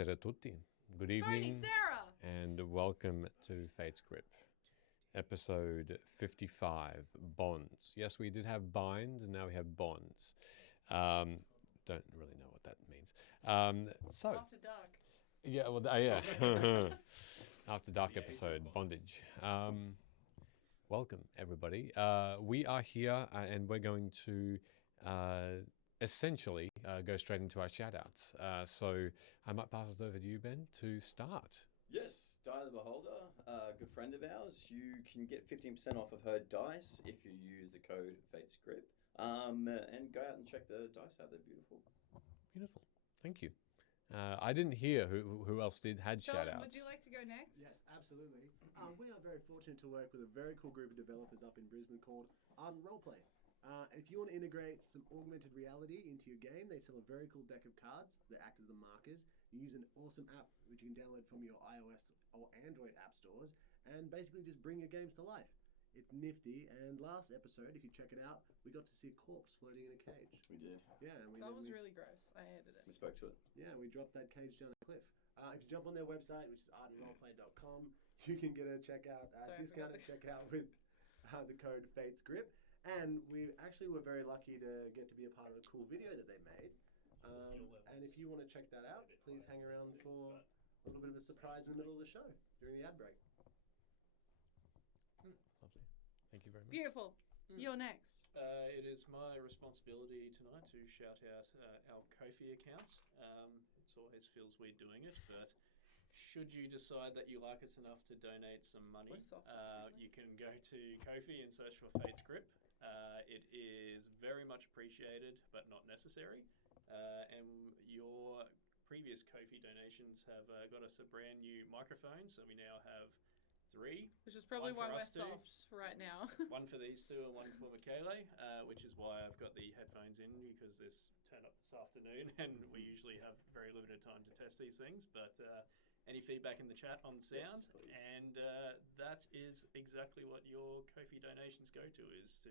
Buonasera a tutti. Good Tony, evening Sarah. and welcome to Fate's Grip. Episode 55, Bonds. Yes, we did have bind, and now we have bonds. Don't really know what that means. After dark. Yeah, well, yeah. After dark episode, bondage. Welcome, everybody. We are here and we're going to essentially go straight into our shout-outs. So I might pass it over to you, Ben, to start. Yes, Die the Beholder, a good friend of ours. You can get 15% off of her dice if you use the code FATESGRIP. And go out and check the dice out. They're beautiful. Beautiful. Thank you. I didn't hear who else had Sheldon, shout-outs. would you like to go next? Yes, absolutely. We are very fortunate to work with a very cool group of developers up in Brisbane called Ardent Roleplay. If you want to integrate some augmented reality into your game, they sell a very cool deck of cards that act as the markers. You use an awesome app which you can download from your iOS or Android app stores and basically just bring your games to life. It's nifty, and last episode, if you check it out, we got to see a corpse floating in a cage. We did. Yeah, and That was really gross. I hated it. We spoke to it. Yeah, we dropped that cage down a cliff. If you jump on their website, which is ardentroleplay.com, you can get a checkout, discounted checkout with the code FATESGRIP. And we actually were very lucky to get to be a part of a cool video that they made. And if you want to check that out, please hang around for a little bit of a surprise in the middle of the show during the ad break. Lovely. Thank you very much. Beautiful. You're next. It is my responsibility tonight to shout out our Ko-fi account. It always feels weird doing it, but should you decide that you like us enough to donate some money, you can go to Ko-fi and search for FATESGRIP. It is very much appreciated, but not necessary. And your previous Ko-fi donations have got us a brand new microphone, so we now have 3. Which is probably One why for we're us two. soft right now. One for these two and one for Michele, which is why I've got the headphones in, because this turned up this afternoon and we usually have very limited time to test these things. But any feedback in the chat on sound, Yes, and that is exactly what your Ko-fi donations go to, is to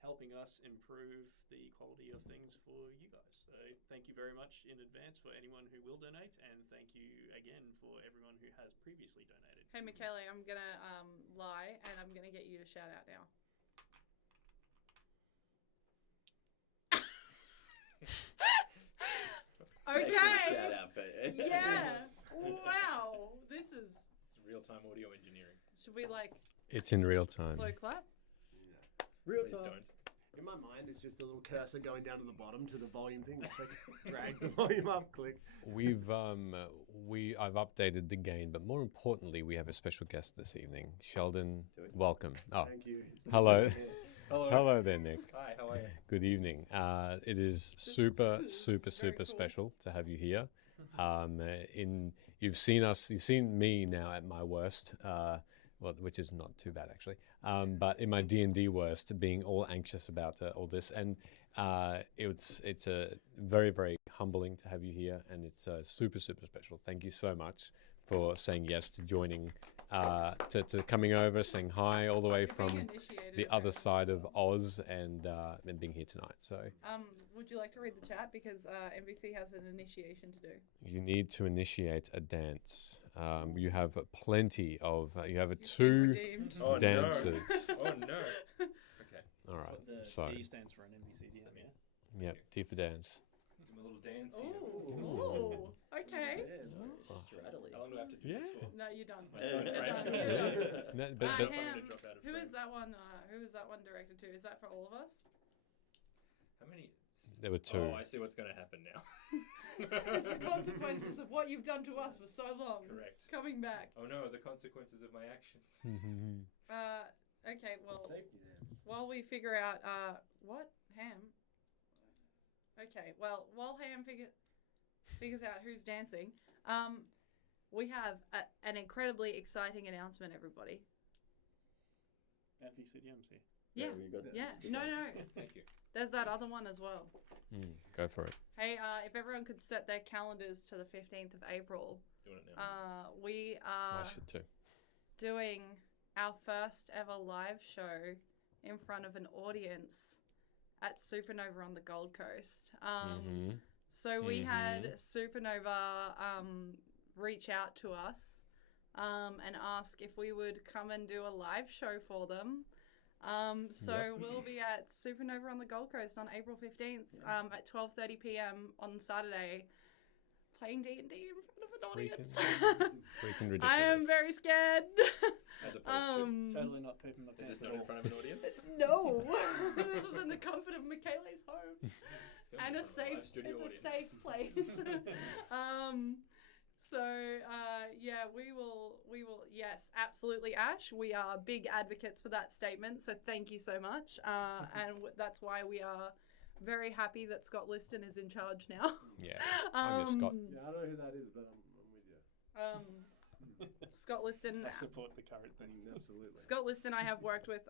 helping us improve the quality of things for you guys. So thank you very much in advance for anyone who will donate, and thank you again for everyone who has previously donated. Hey, Michele, I'm going to lie, and I'm going to get you to shout out now. Okay. Shout out, Yeah. Wow. This is... It's real-time audio engineering. Should we, It's in real time. slow clap? Real Please time. don't. In my mind, it's just a little cursor going down to the bottom to the volume thing. That drags the volume up. Click. I've updated the gain, but more importantly, we have a special guest this evening. Sheldon, welcome. Oh, Thank you. hello. Hello. Hello there, Nick. Hi, how are you? Good evening. It is super cool. special to have you here. You've seen me now at my worst, which is not too bad actually. But in my D&D worst, being all anxious about all this, and it's a very, very humbling to have you here, and it's super special. Thank you so much for saying yes to joining, to coming over, saying hi all the way You're being from initiated, the other apparently. side of Oz, and being here tonight. So Would you like to read the chat? Because NBC has an initiation to do. you need to initiate a dance. You have plenty of. You have You've been two redeemed. Oh, dances. No. Oh, no. Okay. All right. The So D stands for an NBCDM, yeah? yeah, T for dance. Do my little dance here. Ooh. Okay. Straddly. How long do I have to do Yeah. this for? No, you're done. Am I still in You're frame? done. You're done. No, Ham, but I'm gonna drop out of who frame. is that one? Who is that one directed to? Is that for all of us? How many? there were two. Oh, I see what's going to happen now. It's the consequences of what you've done to us for so long. Correct. It's coming back. Oh no, the consequences of my actions. Okay. Well, Safety dance. while we figure out what Ham. Okay. Well, while Ham figures out who's dancing, we have an incredibly exciting announcement, everybody. NBCDM's here. Yeah. You got that. Yeah. Stick No. on. No. Thank you. There's that other one as well. Go for it. Hey, if everyone could set their calendars to the 15th of April, Doing it now. we I are should too. doing our first ever live show in front of an audience at Supernova on the Gold Coast. So we had Supernova reach out to us and ask if we would come and do a live show for them. So we'll be at Supernova on the Gold Coast on April 15th at 12:30 p.m. on Saturday, playing D&D in front of an audience. Freaking ridiculous. I am very scared. As opposed Totally not pooping my to. Is pants this at not in all. front of an audience? No, this is in the comfort of Michele's home and a Live safe. studio It's audience. a safe place. Yeah, we will. Yes, absolutely, Ash. We are big advocates for that statement. So thank you so much. That's why we are very happy that Scott Liston is in charge now. Yeah. I'm your Scott. Yeah, I don't know who that is, but I'm with you. Scott Liston. I support the current thing. Absolutely. Scott Liston I have worked with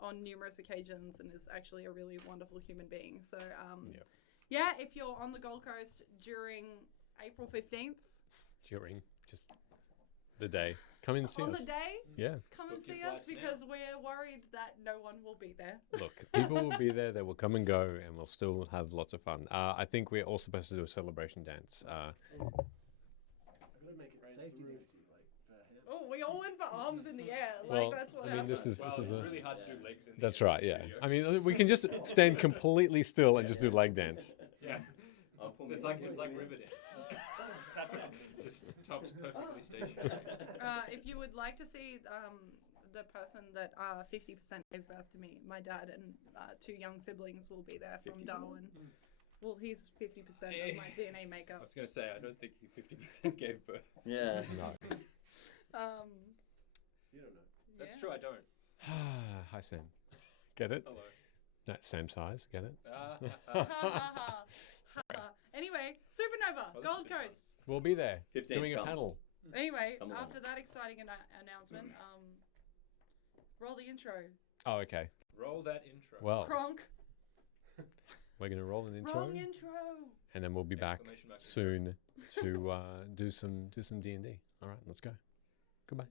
on numerous occasions and is actually a really wonderful human being. So yeah, if you're on the Gold Coast during April 15th, During just the day. Come and see on us. the day, Yeah. come and Book your see us flights now. because we're worried that no one will be there. Look, people will be there. They will come and go, and we'll still have lots of fun. I think we're all supposed to do a celebration dance. I've got to make it safety dancing, like for him. Oh, we all went for arms in the air. Well, Like that's what I mean, happened. this is Well, this is it's a. really hard to do legs in the That's right. Yeah. studio. I mean, we can just stand completely still and just do leg dance. Yeah. I'll pull It's me like in. Riverdale. Tap dancing. Just tops perfectly stationary. If you would like to see the person that 50% gave birth to me, my dad and two young siblings will be there from 50%? Darwin. Well, he's 50% of my DNA I makeup. was going to say, I don't think he 50% gave birth. Yeah. No. You don't know. That's Yeah. true, I don't. Hi, Sam. Get it? Hello. That's Sam size. Get it? Anyway, Supernova, Oh, this Gold has been fun. Coast. We'll be there 15th, doing a come. panel. Anyway, Come along. after that exciting announcement, roll the intro. Oh, okay. Roll that intro. Well, Kronk. we're gonna roll an intro, Wrong intro. and then we'll be back Exclamation mark. soon to do some D&D. All right, let's go. Goodbye.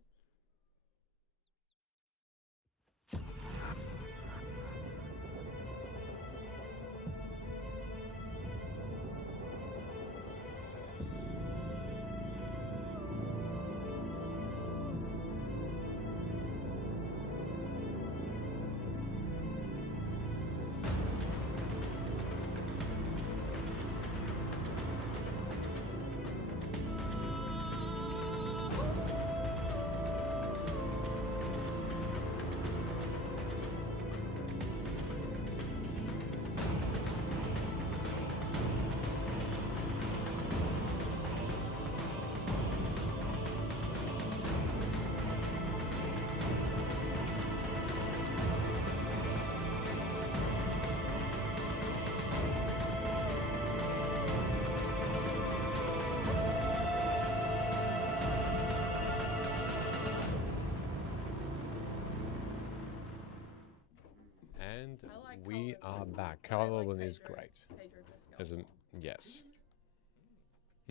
And I like we Carl are Urban. back. I Carl like Urban is Pedro- great. Pedro Pascal. As a yes.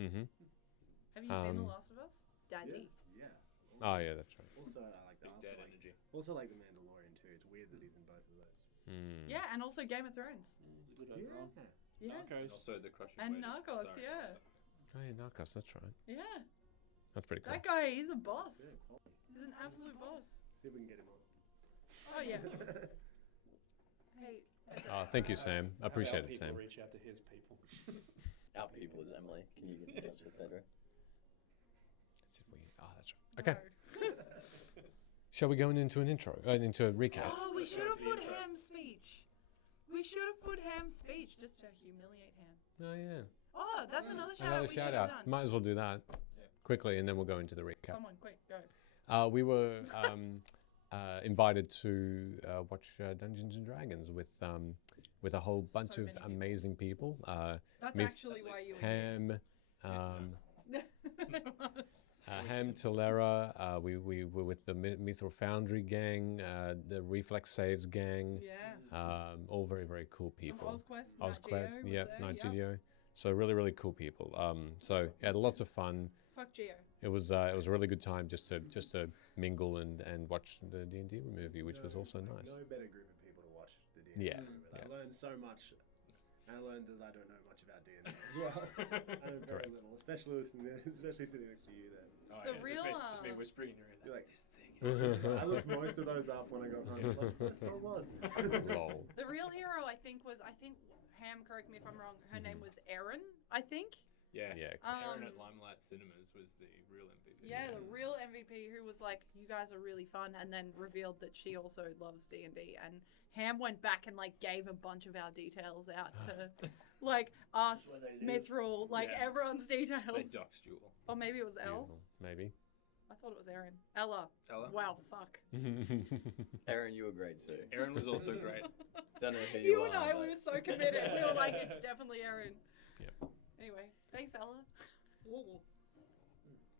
Mm-hmm. Have you seen um, The Last of Us? Daddy. Yeah. Oh yeah, that's right. Also, I like that. Big dad energy. Also, like the Mandalorian too. It's weird that he's in both of those. Mm. Yeah, and also Game of Thrones. Good overall. Yeah. And Narcos. also the crushing And weight of Narcos, Zarek yeah. also. Oh yeah, Narcos. That's right. Yeah. That's pretty cool. That guy, he's a boss. Yeah, quality. He's an absolute boss. See if we can get him on. Oh, yeah. Hey. Oh, thank you, Sam. I appreciate Our it, people Sam. reach out to his people. Our people is Emily. Can you get in touch with Pedro? Did we? Oh, that's right. Okay. No. Shall we go into an intro? Into a recap? Oh, we should have Go put to the intro. Ham's speech. We should have put Ham's speech just to humiliate Ham. Oh yeah. Oh, that's another shout Another out. shout out. Might as well do that quickly, and then we'll go into the recap. Someone, quick, go. We were invited to watch Dungeons and Dragons with a whole bunch So of many people. amazing people. That's Miss actually why you were here. Ham, Ham Tolera. We were with the Mithril Foundry gang, the Reflex Saves gang. Yeah. All very very cool people. Some Ozquest. Osquet, Nat Geo yep, was there, Night Geo. So really cool people. So had lots of fun. Fuck Geo. It was a really good time just to mingle and watch the D&D movie, which was also nice. No better group of people to watch the D&D Yeah, movie with. yeah. I learned so much And I learned that I don't know much about D&D as well. I know very Correct. little, especially sitting next to you there. Oh, The yeah, real, just me whispering in your ear. You're That's like- this thing. I looked most of those up when I got home. I was like, that's what it was. Lol. The real hero, I think, Ham, correct me if I'm wrong, her name was Erin, I think. Yeah. Yeah. Aaron Um, at Limelight Cinemas was the real MVP. Yeah, the real MVP who was like, you guys are really fun, and then revealed that she also loves D&D. And Ham went back and like gave a bunch of our details out to like us, where they live. Mithril, like Yeah. everyone's details. They doxed you all. Or maybe it was Elle. Beautiful. Maybe. I thought it was Erin. Ella. Ella? Wow, fuck. Aaron, you were great too. Aaron was also great. Don't know who you, You are. and I, but- we were so committed. We were like, it's definitely Erin. Yep. Anyway, thanks, Ella.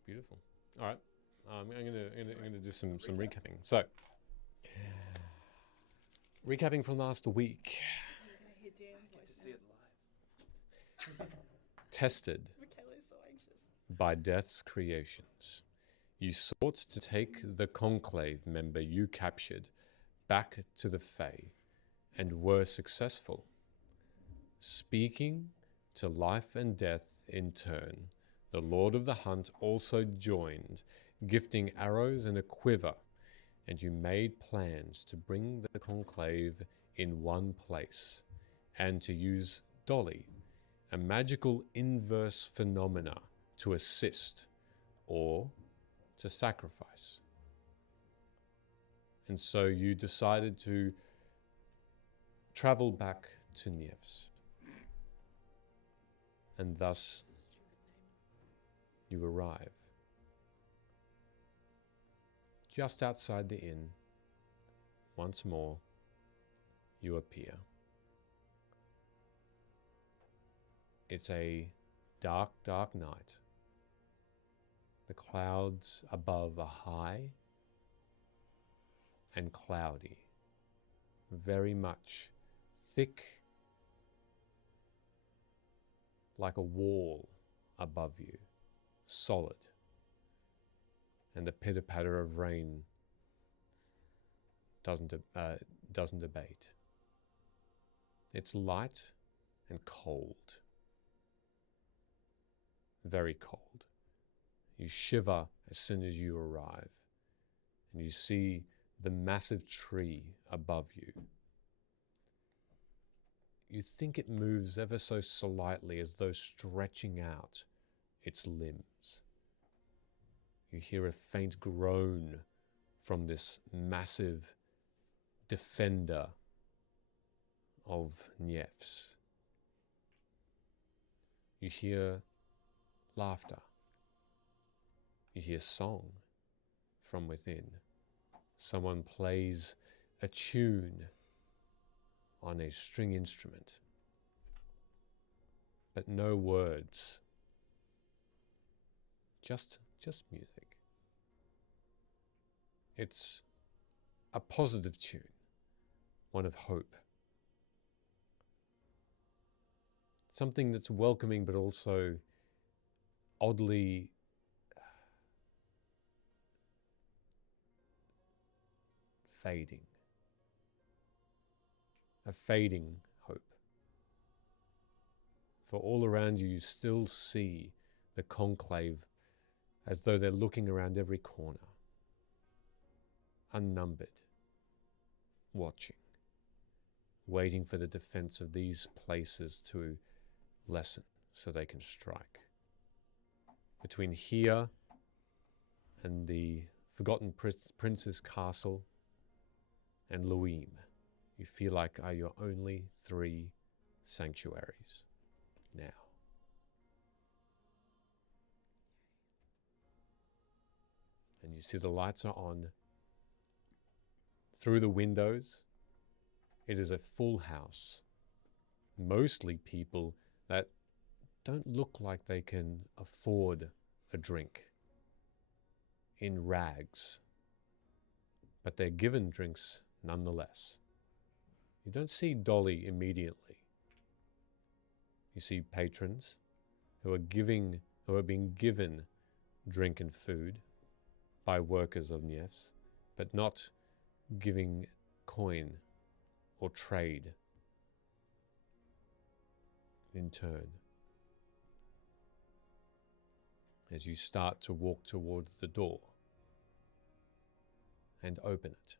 Beautiful. All right. I'm gonna do some recapping. So, recapping from last week. You're gonna hear Dan's voice To now. see it live. Tested Michaela's so anxious. by Death's creations, you sought to take the Conclave member you captured back to the Fae, and were successful. Speaking to life and death in turn, the Lord of the Hunt also joined, gifting arrows and a quiver, and you made plans to bring the Conclave in one place, and to use Dolly, a magical inverse phenomena, to assist, or to sacrifice. And so you decided to travel back to Nievs. And thus you arrive just outside the inn. Once more, you appear. It's a dark, dark night. The clouds above are high and cloudy, very much thick, like a wall above you, solid, and the pitter-patter of rain doesn't abate. It's light and cold, very cold. You shiver as soon as you arrive, and you see the massive tree above you. You think it moves ever so slightly, as though stretching out its limbs. You hear a faint groan from this massive defender of Nievs. You hear laughter. You hear song from within. Someone plays a tune on a string instrument, but no words, just music. It's a positive tune, one of hope. Something that's welcoming but also oddly fading. A fading hope. For all around you, you still see the conclave as though they're looking around every corner, unnumbered, watching, waiting for the defense of these places to lessen so they can strike. Between here and the Forgotten Prince's castle and Luim, you feel like are your only 3 sanctuaries now. And you see the lights are on. Through the windows, it is a full house. Mostly people that don't look like they can afford a drink, in rags, but they're given drinks nonetheless. You don't see Dolly immediately. You see patrons who are being given drink and food by workers of Nievs, but not giving coin or trade. in turn as you start to walk towards the door and open it.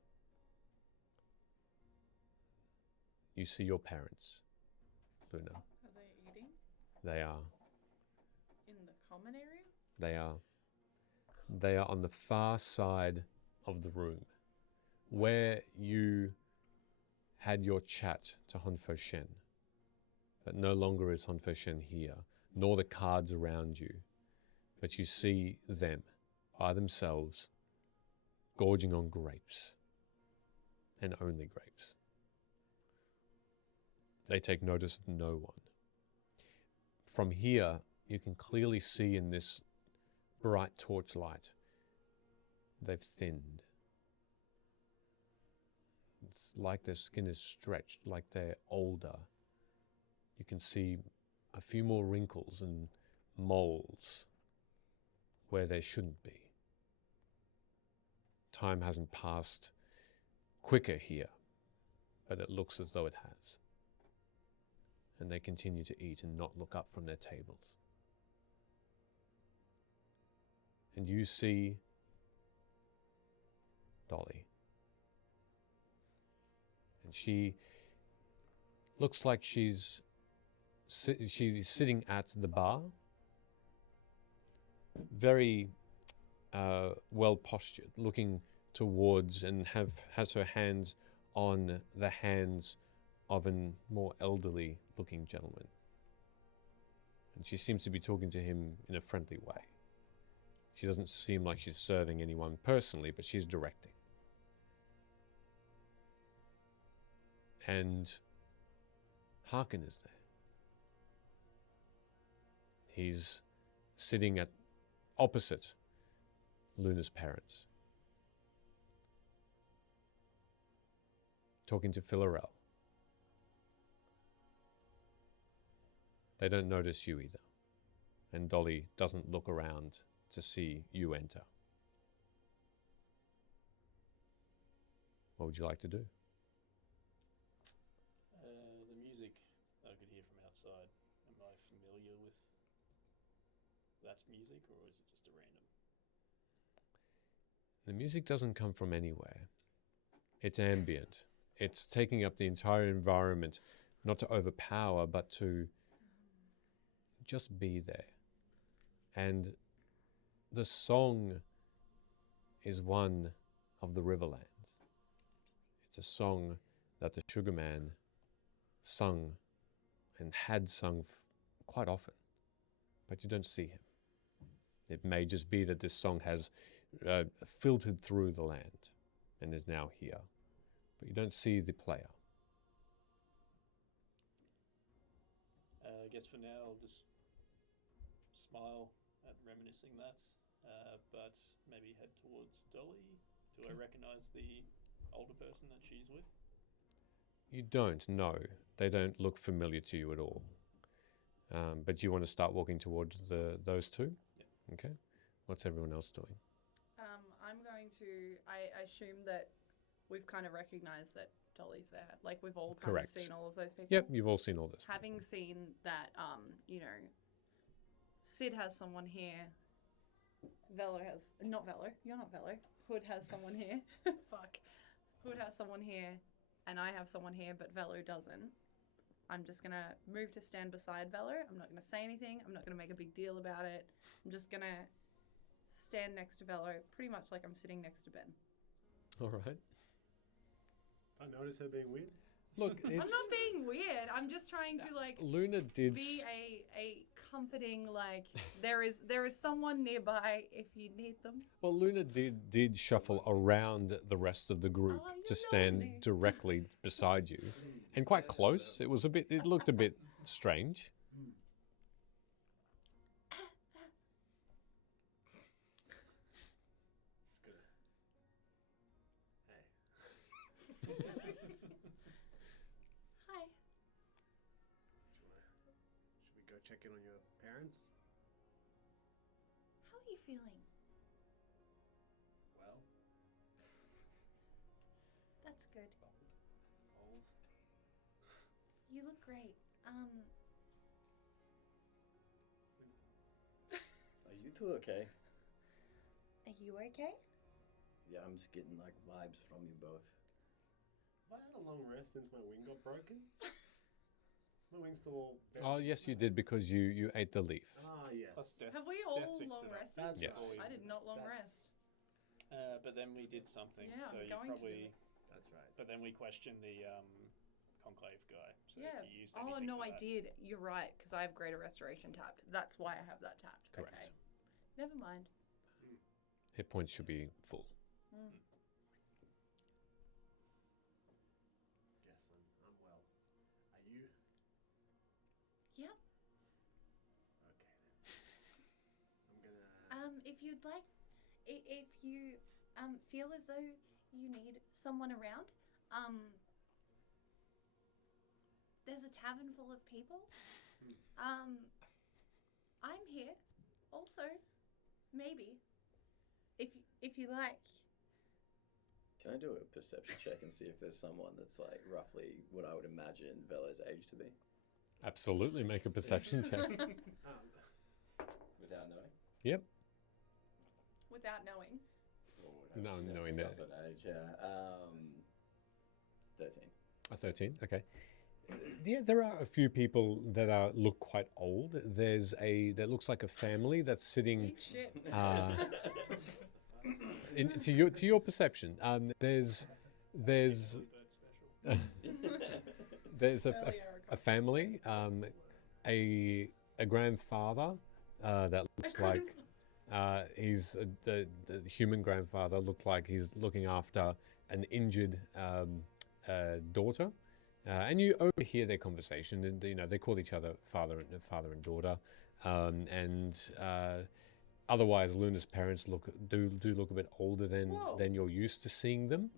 You see your parents, Luna. Are they eating They are. in the common area? They are. They are on the far side of the room where you had your chat to Honfo Shen. But no longer is Honfo Shen here, nor the cards around you. But you see them by themselves, gorging on grapes, and only grapes. They take notice of no one. From here, you can clearly see in this bright torchlight, they've thinned. It's like their skin is stretched, like they're older. You can see a few more wrinkles and moles where there shouldn't be. Time hasn't passed quicker here, but it looks as though it has. And they continue to eat and not look up from their tables. And you see Dolly. And she looks like she's sitting at the bar, very well postured, looking towards and has her hands on the hands of a more elderly looking gentleman. And she seems to be talking to him in a friendly way. She doesn't seem like she's serving anyone personally, but she's directing. And Harkin is there. He's sitting at opposite Luna's parents, talking to Philarel. They don't notice you either, and Dolly doesn't look around to see you enter. What would you like to do? The music I could hear from outside. Am I familiar with that music, or is it just a random? The music doesn't come from anywhere. It's ambient. It's taking up the entire environment, not to overpower, but to just be there. And the song is one of the Riverlands. It's a song that the Sugar Man sung and had sung quite often, but you don't see him. It may just be that this song has filtered through the land and is now here, but you don't see the player. I guess for now I'll just smile at reminiscing that, but maybe head towards Dolly. Do I recognise the older person that she's with? You don't, no. They don't look familiar to you at all. But you want to start walking towards those two? Yeah. Okay. What's everyone else doing? I'm going to. I assume that we've kind of recognised that Dolly's there. Like we've all kind Correct. of seen all of those people. Yep, you've all seen all this. Having seen that, Sid has someone here. Velo has not Velo. You're not Velo. Hood has someone here. Fuck. Hood has someone here, and I have someone here, but Velo doesn't. I'm just gonna move to stand beside Velo. I'm not gonna say anything. I'm not gonna make a big deal about it. I'm just gonna stand next to Velo, pretty much like I'm sitting next to Ben. All right. I notice her being weird. Look, I'm it's not being weird. I'm just trying to Luna did. be a comforting, there is someone nearby if you need them. Well, Luna did shuffle around the rest of the group Oh, you to know stand me. directly beside you, and quite close. It looked a bit strange. Hi. Should we go check in on your parents? How are you feeling? Well, That's good. old. You look great. too okay. Are you okay? Yeah, I'm just getting like vibes from you both. Have I had a long rest since my wing got broken? My wing's still all. Oh, yes, you did because you ate the leaf. Ah, yes. Plus death. Have we Death all fixed long it up. rested? That's Yes. right. I did not long That's- rest. But then we did something. Yeah, so I'm you going to do probably. it. That's right. But then we questioned the conclave guy. So Yeah. if you used Oh anything no, for I that. did. You're right, because I have greater restoration tapped. That's why I have that tapped. Correct. Okay. Never mind. Hit points should be full. Mm. Yes, I'm well. Are you? Yep. Okay then. I'm gonna. If you'd like, if you feel as though you need someone around, there's a tavern full of people. I'm here, also, maybe, if you like. Can I do a perception check and see if there's someone that's like roughly what I would imagine Velo's age to be? Absolutely, make a perception check. Without knowing? Yep. Without knowing. Or No, yeah, knowing discuss that. age, yeah. 13. A 13, okay. Yeah, there are a few people that look quite old. There's that looks like a family that's sitting. Eat shit. To your perception, there's Bird special. there's Hell yeah, a family, a grandfather that looks like he's the human grandfather. Looked like he's looking after an injured daughter. And you overhear their conversation, and they call each other father and daughter, and otherwise Luna's parents do look a bit older Whoa. than you're used to seeing them.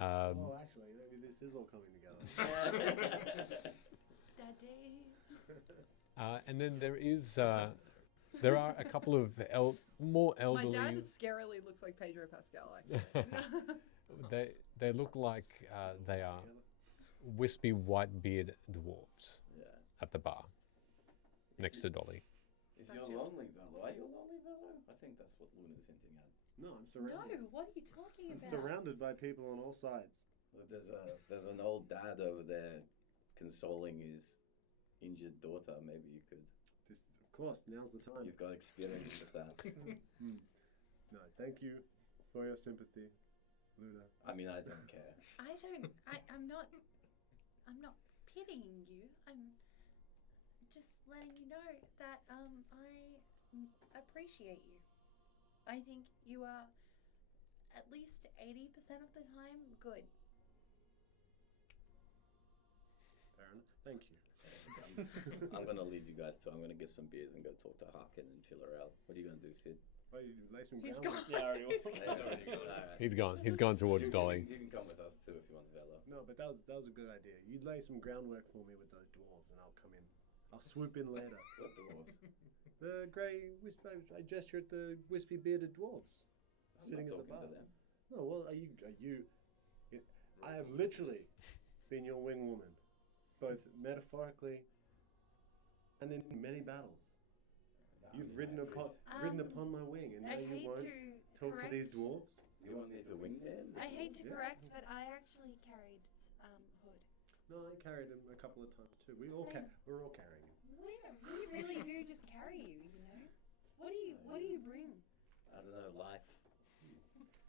Oh, actually, maybe this is all coming together. Daddy. And then there are a couple of more My elderly. dad scarily looks like Pedro Pascal, actually. They look like they are wispy white beard dwarves Yeah. at the bar next to Dolly. If That's you're it. lonely, Velo, are you lonely, Velo? I think that's what Luna's hinting at. No, I'm No, surrounded. what are you talking I'm about? surrounded by people on all sides. Look, there's an old dad over there consoling his injured daughter. Maybe you could. This, of course, now's the time. You've got experience with that. No, thank you for your sympathy, Luna. I mean, I don't care. I'm not pitying you. I'm just letting you know that I appreciate you. I think you are at least 80% of the time good. Fair enough. Thank you. I'm gonna leave you guys too. I'm gonna get some beers and go talk to Harkin and fill her out. What are you gonna do, Sid? Oh, you lay some He's groundwork. gone. Yeah, I already was. He's He's already gone. Alright. He's gone. He's gone towards Dolly. You can come with us too if you want, Velo. No, but that was a good idea. You lay some groundwork for me with those dwarves, and I'll come in. I'll swoop in later. What dwarves? The grey wispy. I gesture at the wispy bearded dwarves I'm sitting not at the bar. talking to them. No, well, are you? I have literally been your wing woman, both metaphorically and in many battles. You've ridden upon my wing, and now I you hate won't to talk to correct. these dwarves. You want me to wing them? I hate to Yeah. correct, but I actually carried Hood. No, I carried him a couple of times too. We're all carrying him. We really do just carry you, you know. What do you bring? I don't know, life.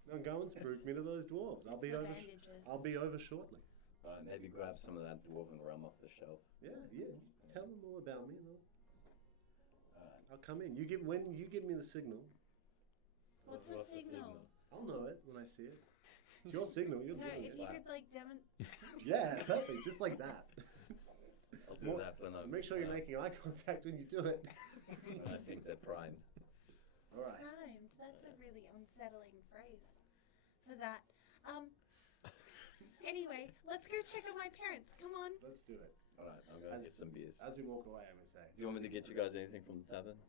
No, go and spook me to those dwarves. I'll It's be the over. bandages. I'll be over shortly. Alright, maybe grab some of that dwarven rum off the shelf. Yeah. Tell them all about me, and Alright. I'll come in. When you give me the signal, What's the signal? I'll know it when I see it. It's your signal. You'll No, give me if it. you could like Yeah, perfect. Just like that. I'll do More- that when I'm. Make sure you're making eye contact when you do it. I think they're primed. All right. rhymes. That's a really unsettling phrase for that. Anyway, let's go check on my parents. Come on. Let's do it. Alright, I'm gonna get some beers. As we walk away, I'm gonna say. Do you want me to get you guys anything from the tavern?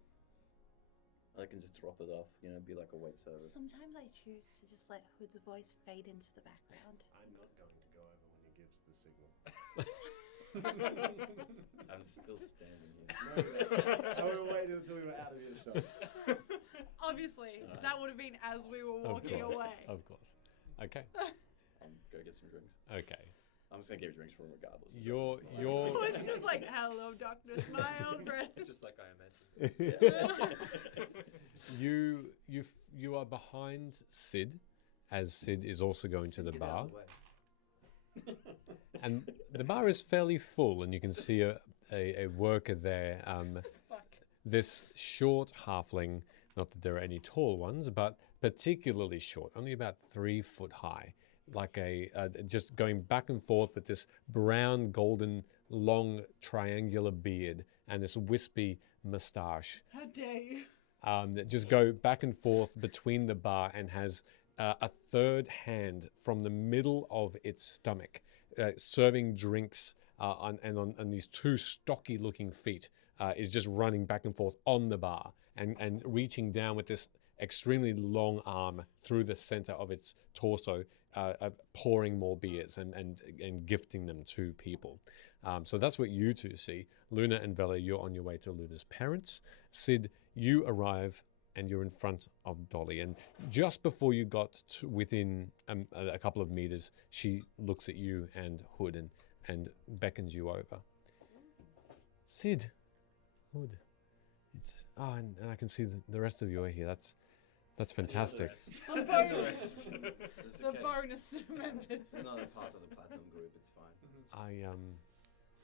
I can just drop it off, be like a wait service. Sometimes I choose to just let Hood's voice fade into the background. I'm not going to go over when he gives the signal. I'm still standing here. I would have waited until we were out of earshot. Obviously, that would have been as we were walking away. Of course. Okay. Go get some drinks. Okay. I'm just gonna get drinks for him regardless. Your It's just like, hello, darkness, my old friend. It's just like I imagined. you are behind Sid, as Sid is also going to the Get out bar, of the way. and the bar is fairly full, and you can see a worker there. Fuck. This short halfling, not that there are any tall ones, but particularly short, only about 3 foot high, like just going back and forth with this brown, golden, long, triangular beard and this wispy moustache. How dare you? That just go back and forth between the bar and has a third hand from the middle of its stomach, serving drinks on these 2 stocky-looking feet, is just running back and forth on the bar and reaching down with this extremely long arm through the center of its torso, pouring more beers and gifting them to people. So that's what you two see. Luna and Vela, you're on your way to Luna's parents. Sid, you arrive and you're in front of Dolly. And just before you got to within a couple of meters, she looks at you and Hood and beckons you over. Sid, Hood, it's and I can see the rest of you are here. That's fantastic. The bonus. It's The okay. bonus members. It's not a part of the platinum group. It's fine.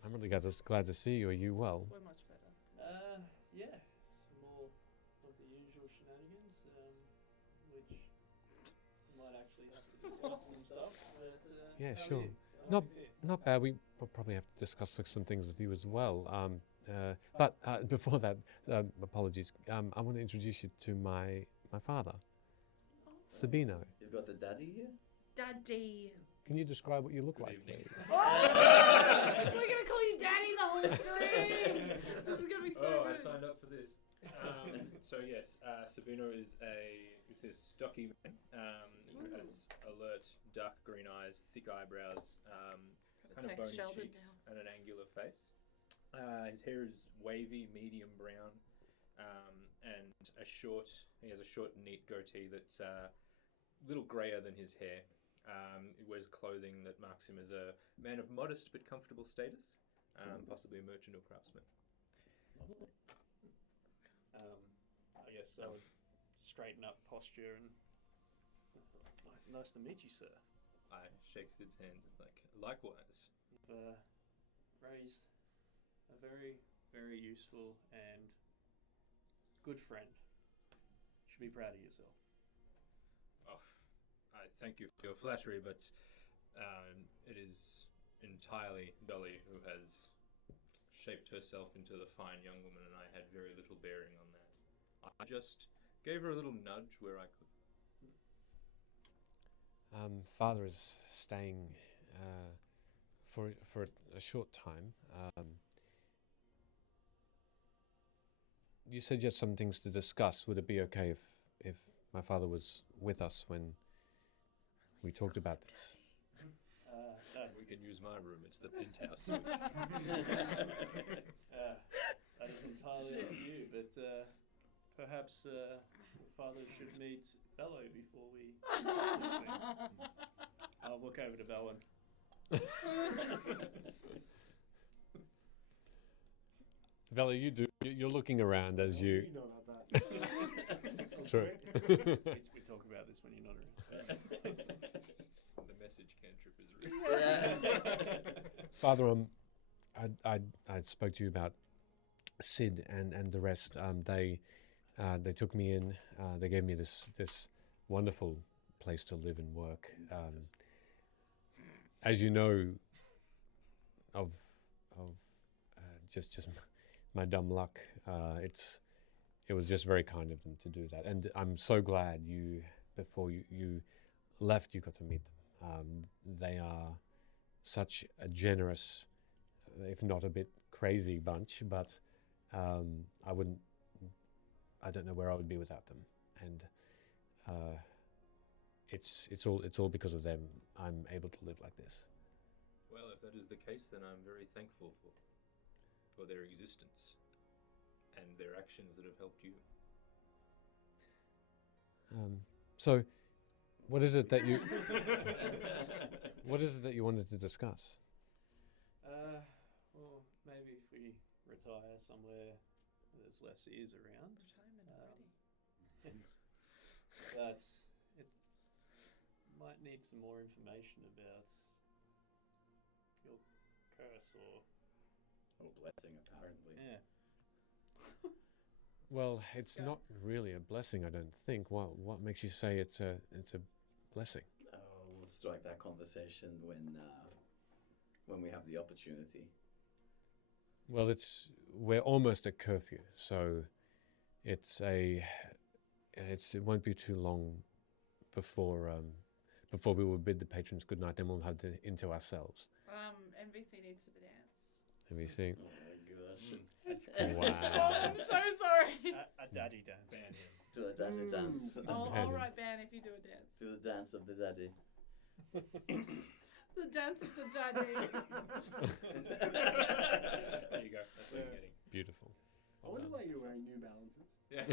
I'm really glad to see you. Are you well? We're much better. Yeah, some more of the usual shenanigans, which we might actually have to discuss some stuff. But, Yeah, how are sure. you? Not How's it? not bad. We will probably have to discuss some things with you as well. But before that, apologies. I want to introduce you to my father, Sabino. You've got the daddy here. Daddy. Can you describe what you look Good like, evening. please? We're gonna call you Daddy the whole stream. This is gonna be so Oh, I good. signed up for this. So yes, Sabino is a stocky man who has alert dark green eyes, thick eyebrows, kind of text bony Sheldon cheeks, and an angular face. His hair is wavy, medium brown, and he has a short, neat goatee that's a little grayer than his hair. He wears clothing that marks him as a man of modest but comfortable status, possibly a merchant or craftsman. I guess I would straighten up posture and nice to meet you, sir. I shake Sid's hands. It's like, likewise. You've raised a very, very useful and good friend. You should be proud of yourself. Oh, I thank you for your flattery, but it is entirely Dolly who has shaped herself into the fine young woman, and I had very little bearing on that. I just gave her a little nudge where I could. Father is staying for a short time. You said you had some things to discuss. Would it be okay if my father was with us when we talked about this? No, We can use my room. It's the penthouse suite. that is entirely up to you, but perhaps Father should meet Bello before we discuss these things. I'll walk over to Belwyn. Vela, you're looking around as you. You know about that. Sure. We talk about this when you're not around. The message cantrip is real. Father, I spoke to you about Sid and the rest. They took me in. They gave me this wonderful place to live and work. As you know, of just my dumb luck. It was just very kind of them to do that, and I'm so glad before you left, you got to meet them. They are such a generous, if not a bit crazy bunch, but I don't know where I would be without them, and it's all because of them I'm able to live like this. Well, if that is the case, then I'm very thankful for their existence and their actions that have helped you. So, what is it that you what is it that you wanted to discuss? Well, maybe if we retire somewhere where there's less ears around. But it might need some more information about your curse or blessing, apparently. yeah. Well, it's Go. not really a blessing, I don't think. What makes you say it's a blessing? We'll strike that conversation when we have the opportunity. Well, we're almost at curfew, so it won't be too long before we will bid the patrons good night. Then we'll have into ourselves. MVC needs to dance. MVC. Oh my gosh. Wow. I'm so sorry. A daddy dance. Do a daddy dance. I'll write ban if you do a dance. Do the dance of the daddy. The dance of the daddy. There you go. That's what you're getting. Beautiful. I wonder why you're wearing New Balances. Yeah.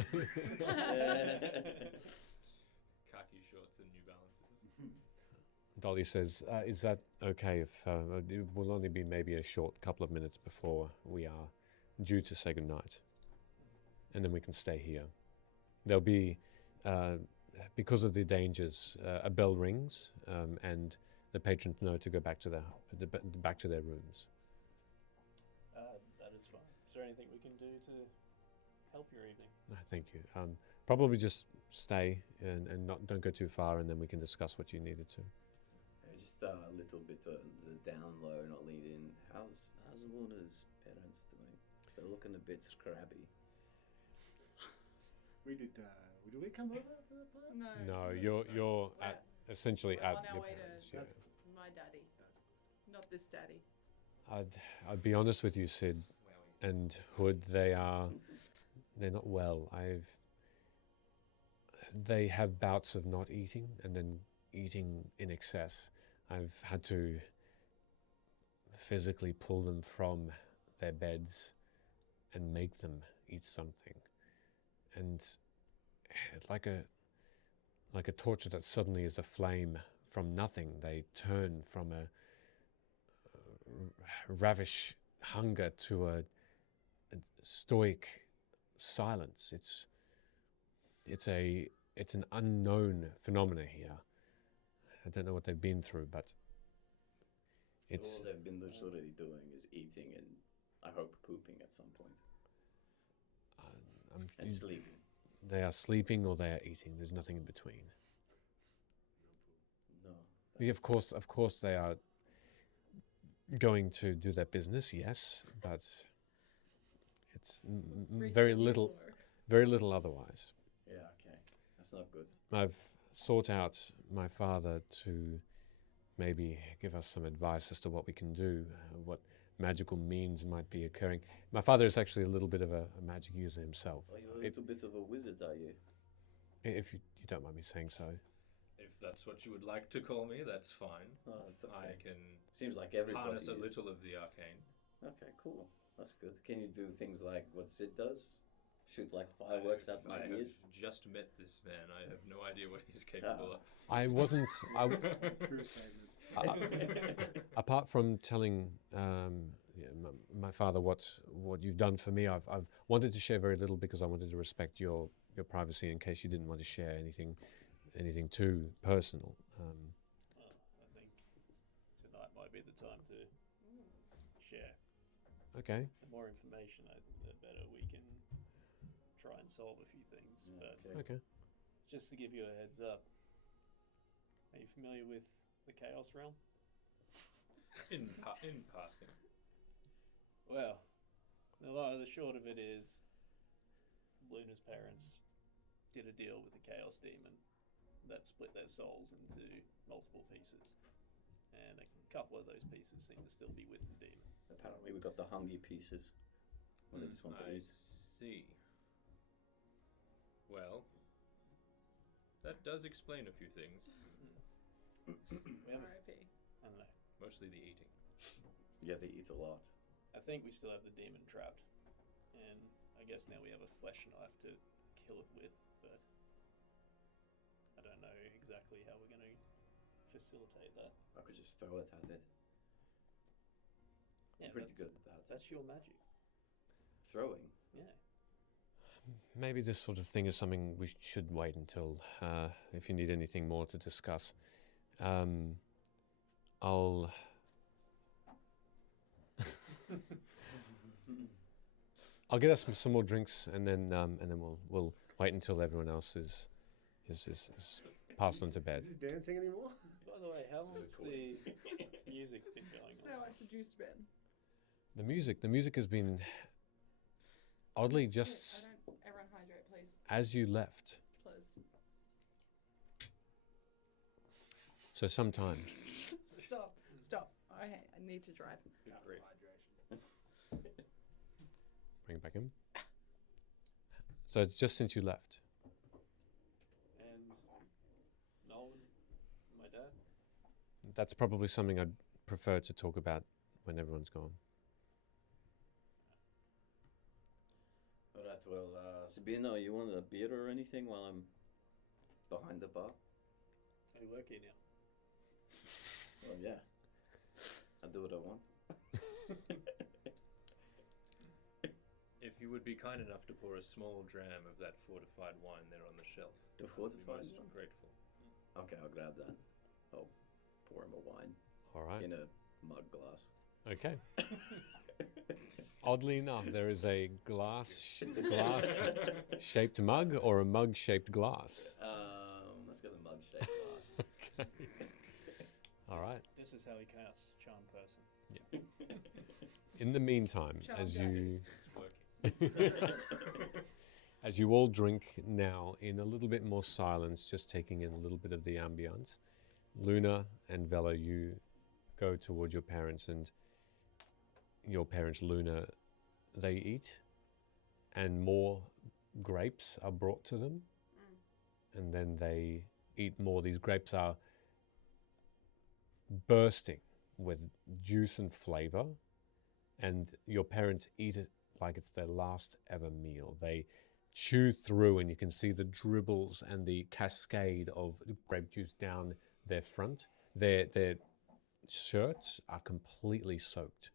Khaki shorts and New Balances. Dolly says, "Is that okay? If it will only be maybe a short couple of minutes before we are due to say goodnight, and then we can stay here. There'll be, because of the dangers, a bell rings, and the patrons know to go back to their rooms." That is fine. Is there anything we can do to help your evening? Thank you. Probably just stay and don't go too far, and then we can discuss what you needed to. Just a little bit the down low, not lead in. How's Luna's parents doing? They're looking a bit scrabby. Did we come over for that part? No. No, you're We're- essentially we're at on our your way to- parents. Yeah. My daddy. Not this daddy. I'd be honest with you, Sid and Hood. They're not well. They have bouts of not eating and then eating in excess. I've had to physically pull them from their beds and make them eat something. And it's like a torch that suddenly is aflame from nothing. They turn from a ravish hunger to a stoic silence. It's an unknown phenomena here. I don't know what they've been through, but it's all they've been literally doing is eating and I hope pooping at some point. And sleeping. They are sleeping or they are eating. There's nothing in between. No. Yeah, of course, they are going to do their business. Yes, but it's very little otherwise. Yeah, okay. That's not good. I've sought out my father to maybe give us some advice as to what we can do, what magical means might be occurring. My father is actually a little bit of a magic user himself. Are you a little bit of a wizard, are you? If you don't mind me saying so. If that's what you would like to call me, that's fine. Oh, that's okay. I can Seems like everybody harness a is. little of the arcane. Okay, cool. That's good. Can you do things like what Sid does? Shoot like fireworks out my I have ears? just met this man. I have no idea what he's capable of. I wasn't. True statement. Apart from telling my father what you've done for me, I've wanted to share very little because I wanted to respect your privacy in case you didn't want to share anything too personal. I think tonight might be the time to share. Okay. The more information, the better we can try and solve a few things. Yeah, But Okay. just to give you a heads up, are you familiar with the Chaos Realm? In passing. Well, the short of it is, Luna's parents did a deal with the Chaos Demon that split their souls into multiple pieces. And a couple of those pieces seem to still be with the demon. Apparently we got the hungry pieces. Well, they just want to I eat. see. Well, that does explain a few things. We have R.I.P. I don't know. Mostly the eating. Yeah, they eat a lot. I think we still have the demon trapped, and I guess now we have a flesh knife to kill it with, but I don't know exactly how we're going to facilitate that. I could just throw it at it. Yeah, I'm pretty that's- good at that. That's your magic. Throwing. Yeah. Maybe this sort of thing is something we should wait until, if you need anything more to discuss. I'll get us some more drinks, and then we'll wait until everyone else is passed on to bed. Is this dancing anymore? By the way, how This long's is the music been going So on? I seduced Ben. The music has been oddly just Everyone hydrate, please. as you left. Please. So sometime. Stop. I need to drive. Good grief. Bring it back in. So it's just since you left. And Nolan, my dad. That's probably something I'd prefer to talk about when everyone's gone. Alright, well, Sabina, you want a beer or anything while I'm behind the bar? I work here now. Well, yeah. I do what I want. If you would be kind enough to pour a small dram of that fortified wine there on the shelf, The I'd be fortified most one? grateful. Okay, I'll grab that. I'll pour him a wine All right. in a mug glass. Okay. Oddly enough, there is a glass-shaped mug or a mug-shaped glass. Let's get the mug shaped glass. Okay. All right. This is how he casts charm person. In the meantime, Charm as guys. you It's working. as you all drink now in a little bit more silence, just taking in a little bit of the ambience, Luna and Vela, you go toward your parents, and your parents, Luna, they eat, and more grapes are brought to them, and then they eat more. These grapes are bursting with juice and flavor, and your parents eat it like it's their last ever meal. They chew through, and you can see the dribbles and the cascade of grape juice down their front. Their shirts are completely soaked.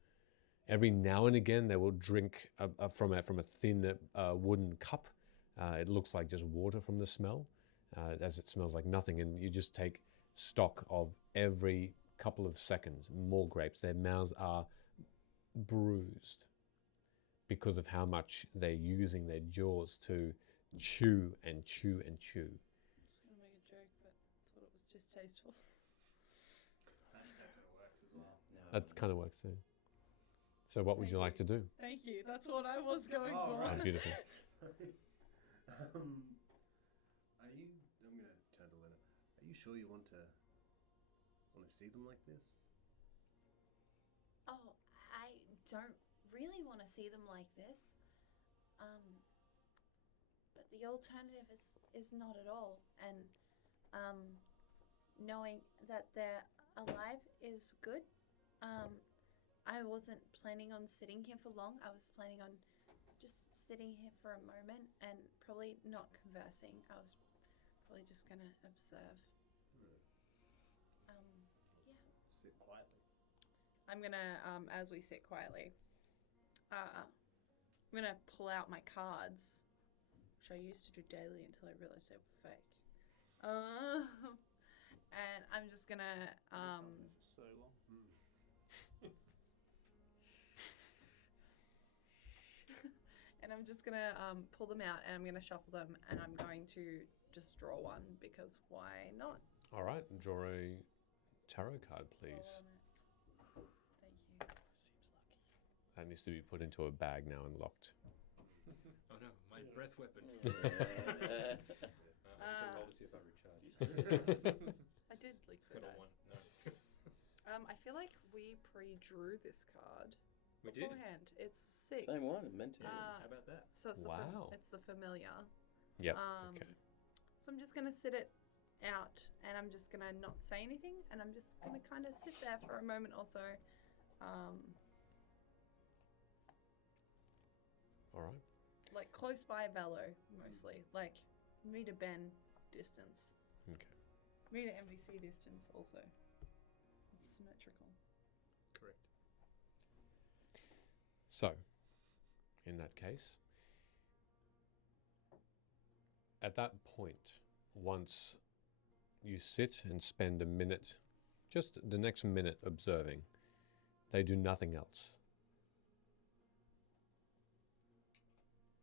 Every now and again, they will drink from a thin wooden cup. It looks like just water from the smell, as it smells like nothing. And you just take stock of every couple of seconds, more grapes. Their mouths are bruised because of how much they're using their jaws to chew and chew and chew. I was going to make a joke, but thought it was distasteful. That kind of works too. So what would you like to do? Thank you. That's what I was going Oh, for. Oh, beautiful. Are you? I'm gonna turn to Lena. Are you sure you want to see them like this? Oh, I don't really want to see them like this. But the alternative is not at all. And knowing that they're alive is good. I wasn't planning on sitting here for long. I was planning on just sitting here for a moment and probably not conversing. I was probably just going to observe. Yeah. Sit quietly. I'm going to, as we sit quietly, I'm going to pull out my cards, which I used to do daily until I realized they were fake. And I'm just going to... For so long. And I'm just gonna pull them out, and I'm gonna shuffle them, and I'm going to just draw one because why not? All right, draw a tarot card, please. Thank you. That needs to be put into a bag now and locked. Oh no, my breath weapon. I have to roll to see if I recharge. I did leak the Got a dice. one. No. I feel like we pre-drew this card We did. beforehand. It's 6. Same one, meant to. How about that? So it's Wow. it's the familiar. Yep. Okay. So I'm just gonna sit it out, and I'm just gonna not say anything, and I'm just gonna kind of sit there for a moment or so, All right. like close by Velo mostly, like meter Ben distance. Okay. Meter MVC distance also. It's symmetrical. Correct. So, in that case, at that point, once you sit and spend a minute, just the next minute observing, they do nothing else.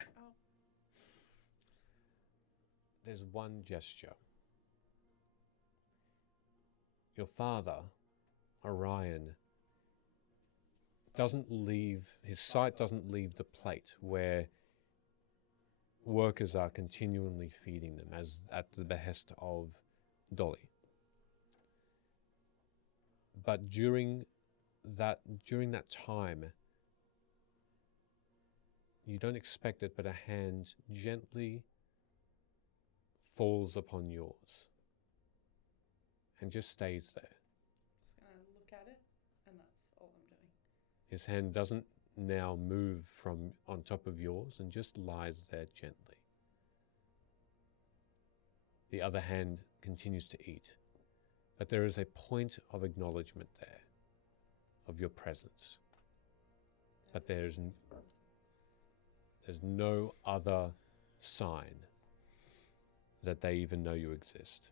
Oh. There's one gesture. Your father, Orion, doesn't leave, his sight doesn't leave the plate where workers are continually feeding them as at the behest of Dolly. But during that time, you don't expect it, but a hand gently falls upon yours and just stays there. Just gonna look at it, and that's all I'm doing. His hand doesn't now move from on top of yours and just lies there gently. The other hand continues to eat, but there is a point of acknowledgement there of your presence. But there's no other sign that they even know you exist.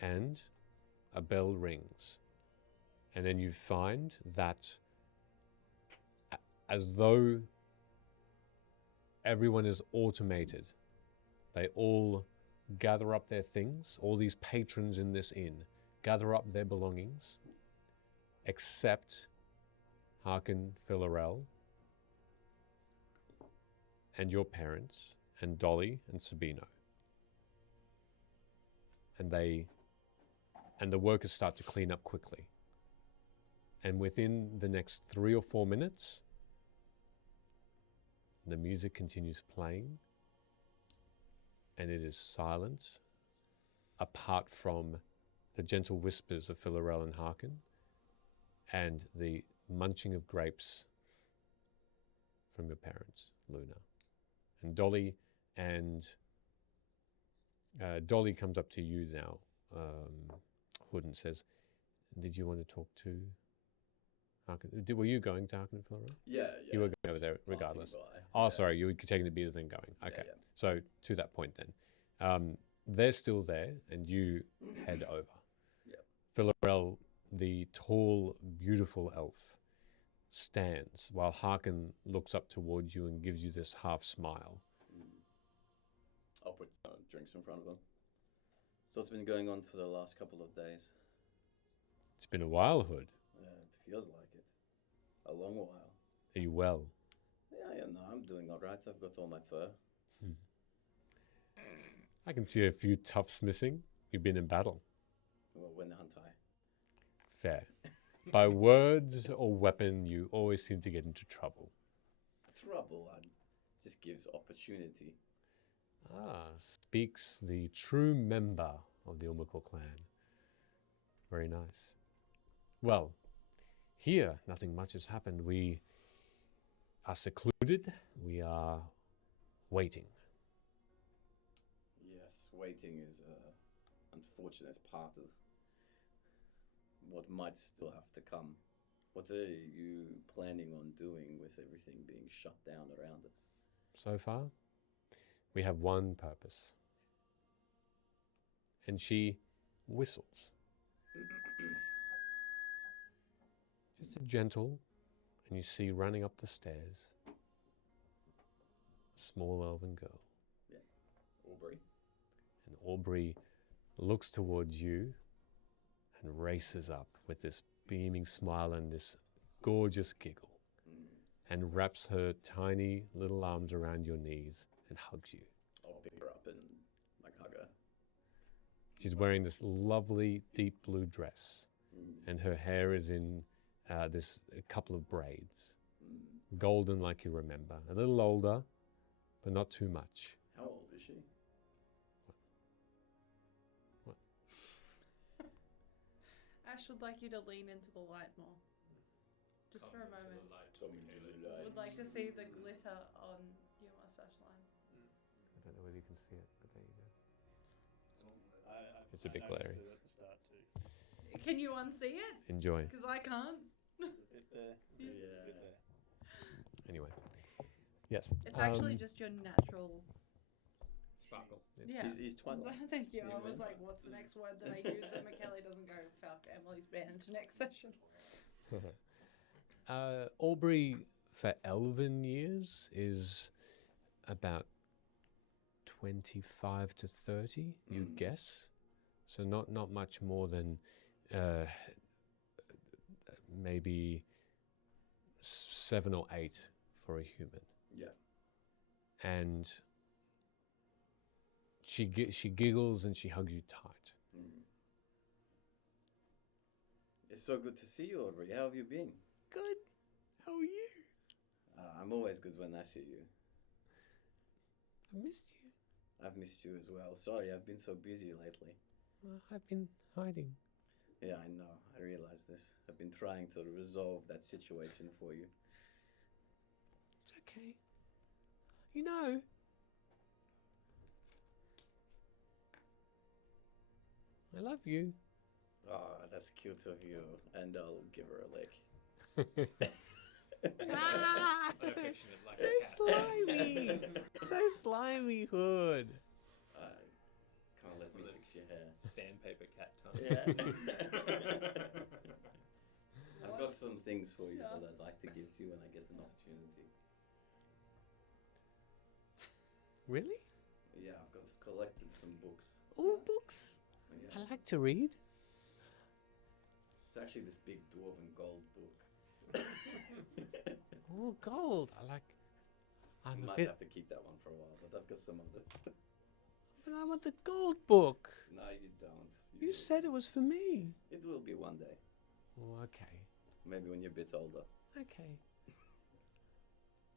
And a bell rings. And then you find that as though everyone is automated, they all gather up their things, all these patrons in this inn gather up their belongings, except Harkin Philarel and your parents and Dolly and Sabino. And the workers start to clean up quickly. And within the next 3 or 4 minutes, the music continues playing, and it is silent, apart from the gentle whispers of Philarel and Harkin, and the munching of grapes from your parents, Luna. And Dolly comes up to you now, Hood, and says, "Did you want to talk to Harkin? Were you going to Harkin and Philarel? Yeah. You were going over there Passing regardless. by. Oh, Yeah. sorry, you were taking the beers and then going. Okay, Yeah. so to that point then, they're still there, and you head over. Yep. Philarel, the tall, beautiful elf, stands while Harkin looks up towards you and gives you this half smile. I'll put drinks in front of them. So what's been going on for the last couple of days? It's been a while, Hood. It feels like it. A long while. Are you well? Yeah, no, I'm doing all right. I've got all my fur. I can see a few tufts missing. You've been in battle. Well, when hunt I? Fair. By words or weapon, you always seem to get into trouble. Trouble just gives opportunity. Ah, speaks the true member of the Umikal clan. Very nice. Well, here, nothing much has happened. We are secluded. We are waiting. Yes, waiting is an unfortunate part of what might still have to come. What are you planning on doing with everything being shut down around us? So far, we have one purpose. And she whistles. Just a gentle, and you see running up the stairs a small elven girl. Aubrey? And Aubrey looks towards you and races up with this beaming smile and this gorgeous giggle and wraps her tiny little arms around your knees and hugs you. I'll pick her up and hug her. She's wearing this lovely deep blue dress, and her hair is in this couple of braids, golden like you remember. A little older, but not too much. How old is she? What? Ash would like you to lean into the light more. Just for a moment. Would like to see the glitter on your mustache line. I don't know whether you can see it, but there you go. It's a I bit noticed glary. it at the start too. Can you unsee it? Enjoy. Because I can't. There's a bit there. Yeah. Bit there. Anyway. Yes. It's actually just your natural. Sparkle. Yeah. He's Twilight. Thank you. I He's was like, vampire. what's the next word that I use that McKelly doesn't go, fuck, Emily's banned next session. Albury for elven years is about 25 to 30, you'd guess. So not much more than maybe 7 or 8 for a human. Yeah. And she giggles and she hugs you tight. Mm. It's so good to see you, Aubrey. How have you been? Good. How are you? I'm always good when I see you. I missed you. I've missed you as well. Sorry, I've been so busy lately. I've been hiding. Yeah, I know. I realize this. I've been trying to resolve that situation for you. It's okay. You know, I love you. Oh, that's cute of you. And I'll give her a lick. Ah, An affectionate like so a cat. slimy. So slimy, Hood. Can't let me One of fix your hair. Sandpaper cat tongue. Yeah. I've got some things for you Yeah. that I'd like to give to you when I get an opportunity. Really? Yeah, I've collected some books. All books. Yeah. I like to read. It's actually this big dwarven gold book. Oh, gold. I'm You a might bit. have to keep that one for a while, but I've got some others. But I want the gold book. No, you don't. You said it was for me. It will be one day. Oh, okay. Maybe when you're a bit older. Okay.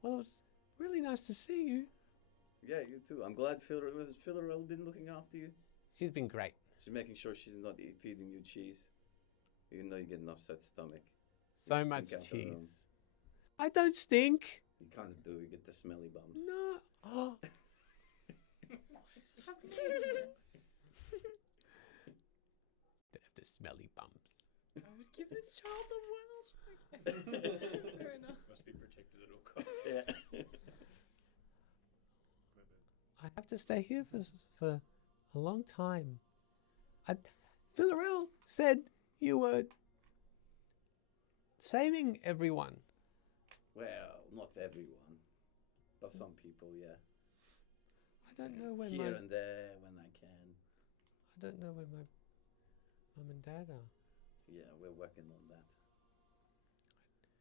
Well, it was really nice to see you. Yeah, you too. I'm glad Philarel been looking after you. She's been great. She's making sure she's not feeding you cheese. Even though you get an upset stomach. So You much stink out the room. cheese. I don't stink. You kind of do. You get the smelly bums. No. Oh. What's happening? They have the smelly bumps. I would give this child the world. Okay. Fair enough. Must be protected at all costs. Yeah. I have to stay here for a long time. Philarel said you were saving everyone. Well, not everyone, but some people, yeah. I don't know when Here and there, when I can. I don't know when my mum and dad are. Yeah, we're working on that.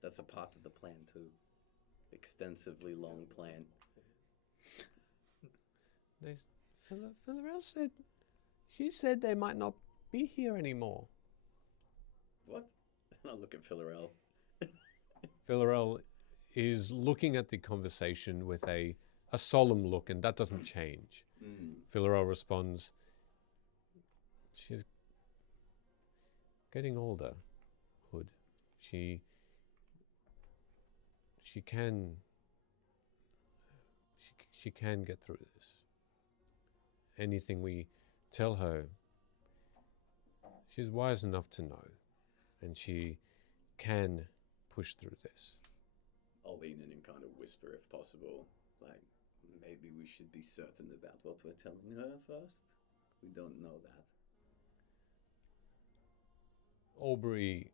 That's a part of the plan too. Extensively long plan. Philarel said she said they might not be here anymore. What? I'll look at Philarel. Philarel is looking at the conversation with a solemn look, and that doesn't change. Mm. Philarel responds, she's getting older, Hood. She can get through this. Anything we tell her, she's wise enough to know, and she can push through this. I'll lean in and kind of whisper if possible. Like, maybe we should be certain about what we're telling her first. We don't know that. Aubrey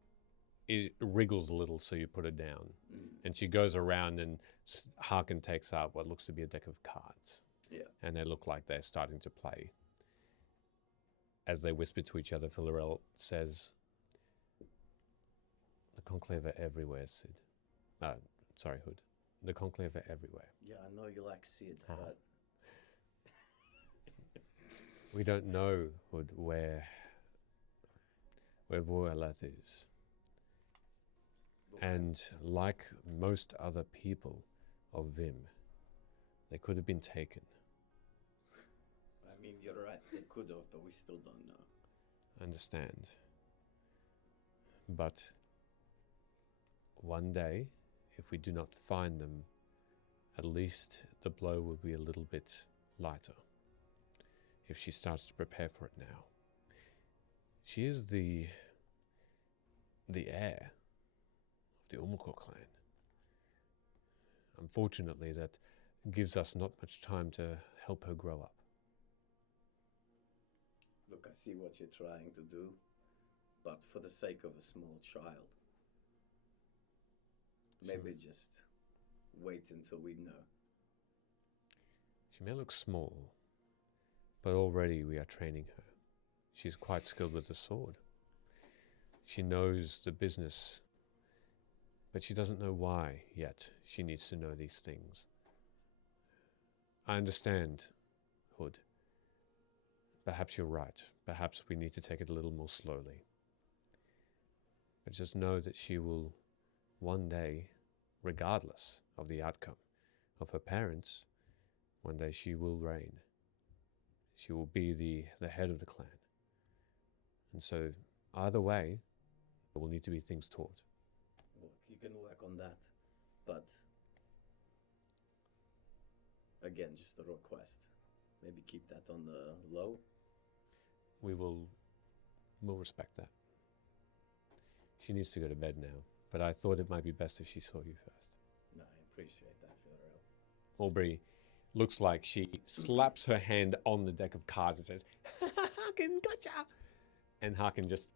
wriggles a little, so you put her down. Mm. And she goes around and Harkin takes out what looks to be a deck of cards. Yeah. And they look like they're starting to play. As they whisper to each other, Philarel says, "The Conclave are everywhere, Sid. Sorry, Hood. The Conclave are everywhere. Yeah, I know you like Sid, Ah. but We don't know, Hood, where Voelath is. And like most other people of Vim, they could have been taken. I mean, you're right. They could have, but we still don't know. Understand. But one day, if we do not find them, at least the blow will be a little bit lighter. If she starts to prepare for it now. She is the heir of the Umukor clan. Unfortunately, that gives us not much time to help her grow up. Look, I see what you're trying to do, but for the sake of a small child, maybe just wait until we know. She may look small, but already we are training her. She's quite skilled with the sword. She knows the business, but she doesn't know why yet she needs to know these things. I understand, Hood. Perhaps you're right. Perhaps we need to take it a little more slowly. But just know that she will one day, regardless of the outcome of her parents, one day she will reign. She will be the head of the clan. And so, either way, there will need to be things taught. Look, you can work on that, but again, just a request. Maybe keep that on the low. We'll respect that. She needs to go to bed now, but I thought it might be best if she saw you first. No, I appreciate that, Phil. Aubrey looks like she slaps her hand on the deck of cards and says, Harkin, gotcha! And Harkin just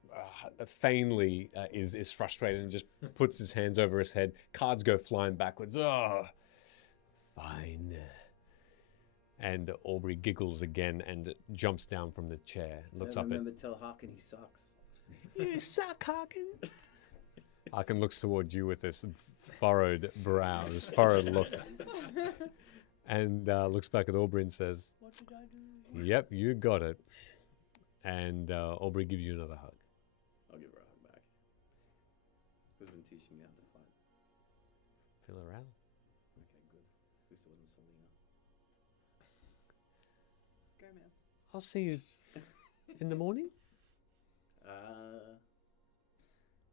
faintly is frustrated and just puts his hands over his head. Cards go flying backwards. Oh, fine. And Aubrey giggles again and jumps down from the chair, looks up remember to tell Harkin he sucks. You suck, Harkin. Harkin looks towards you with this furrowed brow, this furrowed look, and looks back at Aubrey and says, What did I do? Yep, you got it. And Aubrey gives you another hug. I'll give her a hug back. Who's been teaching me how to fight? Philarel. Okay, good. At least it wasn't Selena. Gomez. I'll see you in the morning.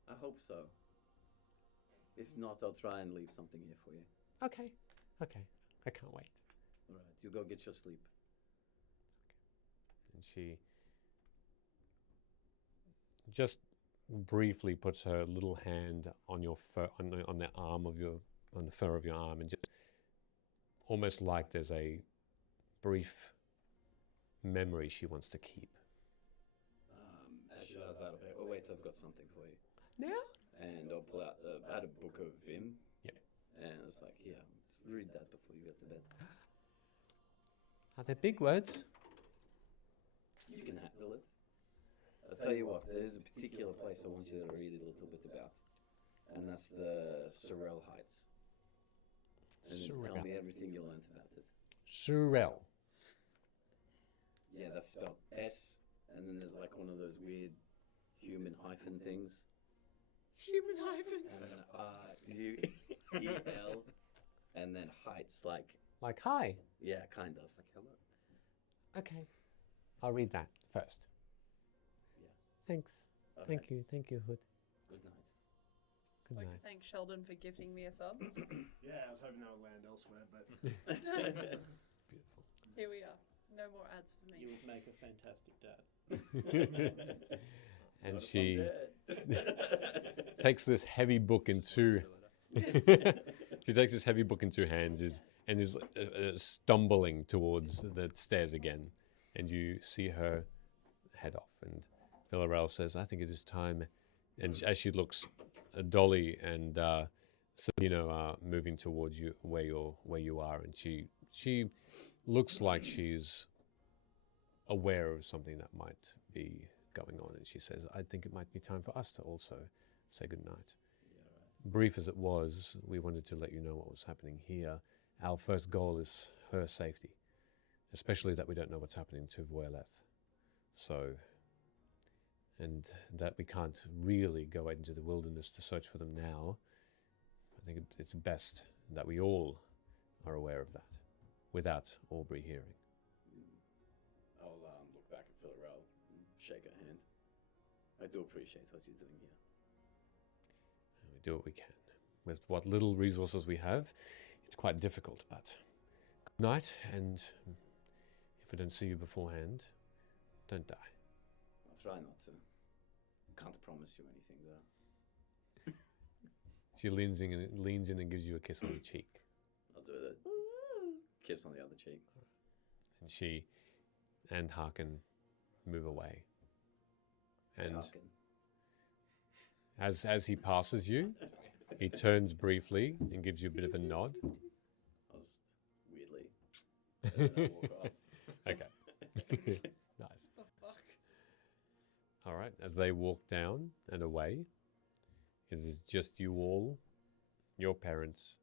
I hope so. If not, I'll try and leave something here for you. Okay. I can't wait. All right, you go get your sleep. And she just briefly puts her little hand on your fur, on the arm of your, on the fur of your arm, and just almost like there's a brief memory she wants to keep. As she does that, oh wait, I've got something for you. Now? And I'll pull out. I had a book of Vim. Yep. And it's like, yeah, just read that before you go to bed. Are there big words? You can handle it. I'll tell you what, there's a particular place I want you to read a little bit about. And that's the Sorrel Heights. And then tell Sorrel. me everything you learned about it. Sorrel. Yeah, that's spelled S, and then there's like one of those weird human hyphen things. Human hyphens. And then R-U-E-L, and then heights, like, Like hi. yeah, kind of. Like, hello. Okay. I'll read that first. Yeah. Thanks. Okay. Thank you, Hood. Good night. Good I'd like night. to thank Sheldon for gifting me a sub. Yeah, I was hoping that would land elsewhere, but Beautiful. Here we are. No more ads for me. You would make a fantastic dad. And Not if she I'm dead. takes this heavy book in two. She takes this heavy book in two hands and is stumbling towards the stairs again. And you see her head off. And Philarel says, I think it is time. And as she looks, Dolly and Sabino are moving towards you where you are. And she looks like she's aware of something that might be going on. And she says, I think it might be time for us to also say goodnight. Brief as it was, we wanted to let you know what was happening here. Our first goal is her safety, especially that we don't know what's happening to Voeleth. So, and that we can't really go out into the wilderness to search for them now. I think it's best that we all are aware of that, without Aubrey hearing. I'll look back at Philarel and shake her hand. I do appreciate what you're doing here. do what we can. With what little resources we have, it's quite difficult, but good night, and if I don't see you beforehand, don't die. I'll try not to. Can't promise you anything though. She leans in and gives you a kiss on the cheek. I'll do the kiss on the other cheek. And she and Harkin move away. And Harkin. as he passes you, he turns briefly and gives you a bit of a nod. I'll just weirdly walk off. Okay. Nice. The fuck? All right. As they walk down and away, it is just you all, your parents,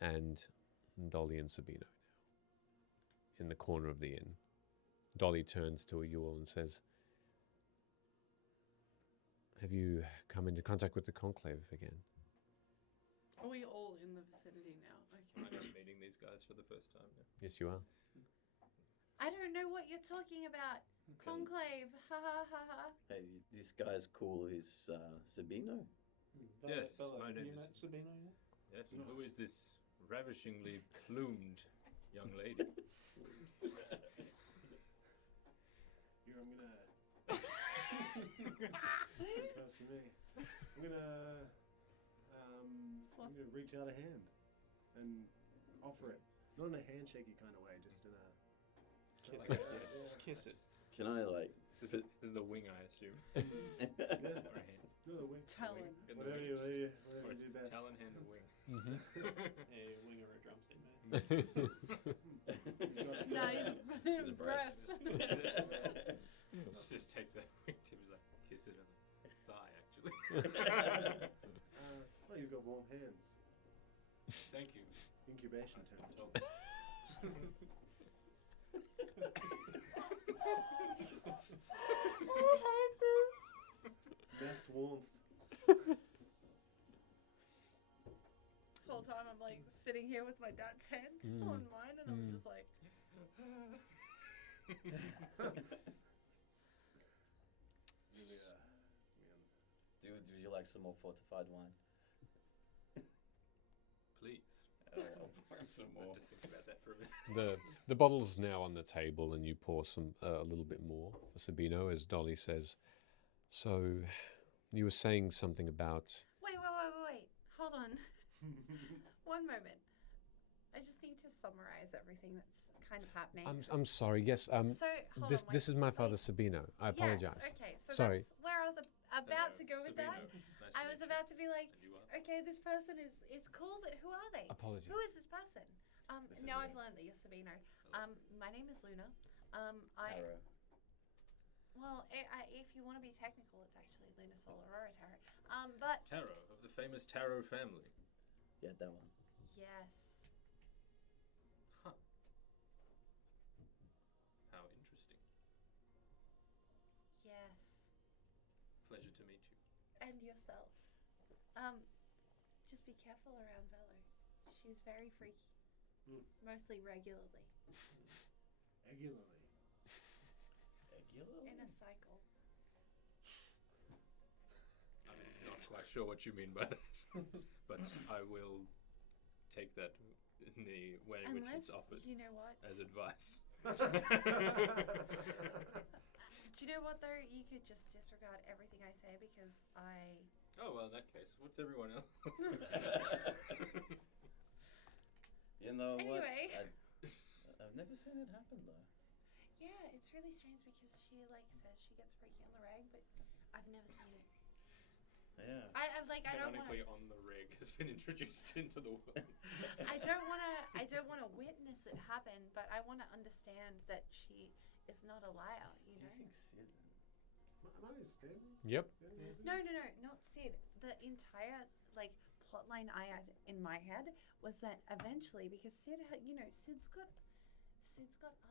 and Dolly and Sabino now in the corner of the inn. Dolly turns to you all and says, "Have you come into contact with the Conclave again?" Are we all in the vicinity now? I'm Okay. just meeting these guys for the first time. Yeah. Yes, you are. I don't know what you're talking about. Conclave. Ha ha ha ha. Hey, this guy's cool. He's Sabino. Yes, my have name you is- met Sabino yet? Yes, and who is this ravishingly plumed young lady? Here, I'm gonna. That's for me. I'm gonna reach out a hand and offer it. Not in a handshaky kind of way, just in a. Kiss like it. a- yeah. Kiss it. Can I like? This is the wing, I assume. Yeah. Or a hand. No, the wing. Talon. Get the Whatever wing, you, just- whatever or you do it's best. talon hand or wing. A wing or a drumstick, mate. No, he's He's a breast. Let's just take the wingtips, like kiss it on the thigh, actually. Well, you've got warm hands. Thank you. Incubation I'm temperature. told. Best warmth. This whole time I'm like sitting here with my dad's hand on mine, and I'm just like, Would you like some more fortified wine? Please. I'll pour some I more. have to think about that for a minute. The bottle's now on the table, and you pour some a little bit more for Sabino, as Dolly says. So, you were saying something about. Wait. Hold on. One moment. I just need to summarize everything that's kind of happening. I'm sorry. Yes. so hold This on, is my wait. father Sabino. I apologize. Yes, okay, so Sorry. that's where I was about to go with that. Sabino. Nice to I meet was you. about to be like, And you are? okay, this person is cool, but who are they? Apologies. Who is this person? This Now is I've learned that you're Sabino. Hello. My name is Luna. Tarot. Well, if you want to be technical, it's actually Luna Sol Aurora Tarot. But Tarot, of the famous Tarot family. Yeah, that one. yes, Huh. How interesting. yes, Pleasure to meet you. and yourself. Just be careful around Velo. She's very freaky, mostly regularly Regularly. in a cycle. I'm not quite sure what you mean by that, but I will take that in the way in which Unless it's offered you know what? as advice. Do you know what though? You could just disregard everything I say because I. Oh well, in that case, what's everyone else? You know Anyway. what? I've never seen it happen though. Yeah, it's really strange because she like says she gets freaky on the rag, but I've never seen it. Yeah. I'm like I don't want Canonically, to. on the rig has been introduced into the world. I don't want to. I don't want to witness it happen, but I want to understand that she is not a liar. You Do you know. think Sid? Am I mistaken? Yep. No, not Sid. The entire like plotline I had in my head was that eventually, because Sid, Sid's got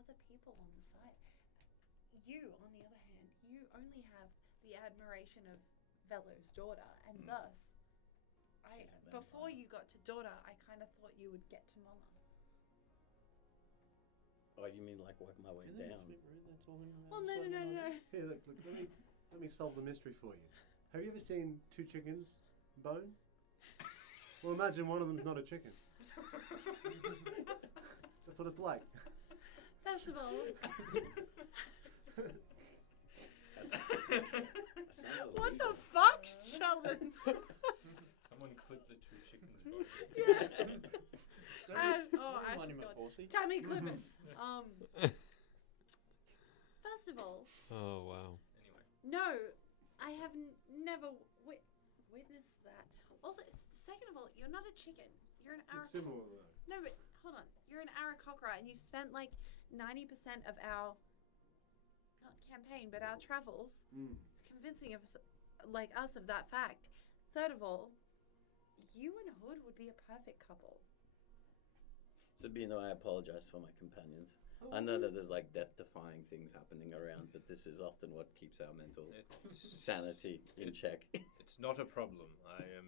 other people on the side. You, on the other hand, you only have the admiration of Velo's daughter, and thus, She's a before vampire. you got to daughter, I kind of thought you would get to mama. Oh, you mean like work my way Isn't down? this a bit rude? They're talking around. Well, no. someone. Here, look. Let me solve the mystery for you. Have you ever seen two chickens bone? Well, imagine one of them's not a chicken. That's what it's like. First of all, what the fuck, Sheldon? Someone clip the two chickens' bones. Yeah. Sorry, Oh, Ash remind is him of gone. Horsey. Tammy Clippin. First of all, Oh wow. Anyway, no, I have never witnessed that. Also, second of all, you're not a chicken. You're an It's similar though. No, but hold on. You're an Aarakocra, and you've spent like 90% of our not campaign, but our travels convincing of us of that fact. Third of all, you and Hood would be a perfect couple. Sabino, I apologize for my companions. I know that there's like death-defying things happening around, but this is often what keeps our mental sanity in check. it's not a problem. I am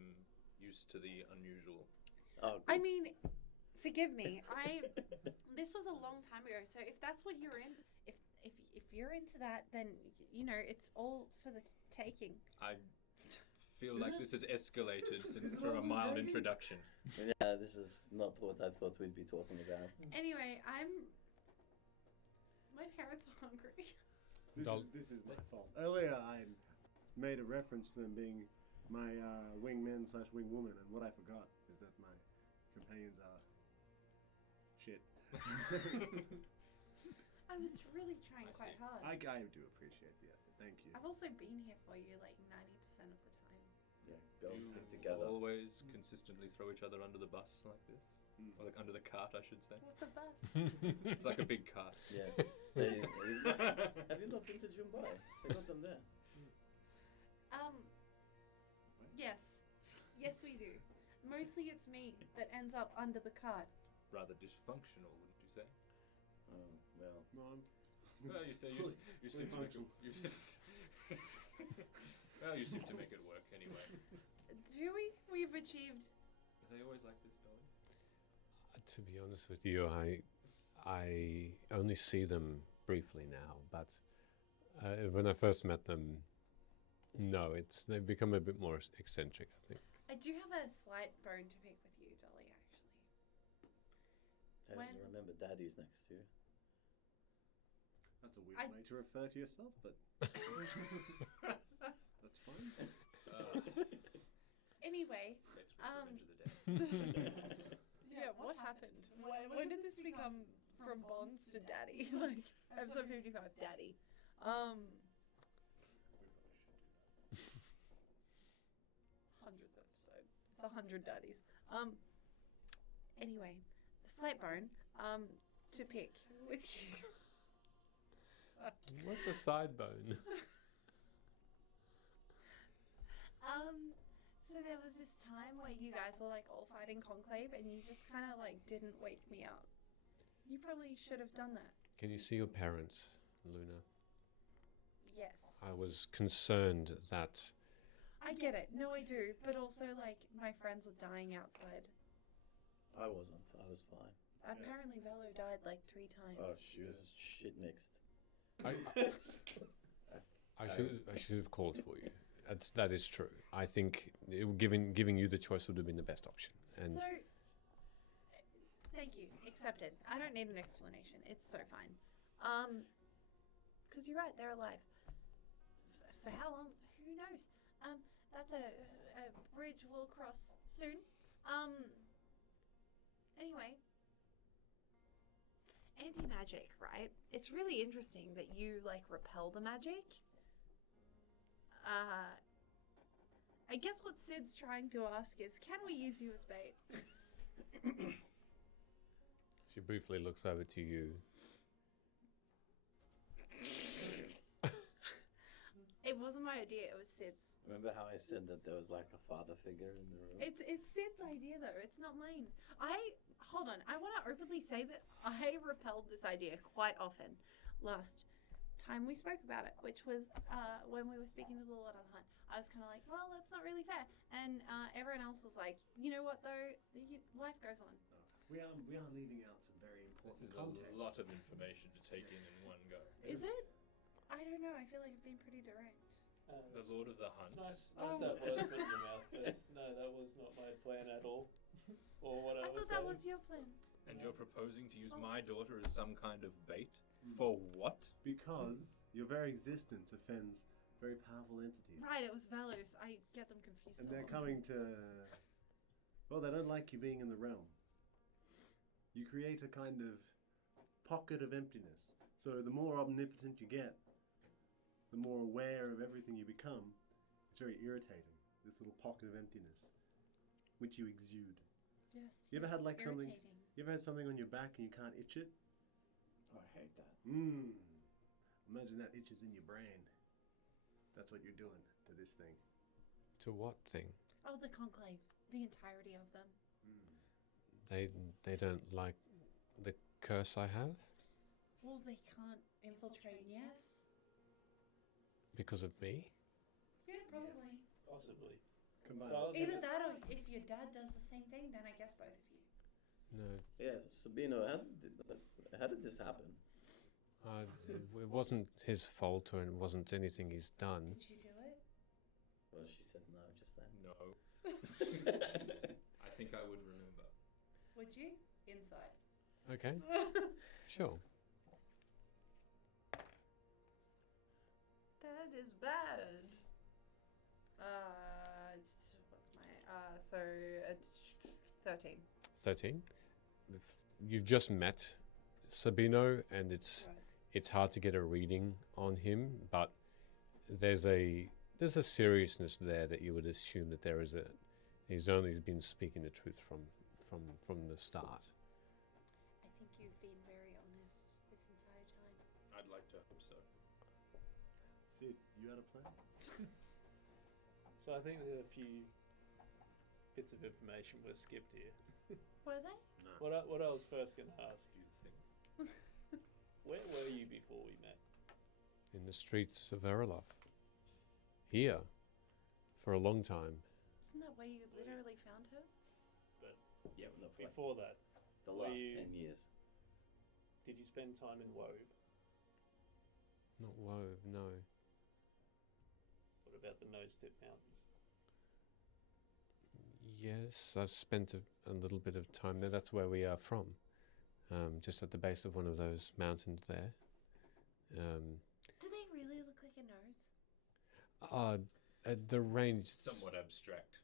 used to the unusual. Oh, I mean, forgive me. This was a long time ago, so if that's what you're in, if you're into that, then you know it's all for the taking. I feel like this has escalated since from a mild introduction. yeah, this is not what I thought we'd be talking about. Anyway, my parents are hungry. This is my fault. Earlier, I made a reference to them being my wingmen / wingwoman, and what I forgot is that my companions are shit. I was really trying I quite see. hard. I do appreciate the effort. Thank you. I've also been here for you like 90% of the time. Yeah, girls You stick together. always consistently throw each other under the bus like this? Or like under the cart, I should say. What's a bus? It's like a big cart. Yeah. Have you not been to Jumbai? They got them there. Yes. Yes, we do. Mostly it's me that ends up under the cart. Rather dysfunctional, wouldn't you say? Oh, well. No, Well, you say you seem to make it. Well, you seem to make it work anyway. Do we? We've achieved. Are they always like this, Dolly? To be honest with you, I only see them briefly now, but when I first met them, no, they've become a bit more eccentric, I think. I do have a slight bone to pick with you, Dolly, actually. As When- you remember, Daddy's next to you. that's a weird way to refer to yourself, but that's fine. Anyway, Let's Revenge of the Dead. yeah, what happened? When did this become from Bonds to Daddy? Like, episode 55, Daddy. 100th episode. It's 100 daddies. Anyway, the slight bone, to pick with you. What's a side bone? So there was this time where you guys were like all fighting Conclave and you just kind of like didn't wake me up. You probably should have done that. Can you see your parents, Luna? Yes. I was concerned that I get it. No, I do. But also, like, my friends were dying outside. I wasn't. I was fine. Apparently, Velo died like 3 times. Oh, she was shit mixed. I should have called for you. That is true. I think giving you the choice would have been the best option. And So, thank you. Accepted. I don't need an explanation. It's so fine. Because you're right, they're alive. For how long? Who knows? That's a bridge we'll cross soon. Anyway. Anti-magic, right? It's really interesting that you, like, repel the magic. I guess what Sid's trying to ask is, can we use you as bait? she briefly looks over to you. It wasn't my idea, it was Sid's. Remember how I said that there was like a father figure in the room? It's Sid's idea though, it's not mine. Hold on, I want to openly say that I repelled this idea quite often last time we spoke about it, which was when we were speaking to the Lord of the Hunt. I was kind of like, well, that's not really fair. And everyone else was like, you know what though, life goes on. We are leaving out some very important This is context. a lot of information to take in one go. Is it? I don't know, I feel like I've been pretty direct. The Lord of the Hunt. Nice that words put in your mouth, but no, thought that was your plan. And you're proposing to use my daughter as some kind of bait? For what? Because your very existence offends very powerful entities. Right, it was Valus. I get them confused. And so they're often. coming to. Well, they don't like you being in the realm. You create a kind of pocket of emptiness. So the more omnipotent you get, the more aware of everything you become. It's very irritating, this little pocket of emptiness, which you exude. Yes. You ever had like something? irritating. You ever had something on your back and you can't itch it? Oh, I hate that. Imagine that itches in your brain. That's what you're doing to this thing. To what thing? Oh, the conclave. The entirety of them. They don't like the curse I have Well, they can't infiltrate yes. because of me. Yeah, probably. Possibly. Combine. So I was Either gonna- that or if your dad does the same thing, then I guess both of you. No, Yeah, Sabino, how did this happen? it wasn't his fault, or it wasn't anything he's done. Did you do it? Well, she said no just then. No. I think I would remember. Would you? Inside. Okay, sure. That is bad. What's my so it's 13. 13. You've just met Sabino, and it's hard to get a reading on him, but there's a seriousness there that you would assume that there is a. He's only been speaking the truth from the start. I think you've been very honest this entire time. I'd like to hope so. Sid, you had a plan? So I think that a few bits of information were skipped here. Were they? No. What I was first going to ask you, You think? where were you before we met? In the streets of Erilov. Here. For a long time. Isn't that where you literally found her? Yeah, no, for like Before that, the were last you- 10 years. did you spend time in Wove? Not Wove, no. What about the Nose Tip Mountains? Yes, I've spent a little bit of time there. That's where we are from. Just at the base of one of those mountains there. Do they really look like a nose? The range, Somewhat abstract.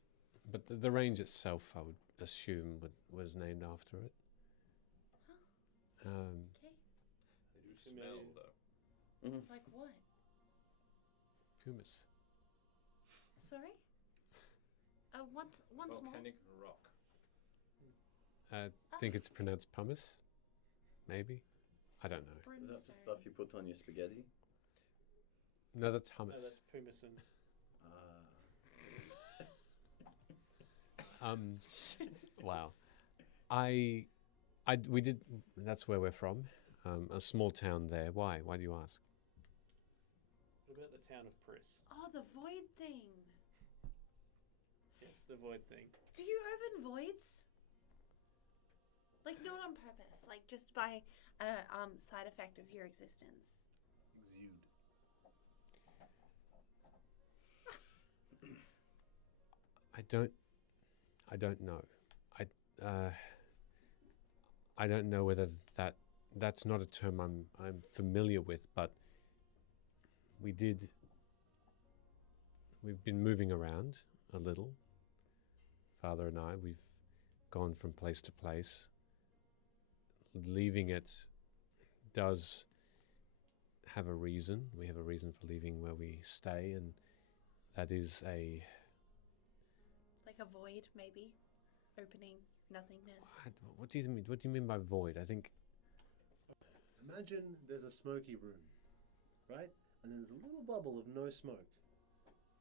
but the range itself, I would assume, was named after it. Okay. They do Familiar. smell, though. Like what? Pumice. Sorry? Once more. Volcanic rock. I think it's pronounced pumice. Maybe. I don't know. Is that the stuff you put on your spaghetti? No, that's No, hummus. that's Pumicin. Wow. We did. That's where we're from. A small town there. Why? Why do you ask? What about the town of Priss? Oh, the void thing. Yes, the Void thing. Do you open voids? Like not on purpose, like just by side effect of your existence. Exude. I don't know. I don't know whether that's not a term I'm familiar with, but we've been moving around a little. Father and I, we've gone from place to place. Leaving it does have a reason. We have a reason for leaving where we stay, and that is Like a void, maybe. Opening nothingness. What do you mean? What do you mean by void? I think Imagine there's a smoky room, right? And then there's a little bubble of no smoke.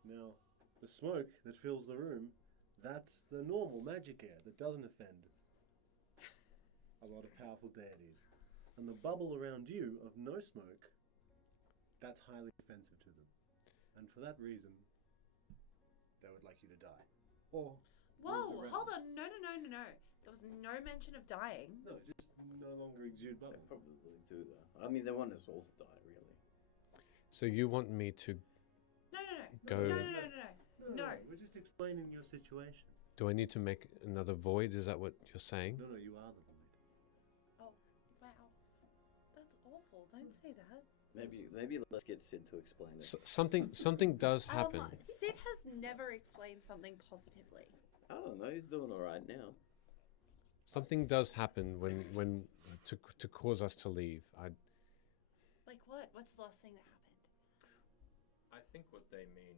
Now, the smoke that fills the room, that's the normal magic air that doesn't offend a lot of powerful deities. And the bubble around you of no smoke, that's highly offensive to them. And for that reason, they would like you to die. Or Whoa, moved around. hold on. No. There was no mention of dying. No, just no longer exude They bubble. probably do though. I mean, they want us all to die, really. so. You want me to No. Go- No. No, we're just explaining your situation. Do I need to make another void? Is that what you're saying? No, you are the void. Wow. That's awful. Don't say that. Maybe let's get Sid to explain it. Something does happen. Sid has never explained something positively. I don't know. He's doing all right now. Something does happen when to cause us to leave. Like what? What's the last thing that happened? I think what they mean,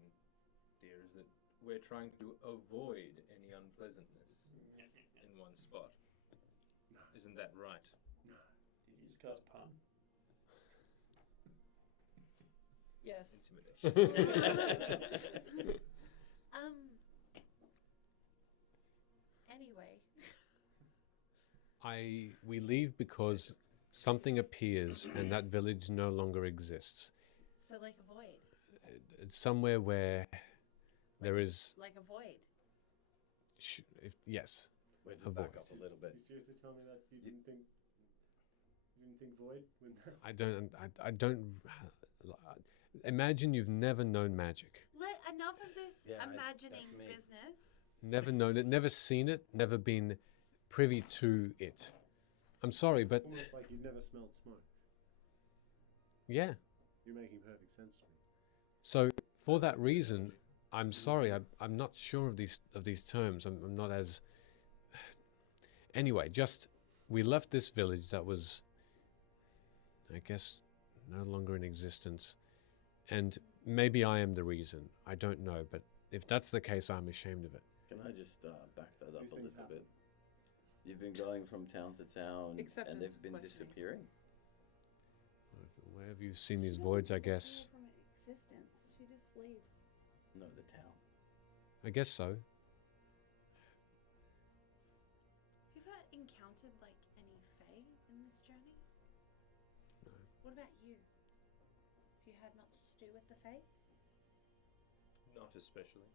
dear, is that we're trying to avoid any unpleasantness in one spot. Isn't that right? Did you just cast palm? Yes. Intimidation. Anyway. We leave because something appears and that village no longer exists. So like a void. It's somewhere where there is. Like a void. Yes. We'll A just back void. up a little bit. You seriously tell me that you didn't think void when I don't. Imagine you've never known magic. Enough of this Yeah, imagining that's me. business. Never known it. Never seen it. Never been privy to it. I'm sorry, but almost like you've never smelled smoke. yeah. You're making perfect sense to me. So for that reason, I'm sorry. I'm not sure of these terms. I'm not as. Anyway, just we left this village that was, I guess, no longer in existence, and maybe I am the reason. I don't know, but if that's the case, I'm ashamed of it. Can I just back that up These a things little happen. bit? You've been going from town to town, and Acceptance they've been questioning. disappearing. Where have you seen these She voids? I doesn't guess. disappear from existence. She just leaves. No, the town. I guess so. Have you ever encountered like any fae in this journey? No. What about you? Have you had much to do with the fae? Not especially.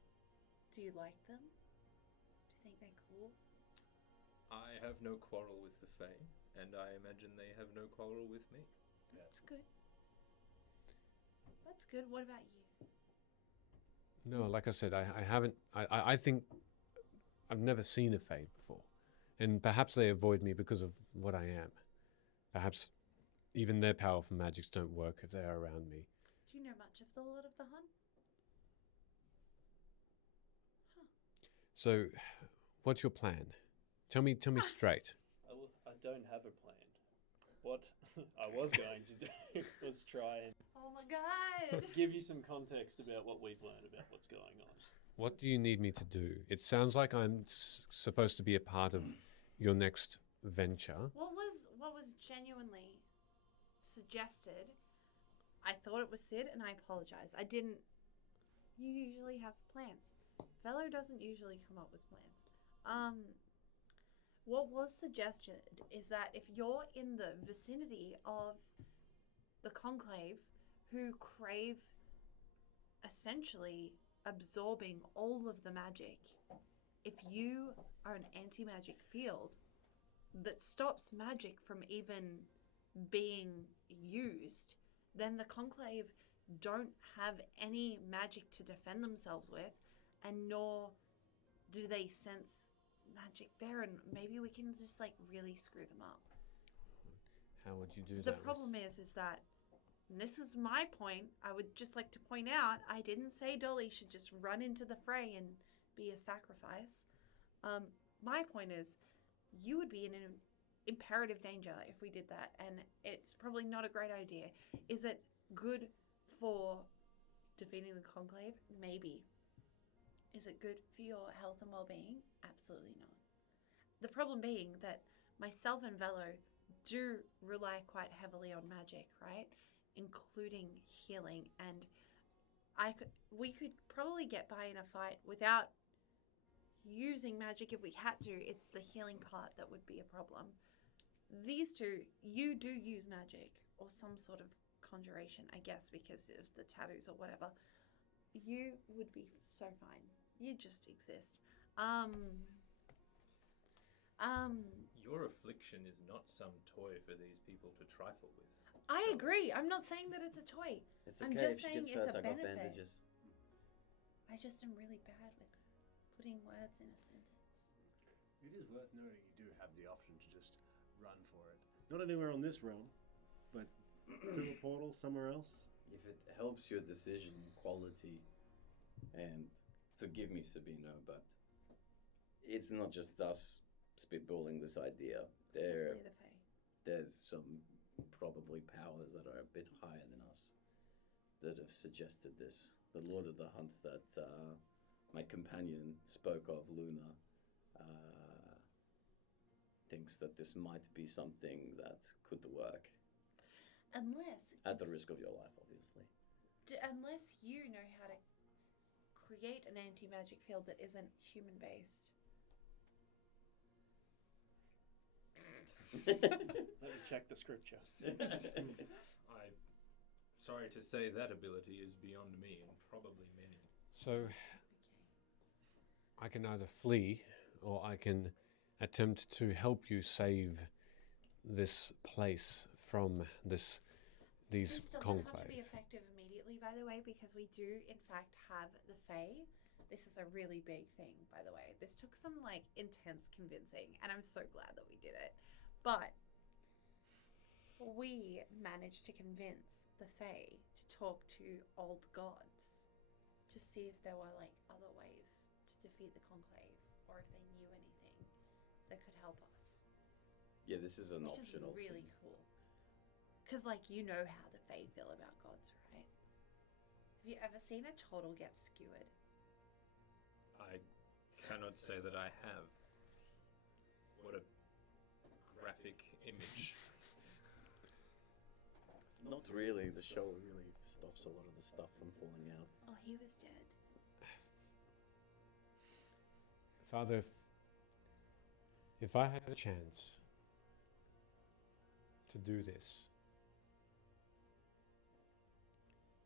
Do you like them? Do you think they're cool? I have no quarrel with the Fae, and I imagine they have no quarrel with me. That's good. That's good. What about you? No, like I said, I haven't. I think I've never seen a fae before, and perhaps they avoid me because of what I am. Perhaps even their powerful magics don't work if they are around me. Do you know much of the Lord of the Hun? So, what's your plan? Tell me straight. I don't have a plan. What I was going to do was try and Oh my god! give you some context about what we've learned about what's going on. What do you need me to do? It sounds like I'm supposed to be a part of your next venture. What was genuinely suggested? I thought it was Sid, and I apologize. I didn't. You usually have plans. Velo doesn't usually come up with plans. What was suggested is that if you're in the vicinity of the Conclave, who crave essentially absorbing all of the magic, if you are an anti-magic field that stops magic from even being used, then the Conclave don't have any magic to defend themselves with, and nor do they sense magic there, and maybe we can just like really screw them up. How would you do The that? problem is that, and this is my point, I would just like to point out, I didn't say Dolly should just run into the fray and be a sacrifice. My point is, you would be in an imperative danger if we did that, and it's probably not a great idea. Is it good for defeating the Conclave? Maybe. Is it good for your health and well-being? Absolutely not. The problem being that myself and Velo do rely quite heavily on magic, right? Including healing, and we could probably get by in a fight without using magic if we had to. It's the healing part that would be a problem. These two, you do use magic or some sort of conjuration, I guess, because of the tattoos or whatever. You would be so fine. You just exist. Your affliction is not some toy for these people to trifle with. I agree. I'm not saying that it's a toy. It's I'm okay just if she saying gets it's hurt. a I got benefit. bandages. I just am really bad with putting words in a sentence. It is worth noting you do have the option to just run for it. Not anywhere on this realm, but through a portal somewhere else. If it helps your decision quality, and forgive me, Sabino, but it's not just us spitballing this idea. It's definitely the Fae. There's some probably powers that are a bit higher than us that have suggested this. The Lord of the Hunt that my companion spoke of, Luna, thinks that this might be something that could work. Unless At the risk of your life, obviously. unless you know how to create an anti-magic field that isn't human based. Let me check the scripture. I'm sorry to say that ability is beyond me and probably many. So I can either flee or I can attempt to help you save this place from these This doesn't have to be conclaves. effective immediately, by the way, because we do in fact have the Fae. This is a really big thing, by the way. This took some like intense convincing, and I'm so glad that we did it. But we managed to convince the Fae to talk to old gods to see if there were like other ways to defeat the conclave, or if they knew anything that could help us. Yeah, this is an Which is optional really thing. cool. Because, like, you know how the Fae feel about gods, right? Have you ever seen a turtle get skewered? I cannot say that I have. What a graphic image. Not really. The show really stops a lot of the stuff from falling out. Oh, he was dead. Father, if I had a chance to do this,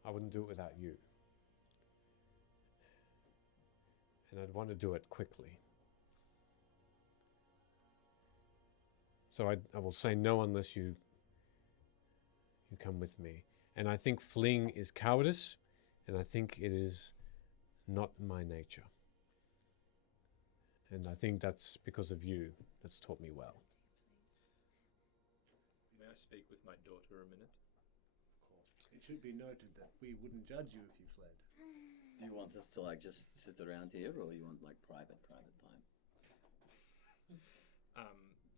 I wouldn't do it without you. And I'd want to do it quickly. So I will say no unless you come with me. And I think fleeing is cowardice, and I think it is not my nature. And I think that's because of you that's taught me well. May I speak with my daughter a minute? Of course. It should be noted that we wouldn't judge you if you fled. Do you want us to like just sit around here, or you want like private time?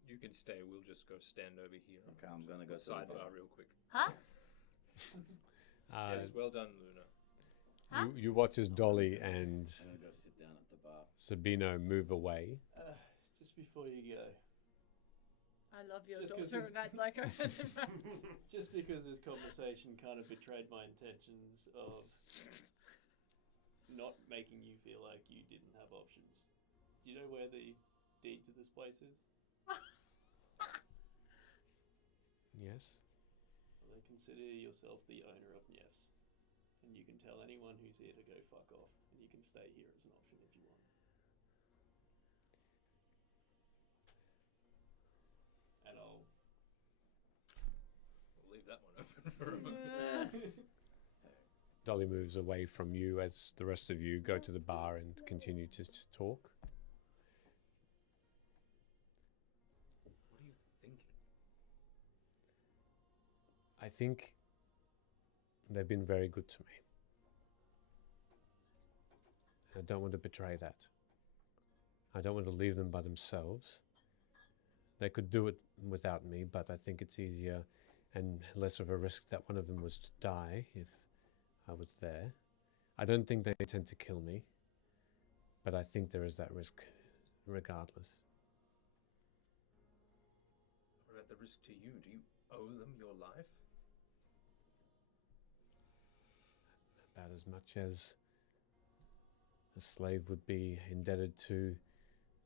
You can stay. We'll just go stand over here. Okay, I'm gonna go to the sidebar bar. real quick. Huh? Yes, well done, Luna. Huh? You watch as Dolly and I'm gonna go sit down at the bar. Sabino move away. Just before you go, I love your Just 'cause daughter, it's- and I'd like her. just because this conversation kind of betrayed my intentions of not making you feel like you didn't have options. Do you know where the deed to this place is? Yes. Well, then consider yourself the owner of Niefs. And you can tell anyone who's here to go fuck off. And you can stay here as an option if you want. And I'll We'll leave that one open for a moment. Dolly moves away from you as the rest of you go to the bar and continue to talk. What are you thinking? I think they've been very good to me. I don't want to betray that. I don't want to leave them by themselves. They could do it without me, but I think it's easier and less of a risk that one of them was to die if I was there. I don't think they intend to kill me, but I think there is that risk regardless. What about the risk to you? Do you owe them your life? About as much as a slave would be indebted to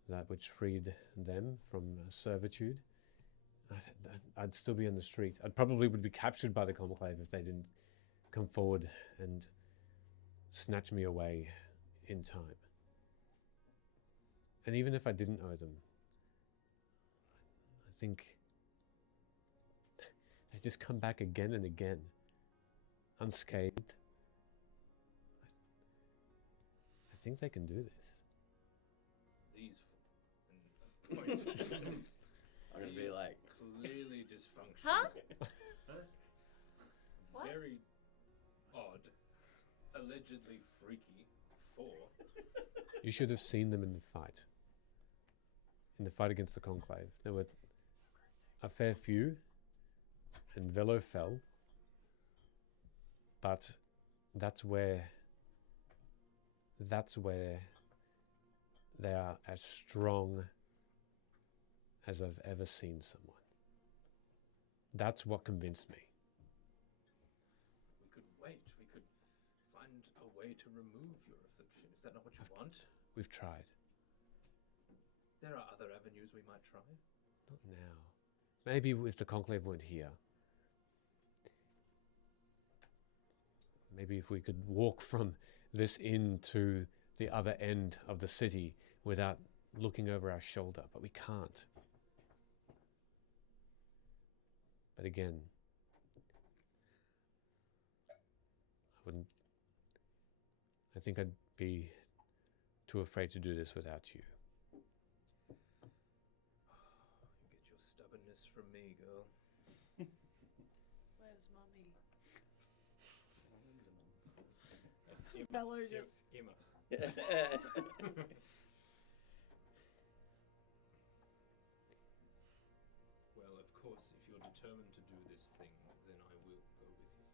that which freed them from servitude. I'd still be on the street. I probably would be captured by the Conclave if they didn't come forward and snatch me away in time. And even if I didn't owe them, I think they just come back again and again, unscathed. I think they can do this. point. I'm gonna He be is like, clearly dysfunctional. Huh? What? Very odd. Allegedly freaky. 4. You should have seen them in the fight. In the fight against the Conclave. There were a fair few, and Velo fell. But that's where they are as strong as I've ever seen someone. That's what convinced me. We could wait. We could find a way to remove your affliction. Is that not what you want? We've tried. There are other avenues we might try. Not now. Maybe if the Conclave weren't here. Maybe if we could walk from this inn to the other end of the city without looking over our shoulder, but we can't. But again, I think I'd be too afraid to do this without you. You get your stubbornness from me, girl. Where's mummy? Ear- Bello ear- just. Earmuffs. Well, of course, if you're determined to do this thing, then I will go with you.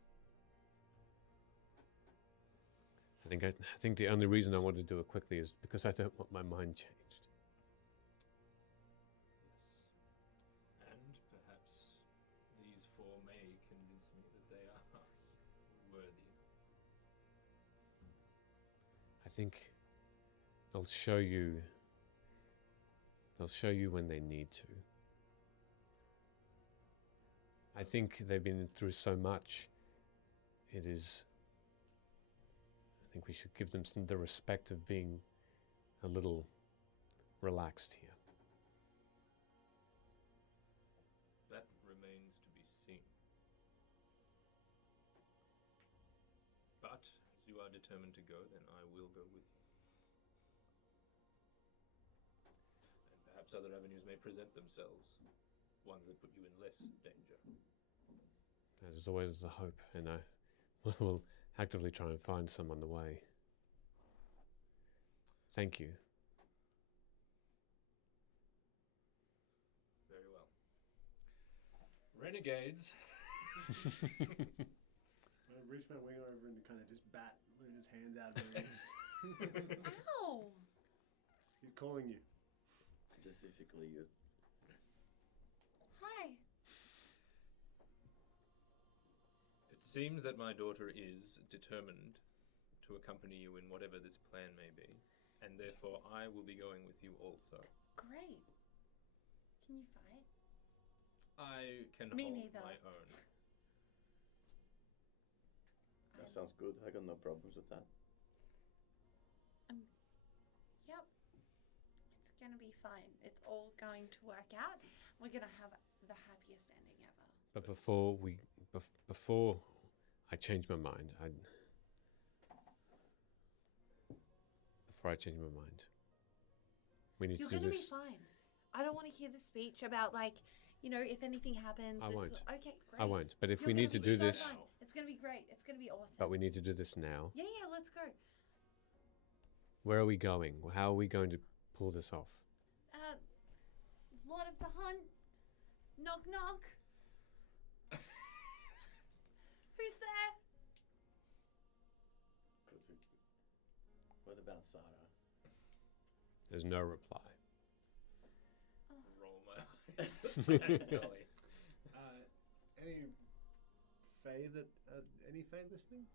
I think the only reason I want to do it quickly is because I don't want my mind changed. Yes. And perhaps these 4 may convince me that they are worthy. I think they'll show you when they need to. I think they've been through so much. I think we should give them the respect of being a little relaxed here. That remains to be seen. But, as you are determined to go, then I will go with you. And perhaps other avenues may present themselves, ones that put you in less danger. There's always the hope, and I will actively try and find some on the way. Thank you. Very well. Renegades. Reach my wing over and kind of just bat Luna's hands out of her legs. Ow! He's calling you. specifically you. Hi. It seems that my daughter is determined to accompany you in whatever this plan may be, and therefore I will be going with you also. Great. Can you fight? I can Me hold neither. my own. That sounds good. I got no problems with that. Yep. It's gonna be fine. It's all going to work out. We're gonna have the happiest ending ever. But before I change my mind, we need You're to do gonna this. be fine. I don't want to hear the speech about if anything happens. I won't. Okay, great. I won't. But if You're we gonna need to be do so this, fine. It's gonna be great. It's gonna be awesome. but we need to do this now. Yeah, let's go. Where are we going? How are we going to pull this off? Lord of the Hunt. Knock knock. Who's there? What about Sarah? There's no reply. Roll my eyes. Dolly. Any Fae listening?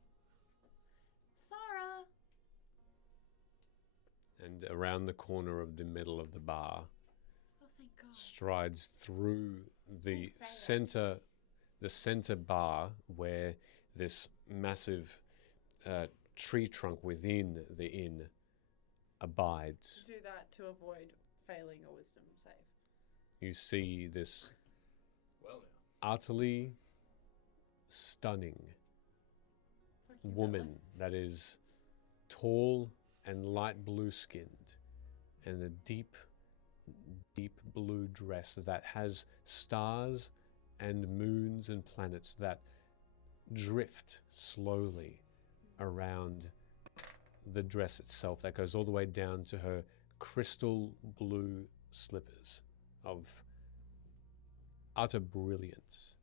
Sarah. And around the corner of the middle of the bar Oh, thank God. strides through the Fae. center bar where this massive tree trunk within the inn abides. Do that to avoid failing a wisdom save. You see this Well now. utterly stunning Fuck you, woman that is tall and light blue skinned and a deep deep blue dress that has stars and moons and planets that drift slowly around the dress itself, that goes all the way down to her crystal blue slippers of utter brilliance,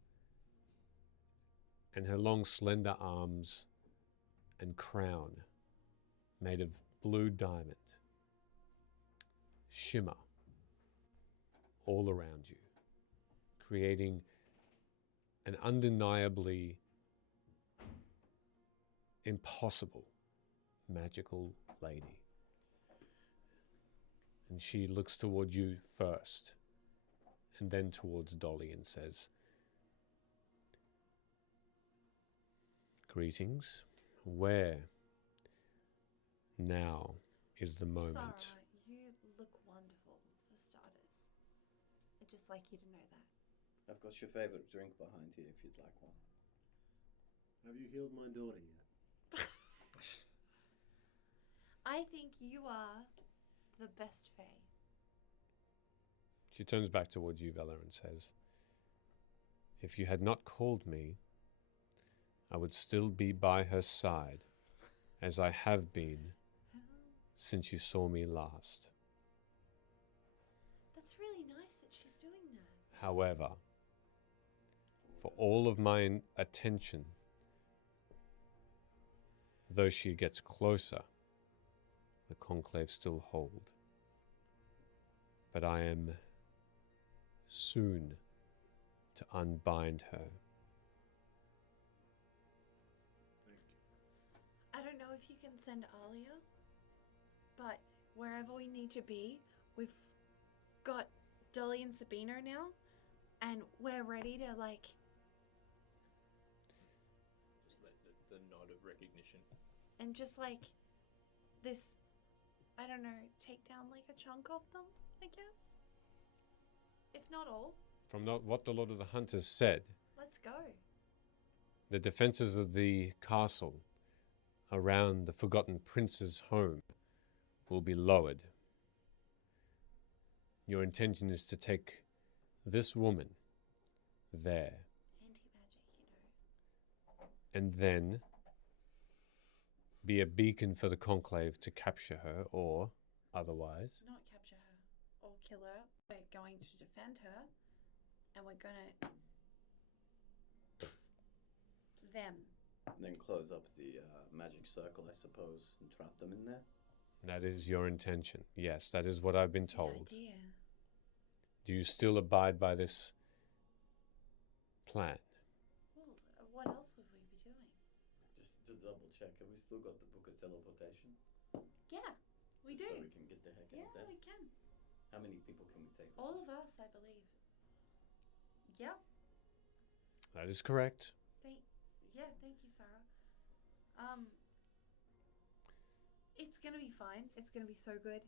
and her long slender arms and crown made of blue diamond shimmer all around you, creating an undeniably impossible magical lady. And she looks toward you first, and then towards Dolly, and says, "Greetings. Where now is the moment?" Sarah, you look wonderful, for starters. I'd just like you to know that. I've got your favorite drink behind here if you'd like one. Have you healed my daughter yet? I think you are the best Fae. She turns back towards you, Vela, and says, "If you had not called me, I would still be by her side, as I have been since you saw me last. That's really nice that she's doing that. However, for all of my attention, though she gets closer, the conclave still hold. But I am soon to unbind her." Thank you. I don't know if you can send Alia, but wherever we need to be, we've got Dolly and Sabino now, and we're ready to, like... Just let the nod of recognition. And just, like, this, I don't know, take down, like, a chunk of them, I guess? If not all, From what the Lord of the Hunters said, let's go. the defenses of the castle around the Forgotten Prince's home will be lowered. Your intention is to take this woman there, Anti-magic, you know. and then be a beacon for the Conclave to capture her, or otherwise. Not capture her or kill her. We're going to defend her, and we're gonna... them. And then close up the magic circle, I suppose, and trap them in there. That is your intention. Yes, that is what I've been That's the told. idea. Do you still abide by this plan? Well, what else would we be doing? Just to double check, have we still got the book of teleportation? Yeah, we Just do. So we can get the heck Yeah, out there. we can. How many people can we take? with All us? of us, I believe. Yeah. That is correct. Thank you, Sarah. It's gonna be fine. It's gonna be so good.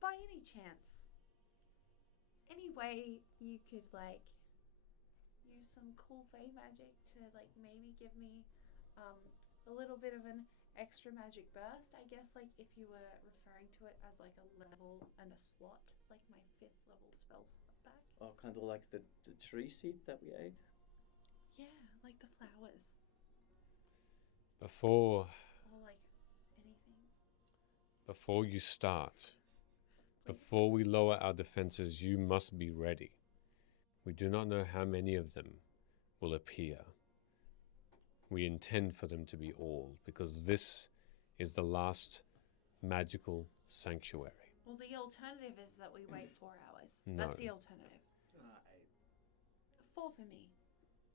By any chance, any way you could, like, use some cool Fae magic to, like, maybe give me a little bit of an extra magic burst? I guess, like, if you were referring to it as, like, a level and a slot, like my 5th level spell slot back. Oh, kind of like the tree seed that we ate? Yeah, like the flowers. Before Or, like, anything. Before you start, before we lower our defenses, you must be ready. We do not know how many of them will appear. We intend for them to be all, because this is the last magical sanctuary. Well, the alternative is that we wait 4 hours. No. That's the alternative. 4 for me.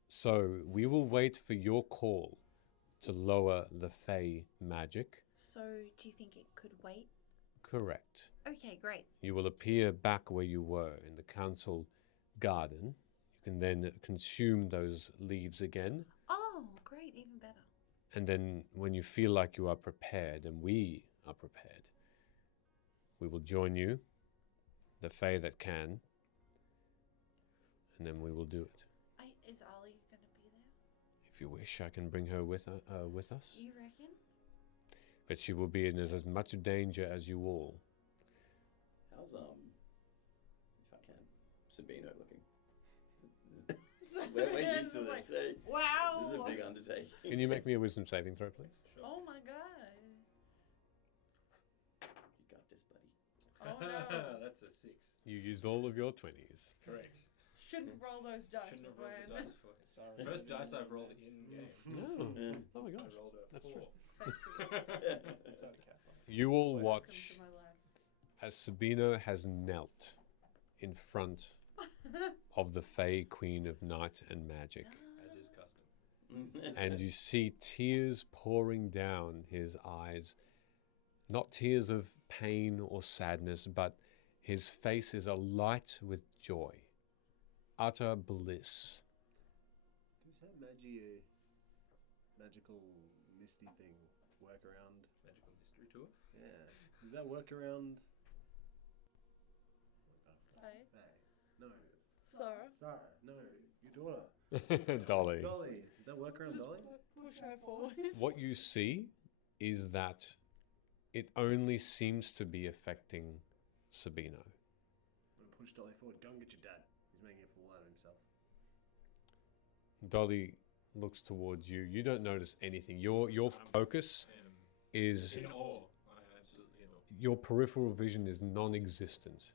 So we will wait for your call to lower the Fey magic. So, do you think it could wait? Correct. Okay, great. You will appear back where you were in the council garden. You can then consume those leaves again. Oh, great, even better. And then when you feel like you are prepared, and we are prepared, we will join you, the Fae that can, and then we will do it. Is Ali going to be there? If you wish, I can bring her with us. You reckon? But she will be in as much danger as you all. How's Sabino looking? We're used to this. Hey, Wow. this is a big undertaking. Can you make me a wisdom saving throw, please? Sure. Oh my god. You got this, buddy. Oh no. That's a 6. You used all of your 20s. Correct. Shouldn't roll those dice Shouldn't have rolled the beforehand. dice for Sorry. First dice I've rolled in game. Oh, Yeah. oh my I gosh. rolled a That's 4. true. Sexy. Start a cat one. You all Welcome watch to my life. as Sabino has knelt in front of the Fey Queen of Night and Magic. As is custom. And you see tears pouring down his eyes. Not tears of pain or sadness, but his face is alight with joy, utter bliss. Does that magical misty thing work around? Magical mystery tour. Yeah. Does that work around? Hey. No. Sarah. Sarah. No. Your daughter. Dolly. Dolly. Does that work around Dolly? Push her forward. What you see is that it only seems to be affecting Sabino. I'm gonna push Dolly forward. Go and get your dad. He's making a fool out of himself. Dolly looks towards you. You don't notice anything. Your focus is In awe. I am absolutely in awe. your peripheral vision is non-existent.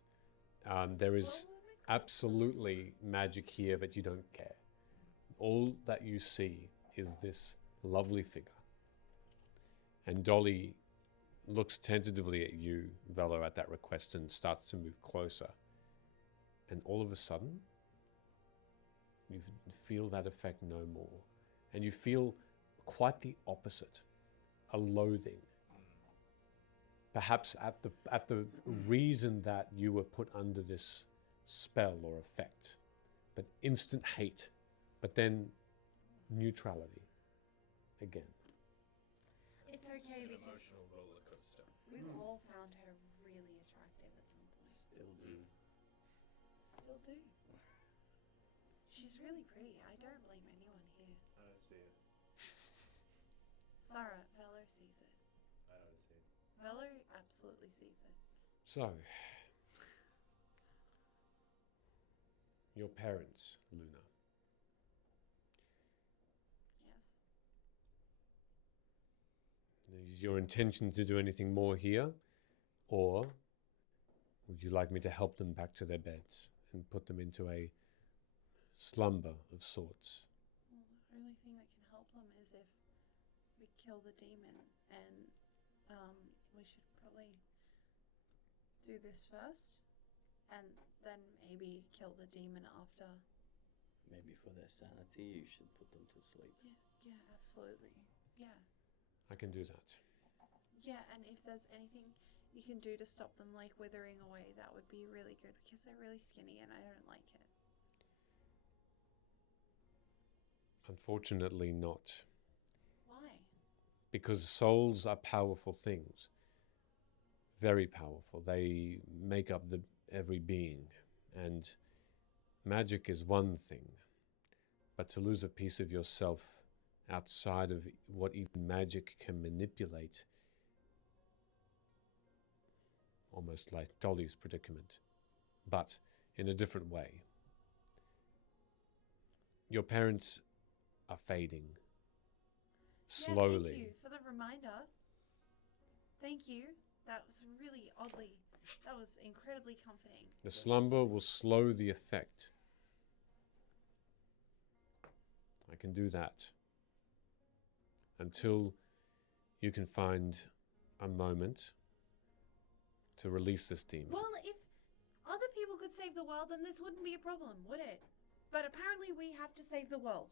There is absolutely magic here, but you don't care. All that you see is this lovely figure. And Dolly looks tentatively at you, Velo, at that request and starts to move closer. And all of a sudden, you feel that effect no more. And you feel quite the opposite, a loathing. Perhaps at the reason that you were put under this spell or effect, but instant hate, but then neutrality again. It's okay An because emotional roller coaster. we've all found her really attractive at some point. Still do. Still do. She's really pretty. I don't blame anyone here. I don't see it. Sarah, Velo sees it. I don't see it. Velo absolutely sees it. So, your parents, Luna, Yes. is your intention to do anything more here? Or would you like me to help them back to their beds and put them into a slumber of sorts? Well, the only thing that can help them is if we kill the demon, and we should probably do this first, and then maybe kill the demon after. Maybe for their sanity, you should put them to sleep. Yeah, absolutely. Yeah. I can do that. Yeah, and if there's anything you can do to stop them like withering away, that would be really good because they're really skinny and I don't like it. Unfortunately, not. Why? Because souls are powerful things. Very powerful. They make up every being. And magic is one thing. But to lose a piece of yourself outside of what even magic can manipulate, almost like Dolly's predicament, but in a different way. Your parents are fading Yeah, slowly. thank you for the reminder. Thank you. That was really that was incredibly comforting. The slumber will slow the effect. I can do that until you can find a moment to release this demon. Well, if other people could save the world, then this wouldn't be a problem, would it? But apparently we have to save the world.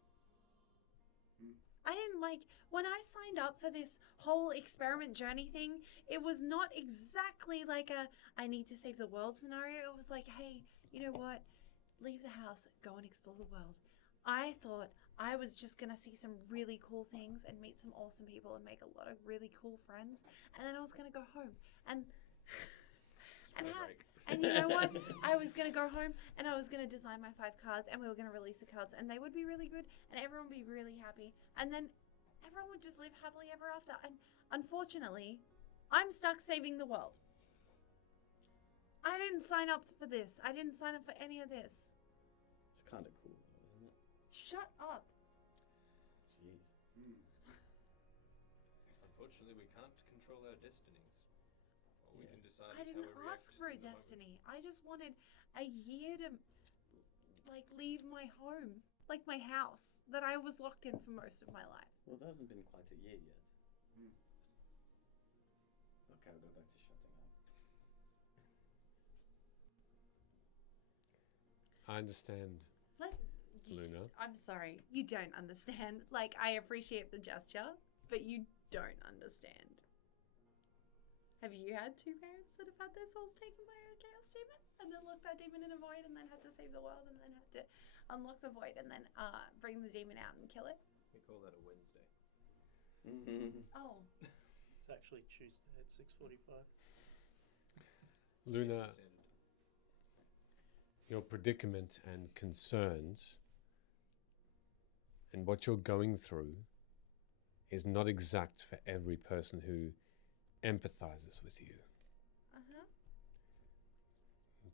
I didn't when I signed up for this whole experiment journey thing, it was not exactly like a I need to save the world scenario. It was like, hey, you know what? Leave the house, go and explore the world. I thought I was just going to see some really cool things and meet some awesome people and make a lot of really cool friends. And then I was going to go home. And and you know what? I was going to go home and I was going to design my 5 cards and we were going to release the cards and they would be really good and everyone would be really happy. And then everyone would just live happily ever after. And unfortunately, I'm stuck saving the world. I don't didn't sign up for this. I didn't sign up for any of this. It's kind of cool, though, isn't it? Shut up. Jeez. Unfortunately, we can't control our destinies. All we Yeah. can decide I is didn't how we react ask for a in the moment. destiny. I just wanted a year to, like, leave my home, like my house that I was locked in for most of my life. Well, it hasn't been quite a year yet. Okay, I'll go back to shutting up. I understand, Let Luna. I'm sorry, you don't understand. Like, I appreciate the gesture, but you don't understand. Have you had two parents that have had their souls taken by a chaos demon, and then locked that demon in a void, and then had to save the world, and then had to unlock the void, and then bring the demon out and kill it? We call that a Wednesday. Oh, It's actually Tuesday at 6:45. Luna, Eastern Standard. your predicament and concerns and what you're going through is not exact for every person who empathizes with you.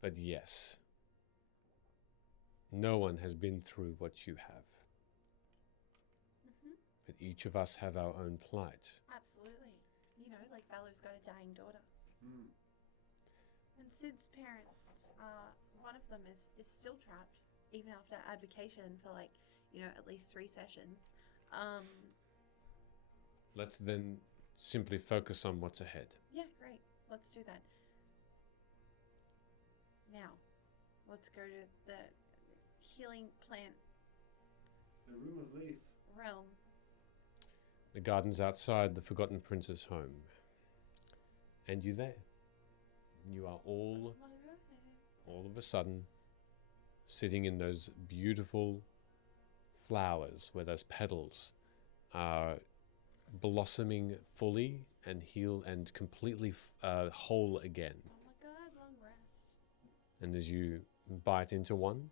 But yes, no one has been through what you have. But each of us have our own plight. absolutely. You know, like Valor's got a dying daughter. And Sid's parents, one of them is still trapped, even after advocation for, like, you know, at least 3 sessions. Let's then simply focus on what's ahead. Yeah, great. Let's do that. Now, let's go to the healing plant The Room of Leaf. realm. The garden's outside the Forgotten Prince's home. And you there. You are all of a sudden sitting in those beautiful flowers where those petals are blossoming fully and heal and completely whole again. Oh my god, long rest. And as you bite into one,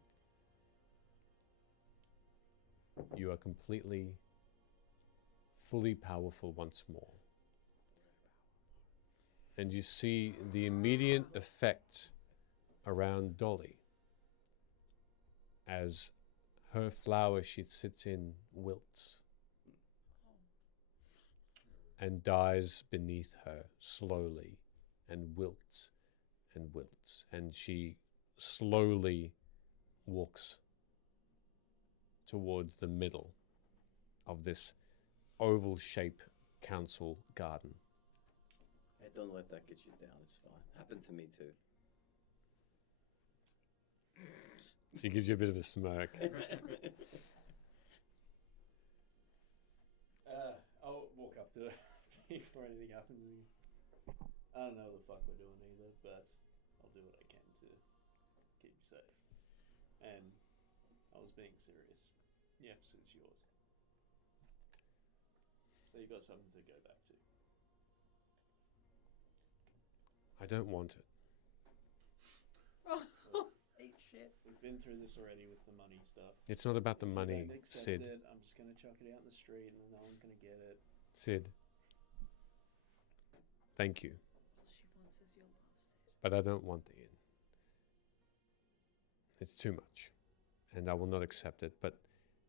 you are completely, fully powerful once more. And you see the immediate effect around Dolly as her flower she sits in wilts and dies beneath her slowly and wilts and wilts. And she slowly walks towards the middle of this oval shape council garden. Hey, don't let that get you down. It's fine. Happened to me too. She gives you a bit of a smirk. I'll walk up to her before anything happens. I don't know what the fuck we're doing either, but I'll do what I can to keep you safe. And I was being serious. Yes, it's yours. So you got something to go back to. I don't want it. Eat shit. We've been through this already with the money stuff. It's not about the If you money, don't accept Sid. it, I'm just gonna chuck it out in the street, and then no one's gonna get it. Sid. Thank you. All she wants is your love, Sid. But I don't want the inn. It's too much. And I will not accept it. But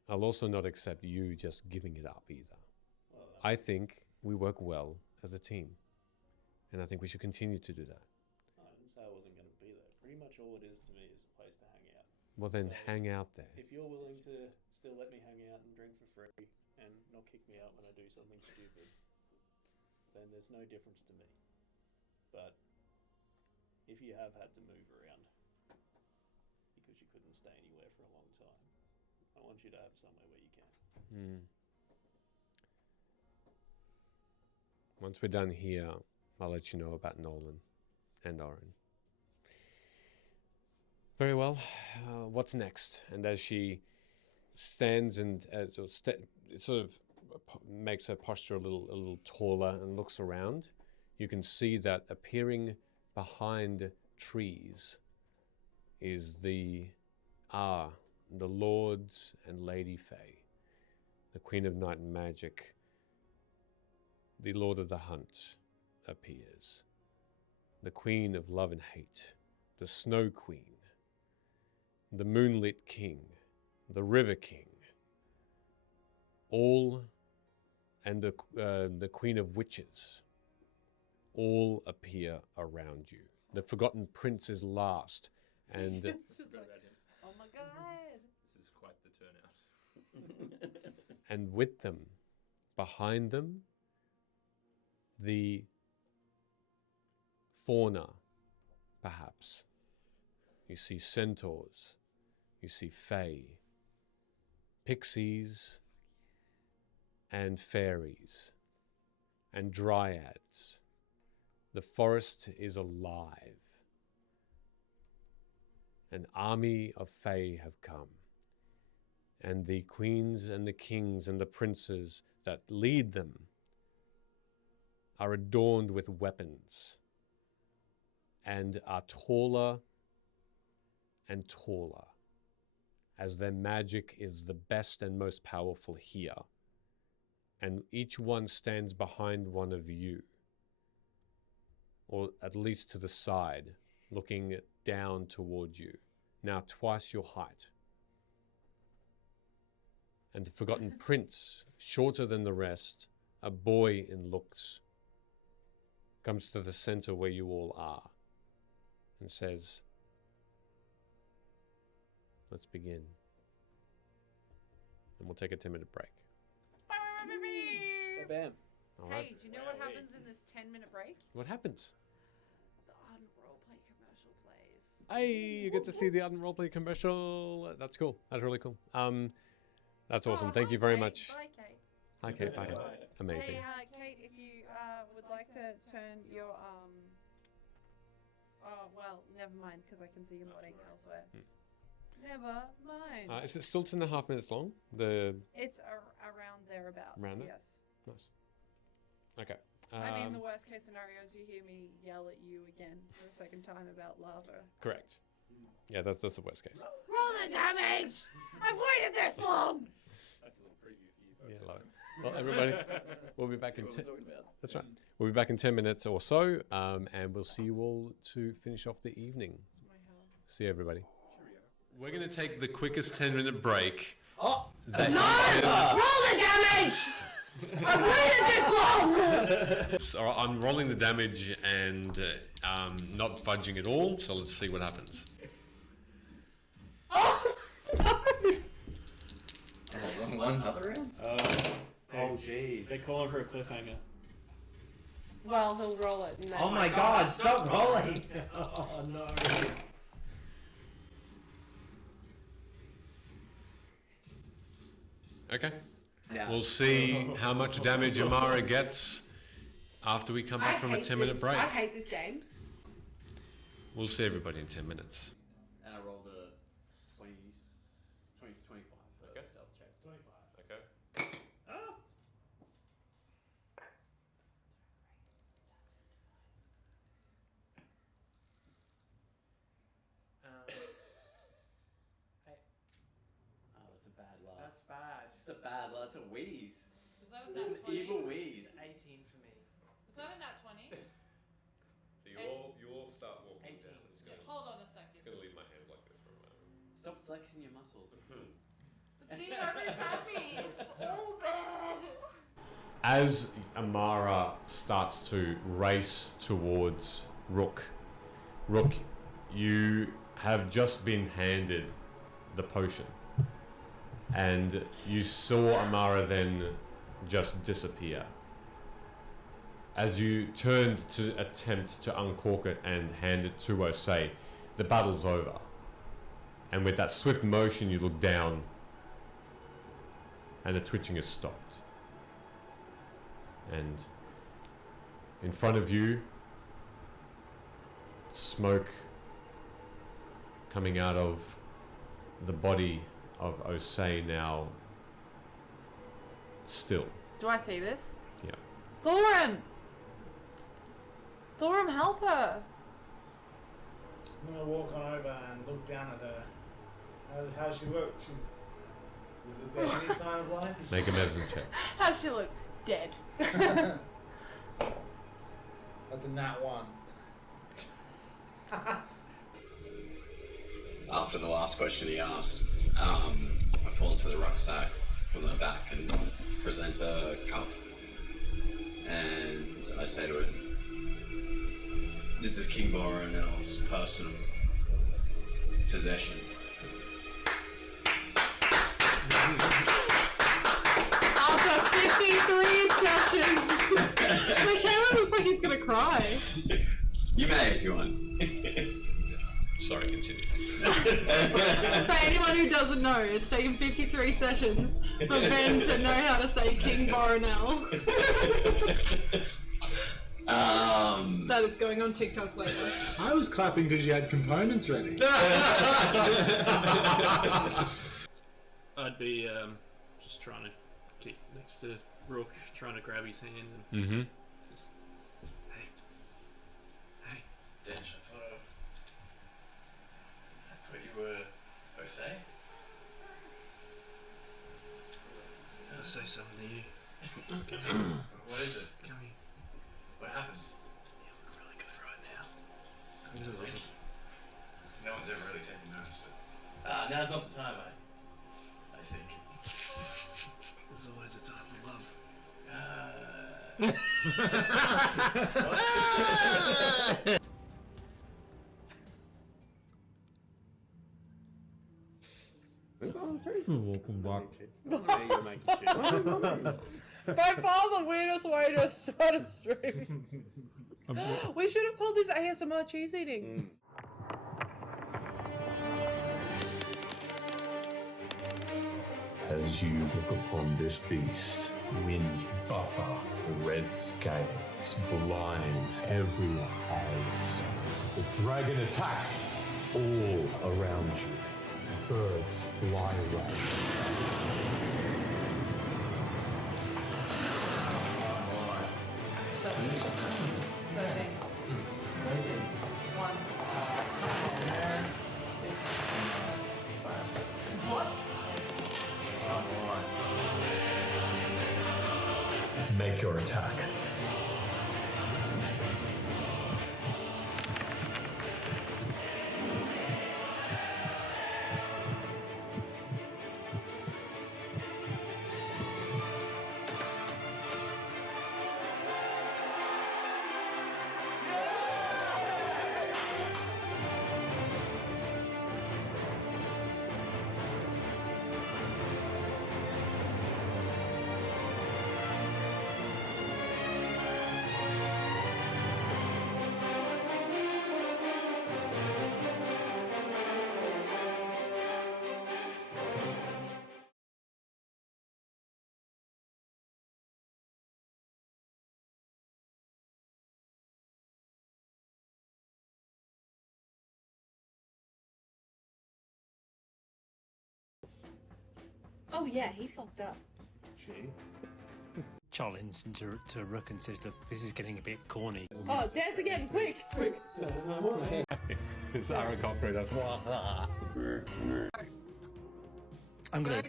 I'll also not accept you just giving it up either. Well, I think we work well as a team. And I think we should continue to do that. I didn't say I wasn't gonna be there. Pretty much all it is to me is a place to hang out. Well, then So, hang out there. If you're willing to still let me hang out and drink for free and not kick me out when I do something stupid, then there's no difference to me. But if you have had to move around because you couldn't stay anywhere for a long time, I want you to have somewhere where you can. Once we're done here, I'll let you know about Nolan and Oren. Very well. What's next? And as she stands and sort of makes her posture a little taller and looks around, you can see that appearing behind trees is the Lords and Lady Fae, the Queen of Night and Magic. The Lord of the Hunt appears. The Queen of Love and Hate the Snow Queen, the Moonlit King, the River King, all, and the Queen of Witches, all appear around you. The Forgotten Prince is last, and Just like, oh my god. This is quite the turnout. and with them, behind them, the fauna, perhaps. You see centaurs, you see fae, pixies, and fairies, and dryads. The forest is alive. An army of fae have come, and the queens and the kings and the princes that lead them are adorned with weapons and are taller and taller, as their magic is the best and most powerful here. And each one stands behind one of you, or at least to the side, looking down toward you, now twice your height. And the Forgotten Prince, shorter than the rest, a boy in looks, comes to the center where you all are and says, "Let's begin." And we'll take a 10-minute break. Bam. All right. Hey, do you know what happens in this 10-minute break? What happens? The Unroleplay commercial plays. Hey, you get to see the Ardent Roleplay commercial. That's cool. That's really cool. That's awesome. Oh, Thank hi, you very Kate. much. Bye, Kate. Hi, Kate. Bye. Bye. Amazing. Hey, Kate, if you would like to turn your oh well, never mind, because I can see you're nodding elsewhere. Never mind. Is it still 2.5 minutes long? The It's around thereabouts. Around there? Yes. nice. Okay. I mean, the worst case scenario is you hear me yell at you again for a second time about lava. Correct. Yeah, that's the worst case. Roll the damage! I've waited this long! That's a little preview for you folks. Yeah, love it. Well, everybody, we'll be back in What 10. we're talking about. That's right. We'll be back in 10 minutes or so, and we'll see you all to finish off the evening. It's my hell. See you, everybody. We're going to take the quickest 10-minute break. Oh! That Roll the damage! I've waited this long! So I'm rolling the damage and not budging at all, so let's see what happens. Oh! No! Wrong one, another round? Oh, jeez. They're calling for a cliffhanger. Well, he'll roll it. And then Oh my god, stop rolling! Oh no. Okay. Yeah. We'll see how much damage Amara gets after we come back from a 10-minute break. I hate this game. We'll see everybody in 10 minutes. And I rolled a 20, 25 for Okay. stealth check. 25. Okay. Oh! Oh, that's a bad laugh. That's bad. It's a bad laugh. That's a wheeze. Is that a That's an nat 20? evil wheeze. It's 18 for me. Is that a nat 20? So you all start walking 18. down. I'm just gonna, Hold on a second. gonna leave my hand like this for a moment. Stop flexing your muscles. The team is happy. It's all bad. As Amara starts to race towards Rook, you have just been handed the potion. And you saw Amara then just disappear. As you turned to attempt to uncork it and hand it to Osei, the battle's over. And with that swift motion, you look down, and the twitching has stopped. And in front of you, smoke coming out of the body of Osei, now still. Do I see this? Yeah. Thorum! Thorum, help her! I'm gonna walk on over and look down at her. How's she look? Is there any sign of life? Make a medicine check. How's she look? Dead. That's a nat 1. after the last question he asked, I pull into the rucksack from the back and present a cup. And I say to it, "This is King Boronel's personal possession." After 53 sessions, Michaela looks like he's gonna cry. You may if you want. Sorry, continue. For anyone who doesn't know, it's taken 53 sessions for Ben to know how to say King Boronel. That is going on TikTok later. I was clapping because you had components ready. I'd be just trying to keep next to Rook, trying to grab his hand and Mm-hmm. just, hey, Dench, I thought you were Jose? I'll say something to you. Come here. What is it? Come here. What happened? You look really good right now. Thank you. No one's ever really taken notice, but now's not the time, I think. There's always a time for love. Welcome back. By far the weirdest way to start a stream. We should have called this ASMR cheese eating. As you look upon this beast, wind buffer, the red scales blind every haze. The dragon attacks all around you. Birds fly away. Make your attack. Oh yeah, he fucked up. Charlie listens to Rook and says, look, this is getting a bit corny. Oh, dance again, quick! It's Aaron Cochrane. That's I'm gonna...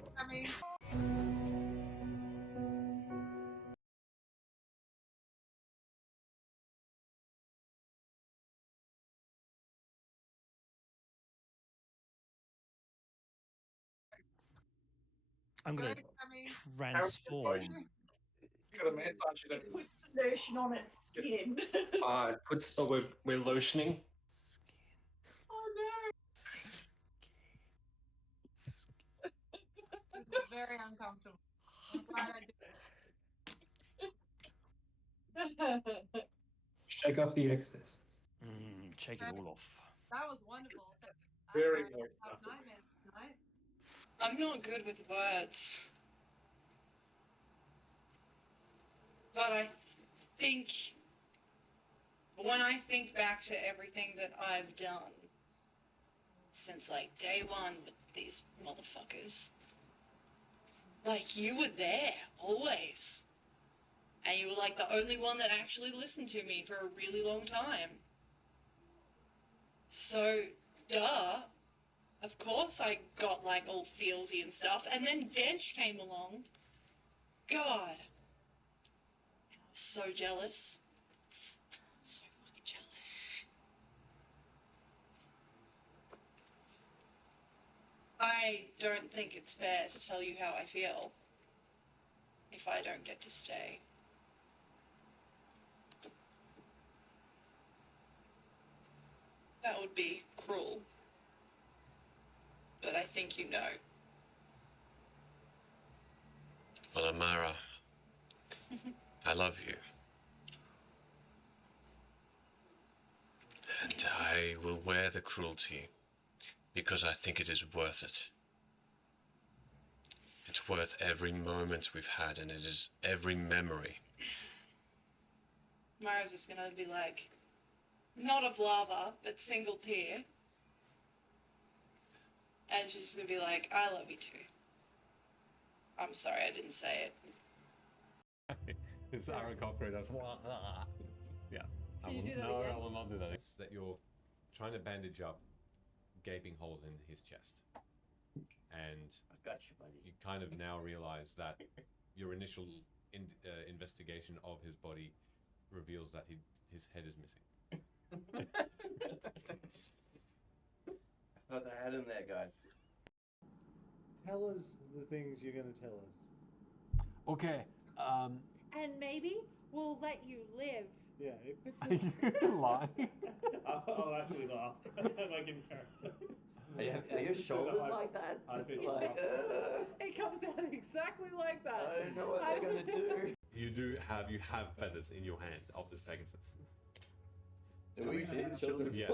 I'm gonna transform. You got a massage it. It puts the lotion on its skin. It puts. Oh, we're lotioning. Oh no! This is very uncomfortable. I'm glad I did. Shake off the excess. Shake it all off. That was wonderful. Very I moist have after. nightmares tonight. I'm not good with words. But I think when I think back to everything that I've done since like day one with these motherfuckers, like you were there always. And you were like the only one that actually listened to me for a really long time. So, duh. Of course I got like all feelsy and stuff. And then Dench came along. God. I was so jealous. So fucking jealous. I don't think it's fair to tell you how I feel if I don't get to stay. That would be cruel. But I think you know. Well, Amara, I love you. And I will wear the cruelty because I think it is worth it. It's worth every moment we've had, and it is every memory. Mara's just gonna be like, not of lava, but single tear. And she's just gonna be like, I love you too. I'm sorry I didn't say it. It's Aaron Cochrane. That's yeah. Can you do that again? I will not do that. It's that you're trying to bandage up gaping holes in his chest, and I got you, buddy. you kind of now realize that your initial investigation of his body reveals that his head is missing. I thought I had him there, guys. Tell us the things you're going to tell us. Okay. And maybe we'll let you live. Yeah, if Are you lying? I'll actually laugh. Like in character. Are your shoulders like that? Like, It comes out exactly like that. I don't know what they're gonna do. You have feathers in your hand of this Pegasus. Do we see the children? Yes.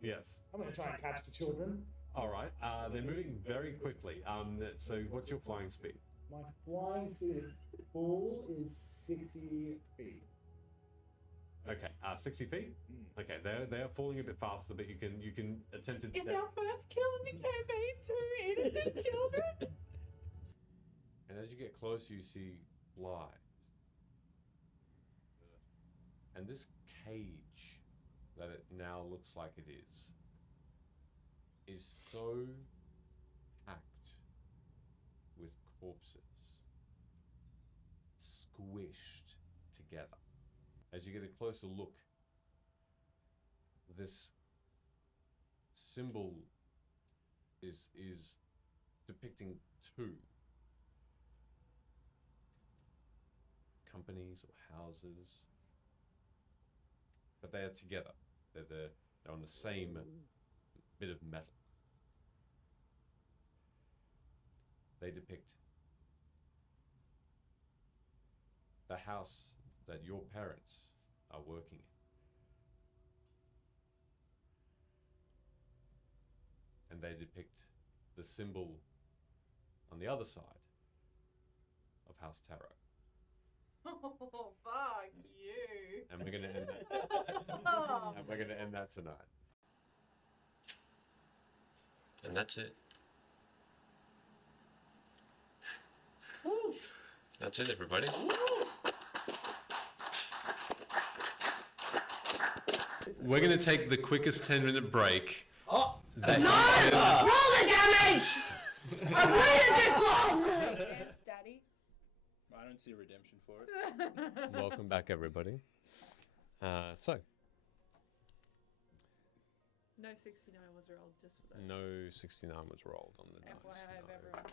Yes. I'm going to try and catch the children. All right. They're moving very quickly. So what's your flying speed? My flying speed full is 60 feet. Okay. 60 feet. Okay. They are falling a bit faster, but you can attempt to. It's our first kill in the campaign, 2 innocent children. And as you get closer, you see lives. And this cage that it now looks like it is so packed with corpses, squished together. As you get a closer look, this symbol is depicting 2 companies or houses, but they are together. They're on the same bit of metal. They depict the house that your parents are working in. And they depict the symbol on the other side of House Tarot. Oh, fuck you. And we're gonna end that. And we're gonna end that tonight. And that's it. That's it, everybody. We're gonna take the quickest 10-minute break. Oh, that No! you can- Roll the damage! I've waited this long! Yes, Daddy. I don't see a redemption for it. Welcome back, everybody. So, No 69 was rolled just for that. no 69 was rolled on the dice. FYI of no. everyone.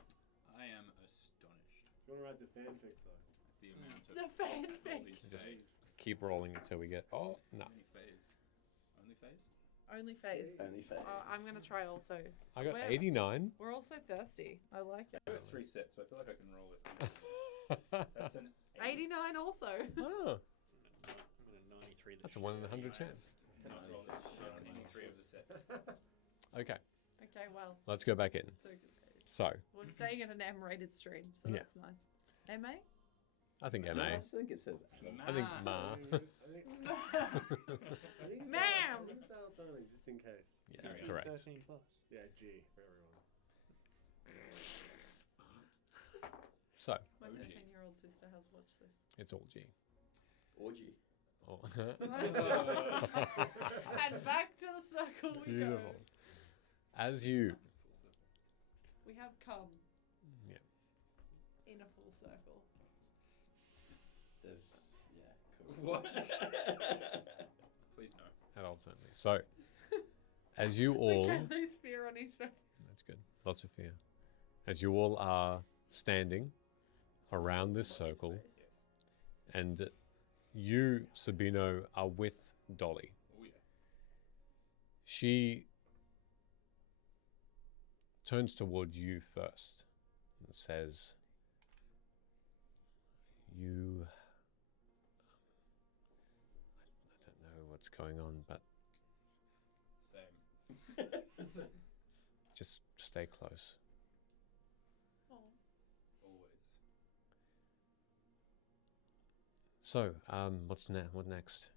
I am astonished You want to write the fanfic, though? at the amount of The fanfic. all these Just- phase. Keep rolling until we get. Oh, no. How many phase? Only phase? Only phase. Only phase. I'm going to try also. I got We're- 89. We're also thirsty. I like it. I got 3 sets, so I feel like I can roll it. That's an 89 also. Oh, I'm gonna 93 this that's a shit 1 in out of 100 you, mate. chance. No, I rolled any 3 of the sets. Okay, Okay, well. let's go back in. So So, we're staying at an M-rated stream, so Yeah. that's nice. MA? I think No, MA. I think it says. I think Ma. I think Ma'am! I think it's adults only, just in case. Yeah, PG correct. 13 plus. Yeah, G for everyone. So, My 13-year-old sister has watched this. it's all G. Orgy. Oh. And back to the circle we Beautiful. go. As you. We have come Yeah. in a full circle. There's cool. What? Please no. Adults only. So, as you all. Look at his fear on his face. That's good. Lots of fear. As you all are standing around this circle, and you, Sabino, are with Dolly. Oh, yeah. She turns towards you first and says, "You, I don't know what's going on, but Same. just stay close." Always. So, what next?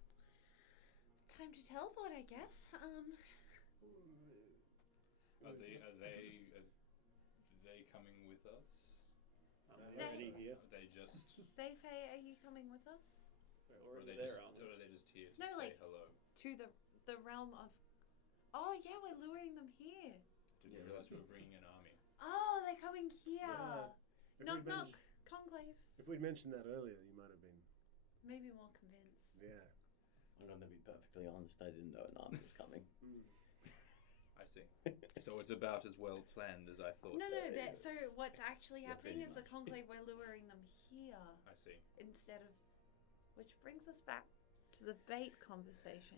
Time to teleport, I guess. Are they coming with us? No. Already here. Are they just Fei Fei, are you coming with us? We're or are already they there, just aren't we? or are they just here to No, say like- hello? To the realm of. Oh yeah, we're luring them here. Didn't realize we were bringing an army. Oh, they're coming here. Yeah. If Knock we'd knock. mentioned- Conclave. If we'd mentioned that earlier, you might have been. Maybe more convinced. Yeah. I'm going to be perfectly honest. I didn't know an army was coming. I see. So it's about as well planned as I thought. No, that. So what's actually Yeah, happening pretty is the much. conclave. We're luring them here I see. instead of, which brings us back to the bait conversation.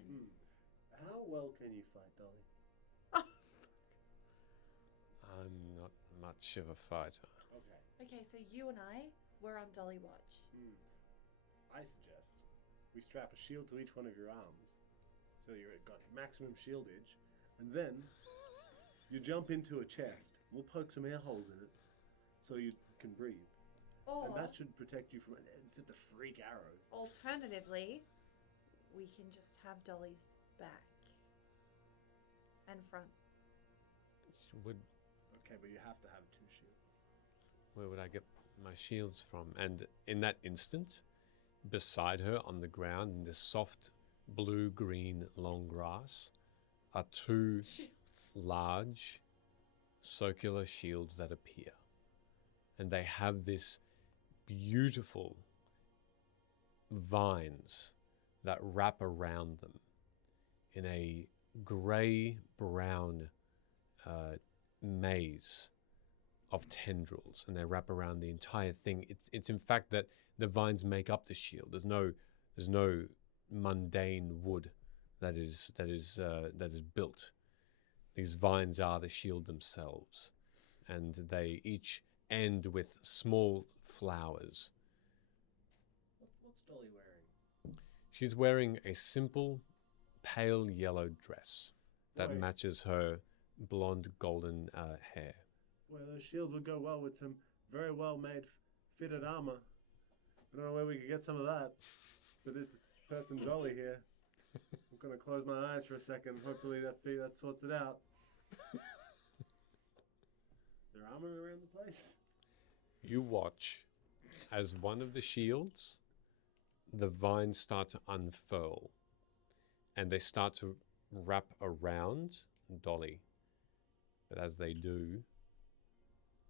How well can you fight, Dolly? I'm not much of a fighter. Okay. Okay, so you and I, we're on Dolly watch. I suggest we strap a shield to each one of your arms, so you've got maximum shieldage, and then you jump into a chest. We'll poke some air holes in it, so you can breathe, Or and that should protect you from instead of freak arrow. alternatively, we can just have Dolly's back and front. Would Okay, but you have to have two shields. Where would I get my shields from? And in that instant, beside her on the ground in this soft blue-green long grass are two large circular shields that appear. And they have this beautiful vines that wrap around them in a grey-brown maze of tendrils, and they wrap around the entire thing. It's in fact that the vines make up the shield. There's no mundane wood that is built. These vines are the shield themselves, and they each end with small flowers. What's Dolly wearing? She's wearing a simple, pale yellow dress that Right. matches her blonde golden hair. Well, those shields would go well with some very well made fitted armor. I don't know where we could get some of that. For this person Dolly here. I'm gonna close my eyes for a second. Hopefully that sorts it out. There armor around the place? You watch as one of the shields, the vines start to unfurl, and they start to wrap around Dolly. But as they do,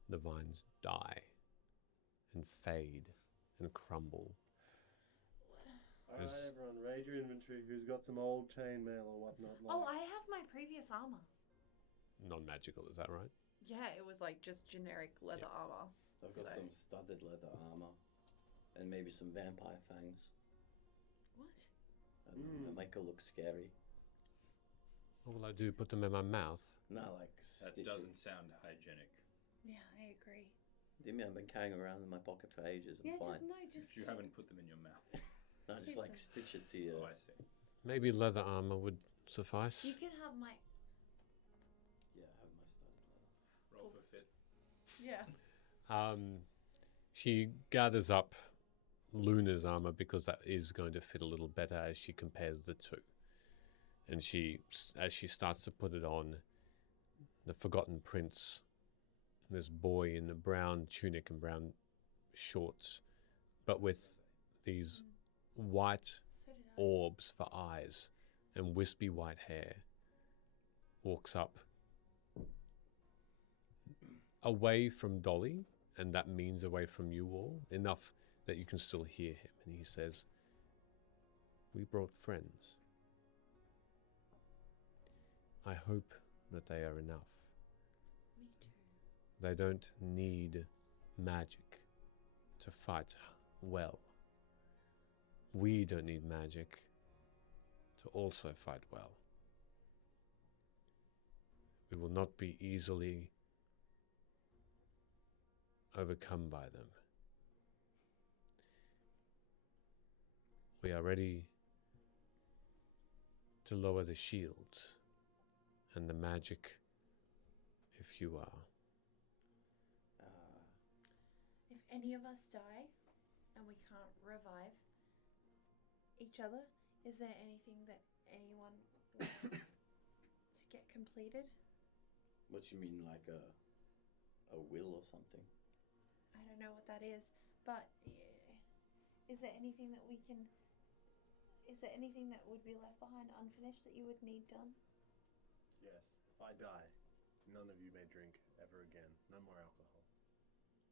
the vines die and fade and crumble. Alright, everyone, raid your inventory. Who's got some old chainmail or whatnot? Oh, I have my previous armor. Non-magical, is that right? Yeah, it was like just generic leather armor. I've got So- some studded leather armor, and maybe some vampire fangs. What? And make her look scary. What will I do? Put them in my mouth? No, like That stitch doesn't sound hygienic. Yeah, I agree. Dimmy, I've been carrying around in my pocket for ages. I'm Yeah, fine. just You haven't put them in your mouth. I just keep like them. stitch it to you. Oh, I see. Maybe leather armor would suffice. You can have my. Yeah, I have my studded leather. Roll for fit. Yeah. She gathers up Luna's armor because that is going to fit a little better as she compares the two. And as she starts to put it on, the Forgotten Prince, this boy in a brown tunic and brown shorts, but with these white So did I. orbs for eyes and wispy white hair, walks up away from Dolly, and that means away from you all, enough that you can still hear him. And he says, "We brought friends. I hope that they are enough." Me They don't need magic to fight well. We don't need magic to also fight well. We will not be easily overcome by them. We are ready to lower the shields and the magic if you are. If any of us die and we can't revive each other, is there anything that anyone wants to get completed? What you mean, like a will or something? I don't know what that is, but is there anything that we can? Is there anything that would be left behind unfinished that you would need done? Yes. If I die, none of you may drink ever again. No more alcohol.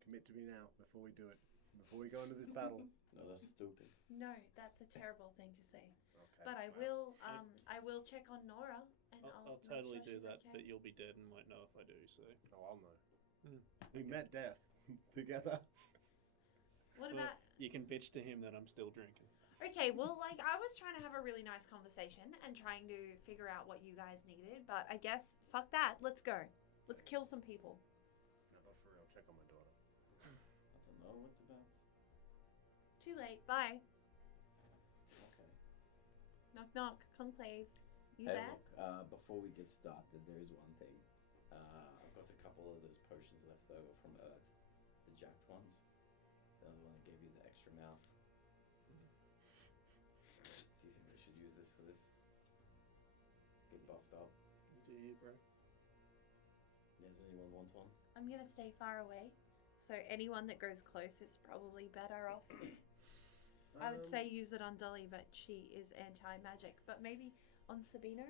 Commit to me now before we do it. Before we go into this battle. No, that's stupid. No, that's a terrible thing to say. Okay. But I will. I will check on Nora, and I'll make totally sure do she's that, okay. but you'll be dead and won't know if I do. So. Oh, I'll know. We met death together. What Well, about? You can bitch to him that I'm still drinking. Okay, well, like, I was trying to have a really nice conversation and trying to figure out what you guys needed, but I guess, fuck that. Let's go. Let's kill some people. No, but for real, check on my daughter. I don't know what about. Too late. Bye. Okay. Knock, knock. Conclave. You Hey, there? look, before we get started, there is one thing. I've got a couple of those potions left over from Earth, the jacked ones. The other one I gave you the extra mouth. Do you think I should use this for this? Get buffed up. Do you, bro? Does anyone want one? I'm going to stay far away. So anyone that goes close is probably better off. I would say use it on Dolly, but she is anti-magic. But maybe on Sabino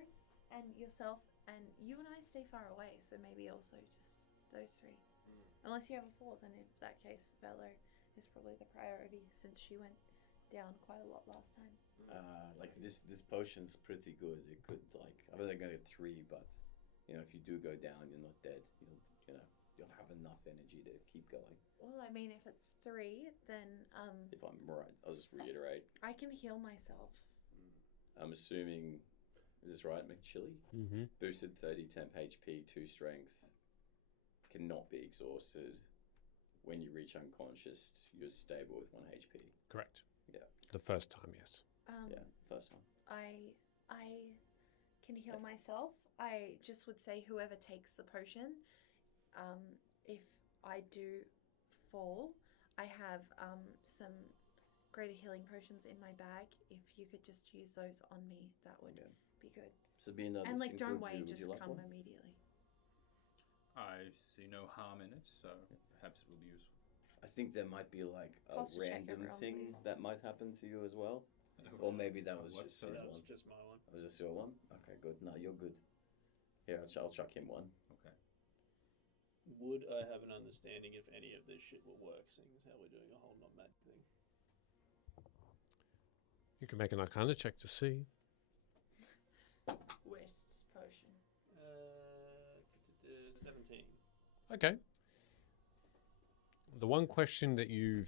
and yourself, and you and I stay far away. So maybe also just those three. Unless you have a fourth, and in that case, Velo is probably the priority since she went down quite a lot last time. Like this potion's pretty good. It could I've only got 3, but you know, if you do go down, you're not dead. You'll have enough energy to keep going. Well, I mean, if it's 3, then If I'm right, I'll just reiterate. I can heal myself. I'm assuming, is this right, McChilly? Mm-hmm. Boosted 30 temp HP, 2 strength, cannot be exhausted. When you reach unconscious, you're stable with 1 HP. Correct. Yeah. The first time, yes. Yeah, first time. I can heal myself. I just would say whoever takes the potion, if I do fall, I have some greater healing potions in my bag. If you could just use those on me, that would be good. Sabina, and this don't includes wait, you. Would just you like come one? immediately. I see no harm in it, so perhaps it will be useful. I think there might be like a Posture check, random everyone, thing please. that might happen to you as well. Or maybe that was What's just his That one. was just my one. Was this your one? Okay, good. No, you're good. Here, I'll chuck him one. Okay. Would I have an understanding if any of this shit will work, seeing as how we're doing a whole not mad thing? You can make an Arcana check to see. Wisps potion. 17. Okay. The one question that you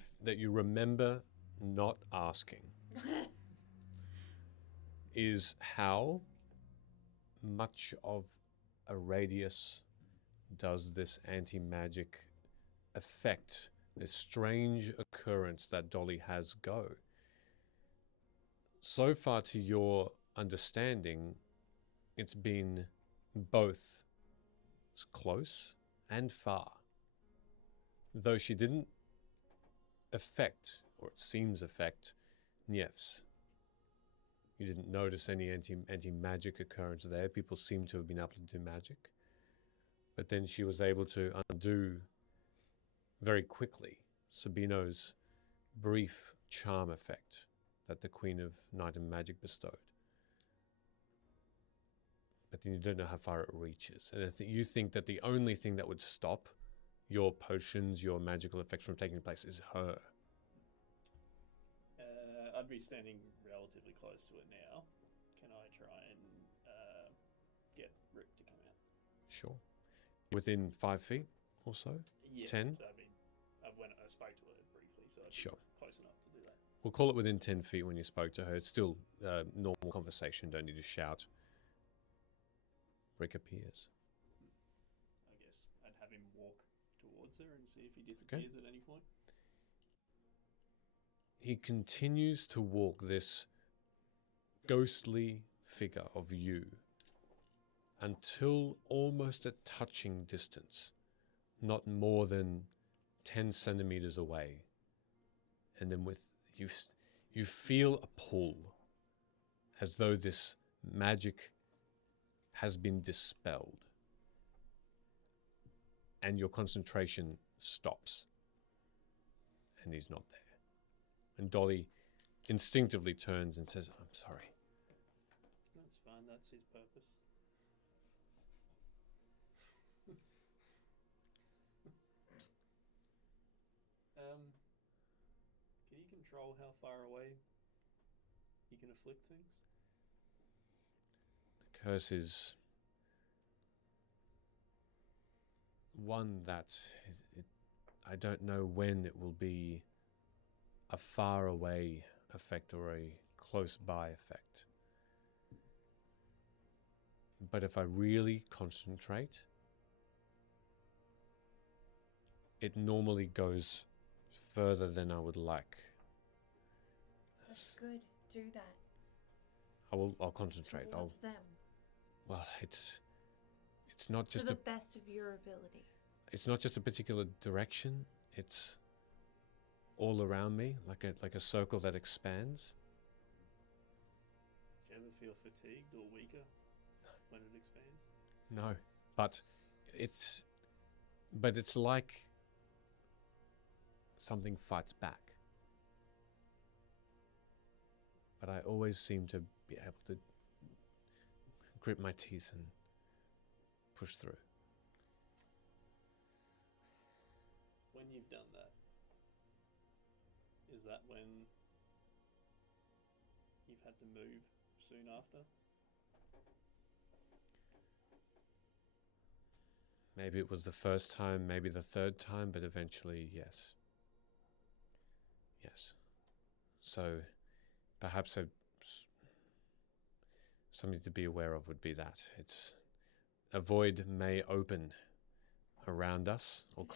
remember not asking is how much of a radius does this anti-magic affect this strange occurrence that Dolly has go? So far, to your understanding, it's been both close and far. Though she didn't affect, or it seems affect, Nief's. You didn't notice any anti-magic occurrence there. People seem to have been able to do magic. But then she was able to undo very quickly Sabino's brief charm effect that the Queen of Night and Magic bestowed. But then you don't know how far it reaches. And you think that the only thing that would stop your potions, your magical effects from taking place is her. I'd be standing relatively close to it now. Can I try and get Rick to come out? Sure. Within 5 feet? or so. Yeah. 10? So, I mean, I spoke to her briefly, so it's Sure. close enough to do that. We'll call it within 10 feet when you spoke to her. It's still normal conversation. Don't need to shout. Rick appears. I guess I'd have him walk towards her and see if he disappears at any point. He continues to walk this ghostly figure of you until almost at touching distance, not more than 10 centimeters away. And then with you feel a pull as though this magic has been dispelled. And your concentration stops. And he's not there. And Dolly instinctively turns and says, "I'm sorry." That's fine, that's his purpose. Can you control how far away you can afflict things? The curse is one that I don't know when it will be a far away effect or a close by effect. But if I really concentrate, it normally goes further than I would like. That's good. Do that. I'll concentrate. Towards them. Well, it's not just to the best of your ability. It's not just a particular direction. It's all around me, like a circle that expands. Do you ever feel fatigued or weaker when it expands? No, but it's like something fights back. But I always seem to be able to grit my teeth and push through. When you've done that, is that when you've had to move soon after? Maybe it was the first time, maybe the third time, but eventually, yes. Yes. So perhaps something to be aware of would be that a void may open around us, or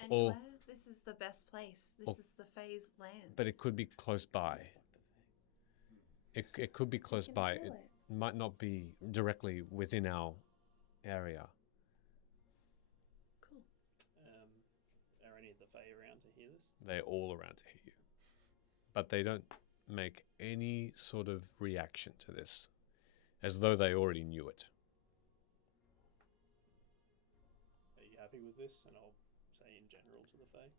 This is the best place. This is the phase land. but it could be close by. It could be close by. It might not be directly within our area. Cool. Are any of the Fae around to hear this? They're all around to hear you, but they don't make any sort of reaction to this, as though they already knew it. Are you happy with this? And I'll say in general to the Fae.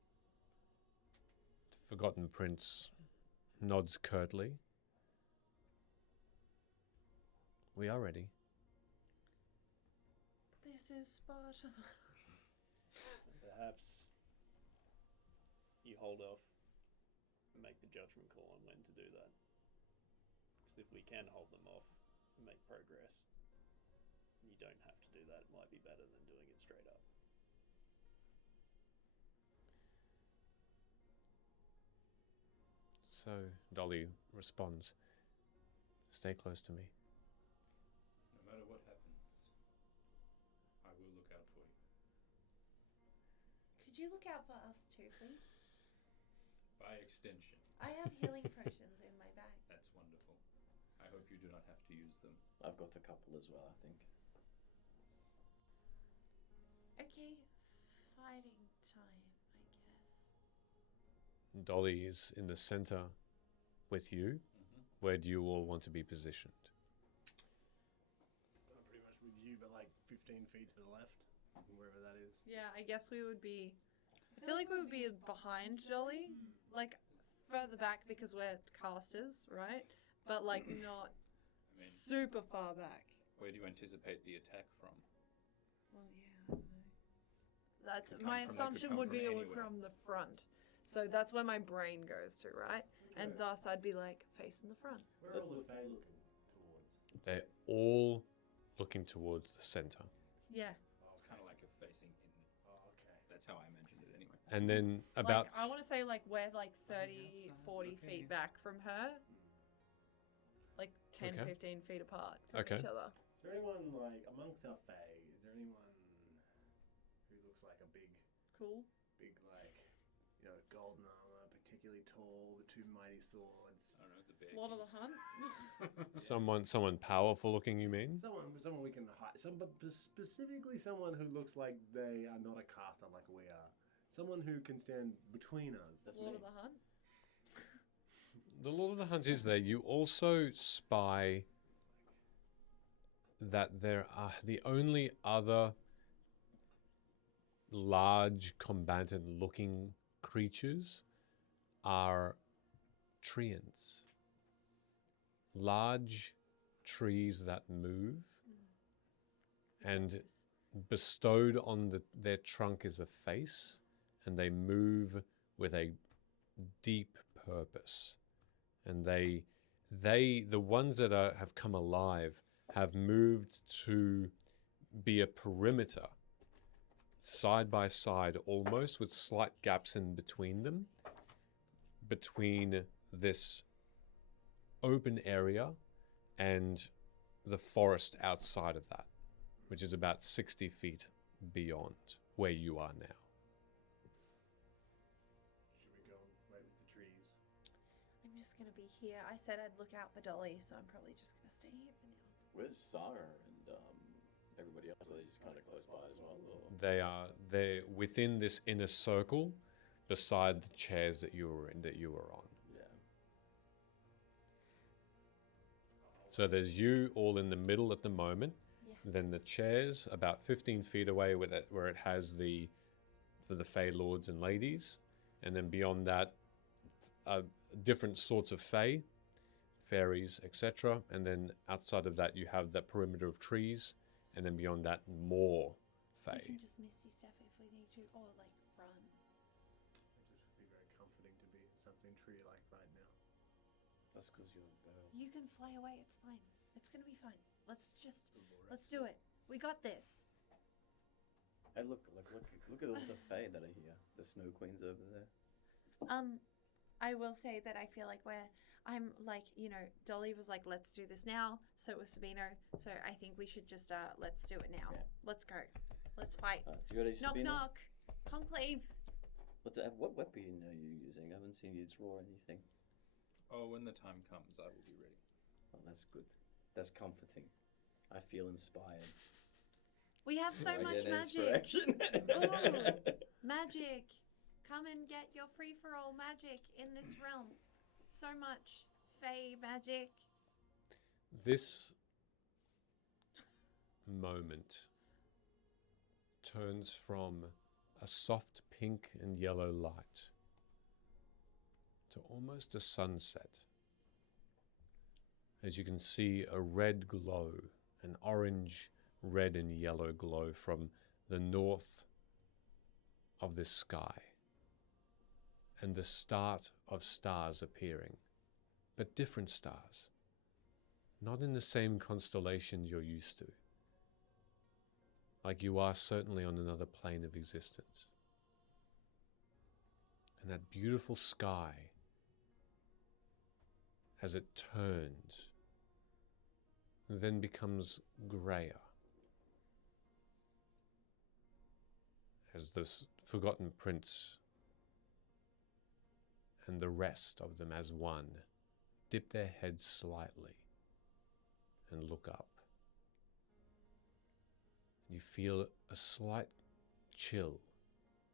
Forgotten Prince nods curtly. We are ready. This is Sparta. And perhaps you hold off and make the judgment call on when to do that. Because if we can hold them off and make progress, you don't have to do that. It might be better than doing it straight up. So Dolly responds, "Stay close to me." No matter what happens, I will look out for you. Could you look out for us too, please? By extension. I have healing potions in my bag. That's wonderful. I hope you do not have to use them. I've got a couple as well, I think. Okay, fighting time, I guess. Dolly is in the center with you. Where do you all want to be positioned? I'm pretty much with you, but like 15 feet to the left, wherever that is. Yeah, I guess we would be. I feel like we would be behind Jolly, like further back because we're casters, right? But like not super far back. Where do you anticipate the attack from? Well, yeah, I don't know. That's Could come my from- they could assumption come would from be anywhere. from the front. So that's where my brain goes to, right? And thus I'd be like facing the front. Where are all the Fae looking towards? They're all looking towards the center. Yeah. It's kind of like a facing in. Oh, okay. That's how I imagined it anyway. And then about Like, I want to say like we're like 30, 40 feet back from her. Like 10, Okay. 15 feet apart from Okay. each other. Is there anyone like amongst our fae? Is there anyone who looks like a big, Cool. like, golden armor, particularly tall, with two mighty swords? I don't know, the bear. Lord of the Hunt. someone powerful looking, you mean? Someone we can hide. But specifically someone who looks like they are not a caster like we are. Someone who can stand between us. That's Lord me. of the Hunt. The Lord of the Hunt is there. You also spy that there are the only other large combatant looking creatures are treants. Large trees that move, and bestowed on their trunk is a face, and they move with a deep purpose. And the ones that have come alive have moved to be a perimeter, side by side, almost with slight gaps in between them, between this open area and the forest outside of that, which is about 60 feet beyond where you are now. Should we go right with the trees? I'm just gonna be here. I said I'd look out for Dolly, so I'm probably just gonna stay here for now. Where's Sarah and everybody else? Are they just kind of close by as well? Or? They're within this inner circle, beside the chairs that you were on. Yeah. So there's you all in the middle at the moment. Yeah. Then the chairs about 15 feet away where it has for the Fey Lords and Ladies. And then beyond that, different sorts of Fey, fairies, etc. And then outside of that, you have that perimeter of trees. And then beyond that, more We Fey. can just misty step if we need to, or like run. It just would be very comforting to be something tree-like right now. That's because you're a girl. You can fly away. It's fine. It's gonna be fine. Let's do it. We got this. Hey, look at all the Fae that are here. The Snow Queen's over there. I will say that I feel like I'm like, Dolly was like, let's do this now. So was Sabino. So I think we should just let's do it now. Yeah. Let's go. Let's fight. You ready, Knock Sabina? knock. Conclave. What weapon are you using? I haven't seen you draw anything. Oh, when the time comes, I will be ready. Oh, that's good. That's comforting. I feel inspired. We have so I much get magic. inspiration. Ooh, magic. Come and get your free-for-all magic in this realm. So much Fey magic. This moment turns from a soft pink and yellow light to almost a sunset. As you can see, a red glow, an orange, red, and yellow glow from the north of this sky, and the start of stars appearing, but different stars, not in the same constellations you're used to, like you are certainly on another plane of existence. And that beautiful sky, as it turns, then becomes grayer, as the Forgotten Prince and the rest of them as one dip their heads slightly and look up. You feel a slight chill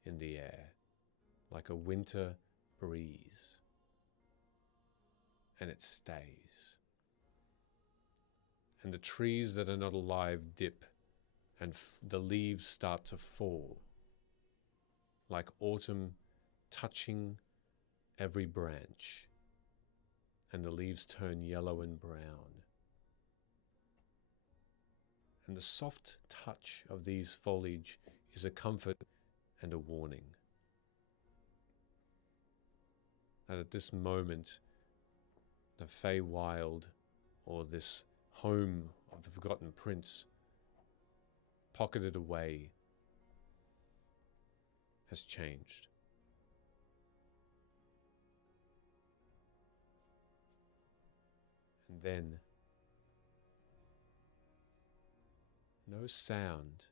in the air, like a winter breeze, and it stays. And the trees that are not alive dip, and the leaves start to fall, like autumn touching every branch, and the leaves turn yellow and brown. And the soft touch of these foliage is a comfort and a warning. That at this moment, the Feywild, or this home of the Forgotten Prince, pocketed away has changed. And then no sound,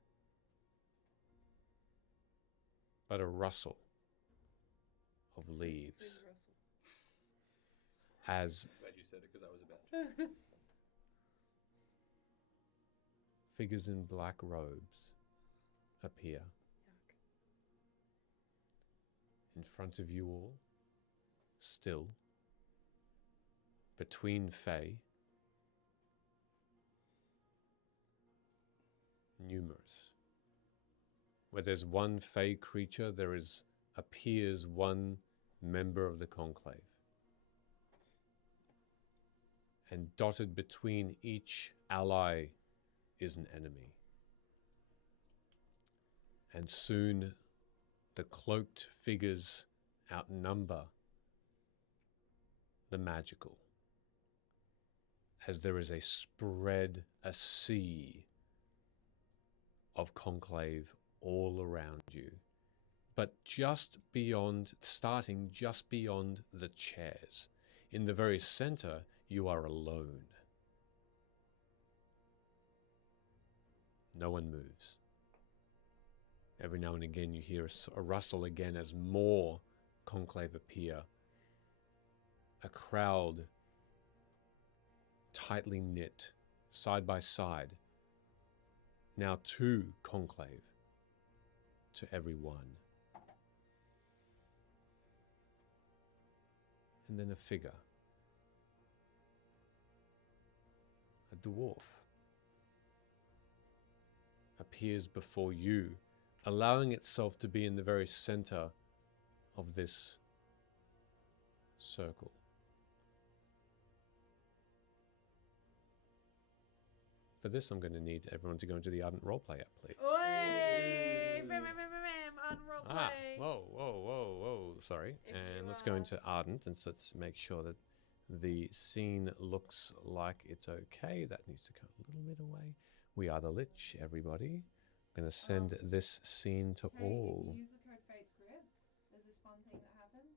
but a rustle of leaves as Glad you said it because I was about to. figures in black robes appear in front of you all, still, between Fae, numerous. Where there's one Fae creature, there appears one member of the Conclave. And dotted between each ally is an enemy. And soon the cloaked figures outnumber the magical, as there is a sea of Conclave all around you, but starting just beyond the chairs. In the very center, you are alone. No one moves. Every now and again you hear a rustle again as more Conclave appear. A crowd tightly knit, side by side. Now 2 Conclave to every one. And then a figure. A dwarf appears before you, allowing itself to be in the very center of this circle. For this, I'm going to need everyone to go into the Ardent Roleplay app, please. Oi! Bam, bam, bam, bam, bam. Ardent Roleplay. Whoa. Sorry. And let's go into Ardent, and let's make sure that the scene looks like it's okay. That needs to come a little bit away. We are the Lich, everybody. I'm going to send this scene to all. If you use the code Fate's Grip, there's this fun thing that happens.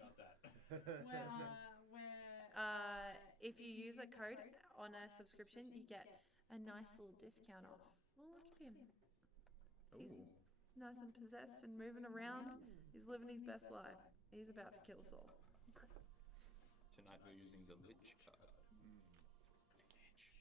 What the fuck was that? Not that. If you use a code on a subscription, you get a nice little discount off. Well, look at him. He's nice and possessed and moving around. He's living his best life. He's about to kill us all. Tonight we're using the Lich card.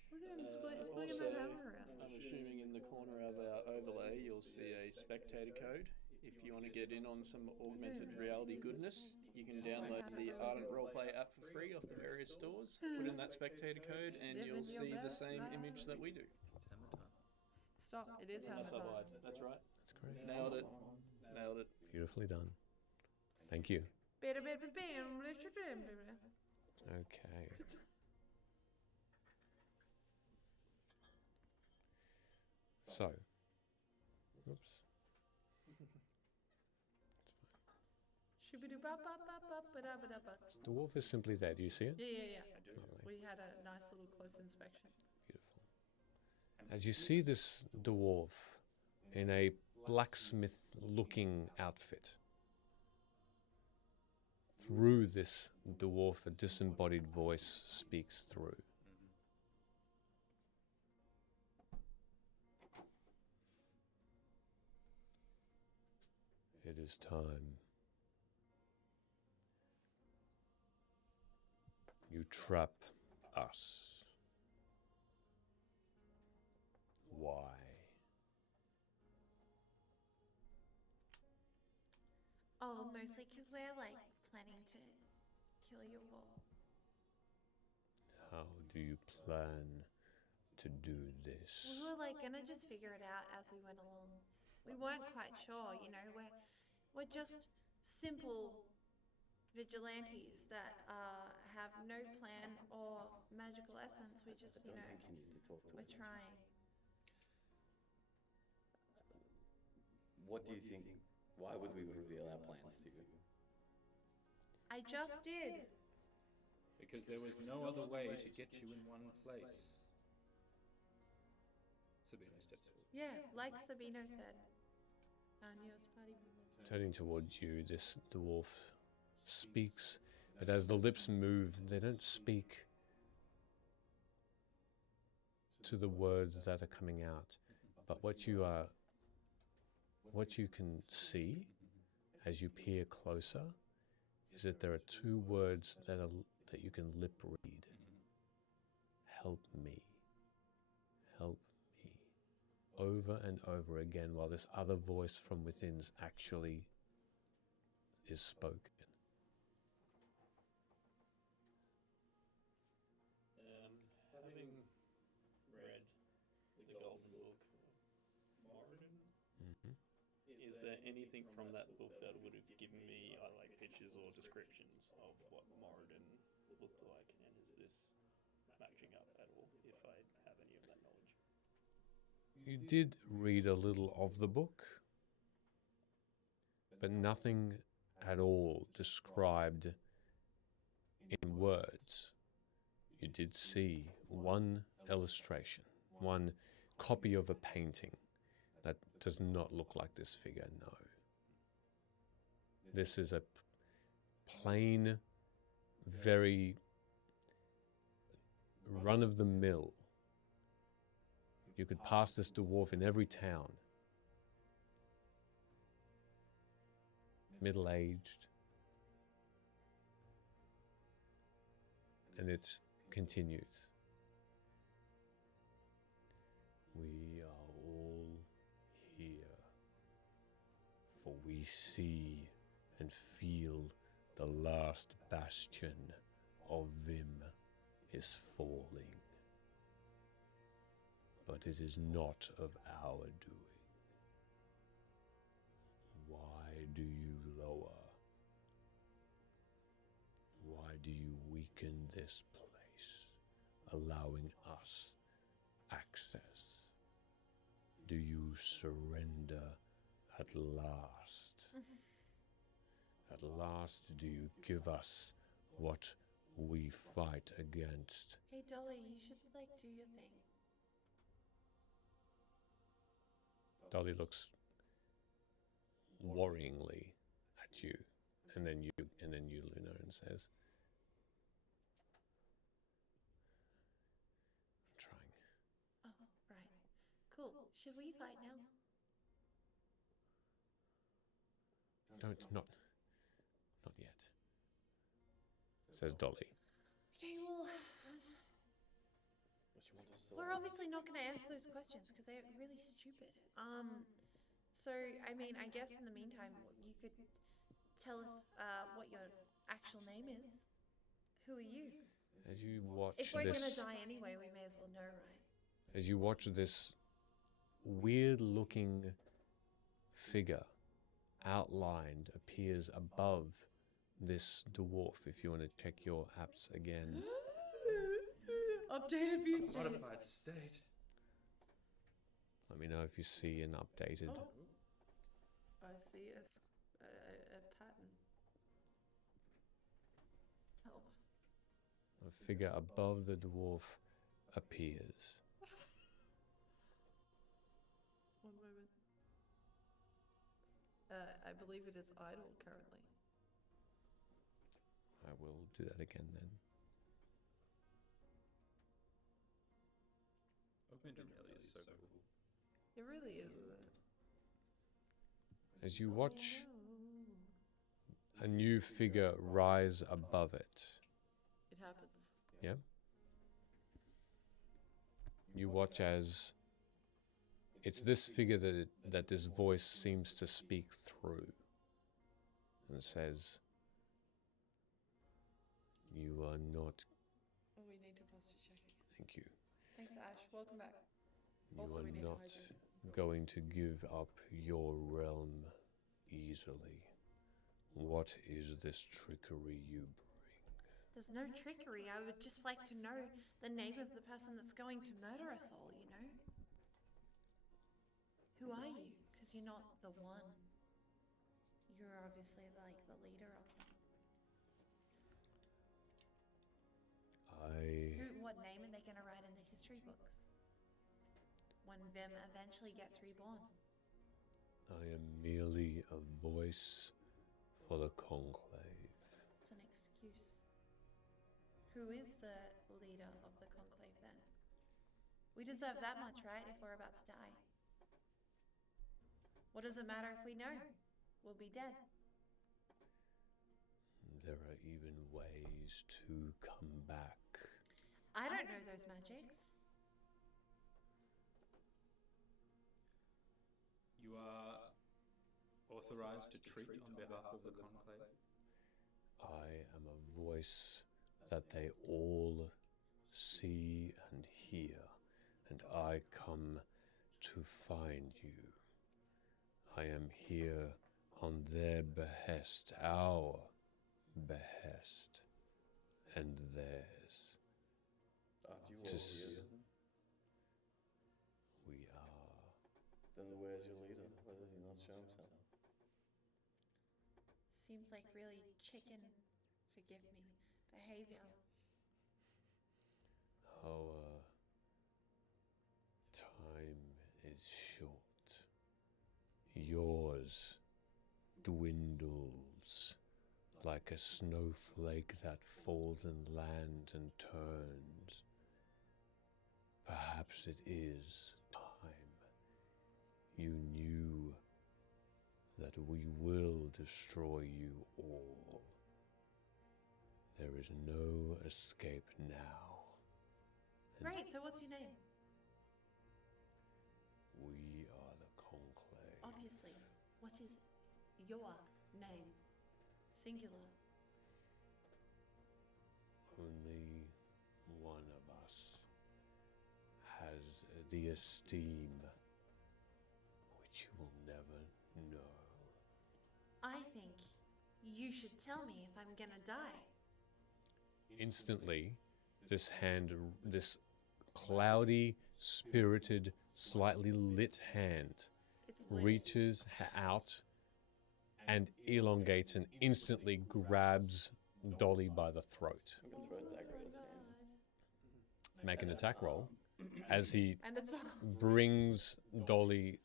Look at him swinging that hammer around. I'm assuming in the corner of our overlay you'll see a spectator code. If you want to get in on some augmented reality goodness, you can download the Ardent Roleplay app for free off the various stores. Put in that spectator code and you'll see the same image that we do. Stop. It is hammer time. That's right. That's correct. Nailed it. Nailed it. Beautifully done. Thank you. Okay. So, oops. Dwarf is simply there. Do you see it? Yeah. Lovely. We had a nice little close inspection. Beautiful. As you see this dwarf in a blacksmith-looking outfit, through this dwarf, a disembodied voice speaks through. It is time. You trap us. Why? Oh, mostly because we're like planning to kill you all. How do you plan to do this? We were like gonna just figure it out as we went along. We weren't quite sure, you know. We're just simple vigilantes that have no plan or magical essence. We just, you know, we're trying. What do you think? Why would we reveal our plans to you? I just did. Because there was no other way to get you in one place. Sabina steps forward. Yeah, like Sabino said. Neo's party. Turning towards you, this dwarf speaks, but as the lips move, they don't speak to the words that are coming out. But what you can see as you peer closer is that there are two words that you can lip read. Help me. Help me. Over and over again, while this other voice from within actually is spoken. Having read the Golden Book, Moradin, is there anything from that book that would have given me like pictures or descriptions of what Moradin looked like, and is this matching up at all? If I have any of that knowledge. You did read a little of the book, but nothing at all described in words. You did see one illustration, one copy of a painting that does not look like this figure, no. This is a plain, very run-of-the-mill. You could pass this dwarf in every town. Middle-aged. And it continues. We are all here, for we see and feel the last bastion of Vim is falling. But it is not of our doing. Why do you lower? Why do you weaken this place, allowing us access? Do you surrender at last? At last do you give us what we fight against? Hey Dolly, you should like do your thing. Dolly looks worryingly at you, and then you, Luna, and says, "I'm trying." Oh, right. Cool. Should we fight now? Not yet, says Dolly. Okay, well, we're obviously not going to answer those questions because they're really stupid. So, I mean, I guess in the meantime, you could tell us what your actual name is. Who are you? As you watch If we're this, going to die anyway, we may as well know, right? as you watch this weird-looking figure outlined appears above this dwarf. If you want to check your apps again. Updated view state. Modified state. Let me know if you see an updated. Oh. I see a pattern. Help. A figure above the dwarf appears. One moment. I believe it is idle currently. I will do that again then. Vendramelia is so cool. It really is, isn't it? As you watch a new figure rise above it. It happens. Yeah? You watch as it's this figure that this voice seems to speak through and says, "You are not." Oh, we need to posture check again. Thank you. Thanks, Ash. Welcome back. You Also, we are need to not hydrate. going to give up your realm easily. What is this trickery you bring? There's no trickery. I would just like to know the name of the person that's going to murder us all, you know? Who are you? Because you're not the one. You're obviously like the leader of them. What name are they going to write in the history books? when Vim eventually gets reborn. I am merely a voice for the conclave. It's an excuse. Who is the leader of the conclave then? We deserve that much, right, if we're about to die? What does it matter if we know? We'll be dead. There are even ways to come back. I don't know those magics. You are authorized to treat on behalf of the conclave. I am a voice that they all see and hear, and I come to find you. I am here on their behest, our behest, and theirs. Aren't you To all s- here then? We are. Then where's your leader? Why does he not show himself? Seems like really chicken, forgive me, behavior. Our time is short. Yours dwindles like a snowflake that falls in land and turns. Perhaps it is time. You knew that we will destroy you all. There is no escape now. And Great, so what's your name? we are the conclave. Obviously. What is your name? Singular. Only one of us has the esteem which you will never know. I think you should tell me if I'm gonna die. Instantly, this hand, this cloudy, spirited, slightly lit hand It's lit. reaches out and elongates and instantly grabs Dolly by the throat. I'm gonna throw a dagger at his hand. Make an attack roll as he And it's brings Dolly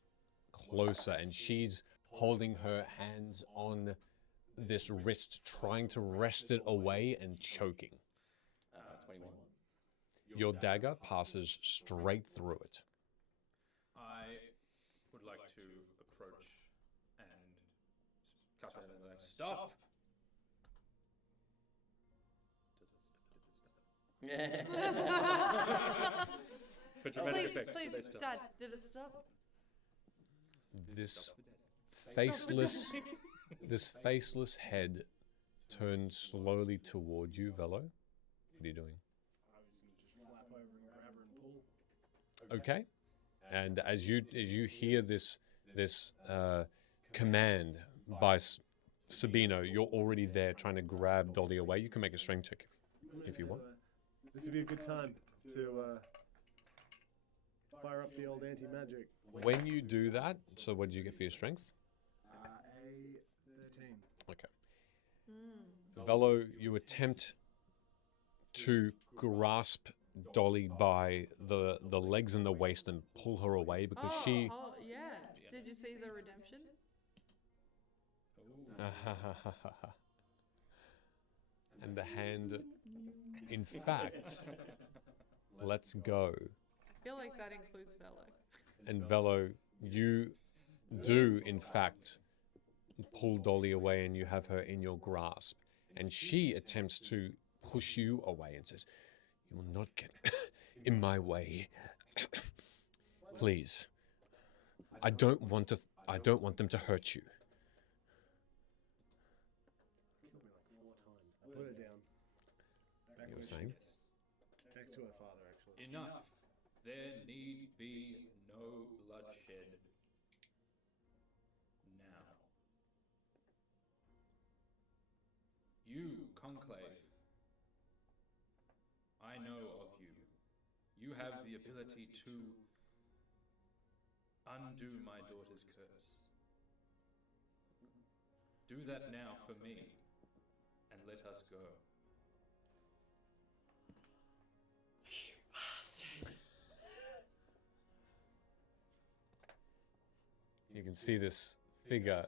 closer, and she's holding her hands on this wrist, trying to wrest it away and choking. 21. Your dagger passes straight through it. I would like to approach and cut out and like, stop! For dramatic please, effect, please, they stop. Dad, did it stop? This faceless, this faceless head turns slowly toward you, Velo. What are you doing? Just flap over and grab her and pull. Okay. And as you hear this command by Sabino, you're already there trying to grab Dolly away. You can make a strength check if you want. This would be a good time to fire up the old anti-magic. When you do that, so what do you get for your strength? A 13. Okay. Velo, you attempt to grasp Dolly by the legs and the waist and pull her away because she. Oh, yeah. Did you see the redemption? And the hand, in fact, lets go. I feel like that includes Velo. And Velo, you do, in fact, pull Dolly away and you have her in your grasp. And she attempts to push you away and says, "You will not get in my way. Please. I don't want them to hurt you." Killed me like 4 times. I put it down. Back You were where she saying? is. Next to her father, actually. Enough. There need be no bloodshed. Now. You, Conclave, I know of you. You have the ability to undo my daughter's curse. Do that now for me, and let us go. you can see this figure.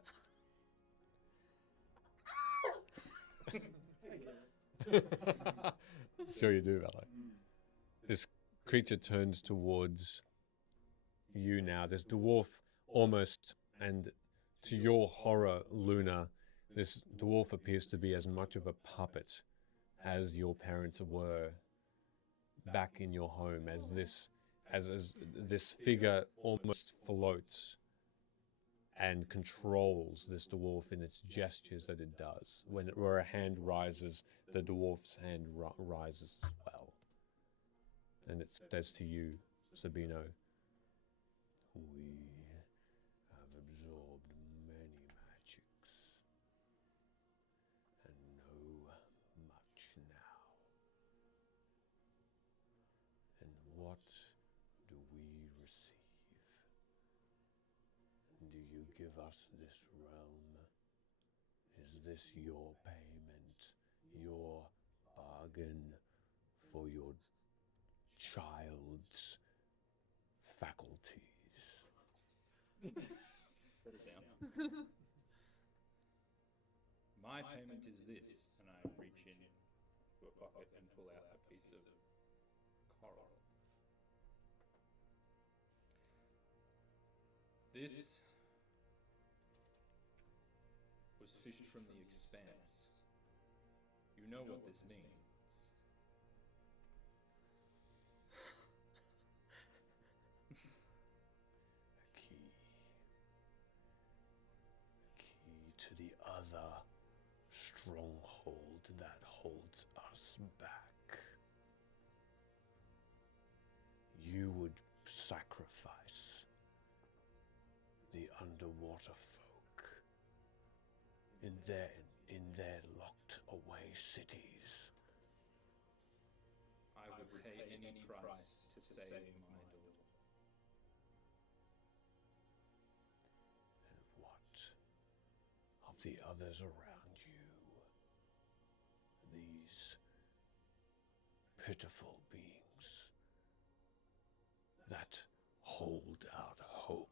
Sure you do, Valet. This creature turns towards you now. This dwarf almost, and to your horror, Luna, this dwarf appears to be as much of a puppet as your parents were back in your home, as this figure almost floats and controls this dwarf in its gestures that it does. Where a hand rises, the dwarf's hand rises as well. And it says to you, Sabino, we have absorbed many magics and know much now. And what do we receive? Do you give us this realm? Is this your payment, your bargain for your child's faculties? Put it down. My payment is this, and I reach in to a pocket and pull out a piece of coral. This was fished from the expanse. You know what this means. Key to the other stronghold that holds us back. You would sacrifice the underwater folk in their locked away cities. I would pay any price to save my daughter. And what of the others around you? These pitiful beings that hold out hope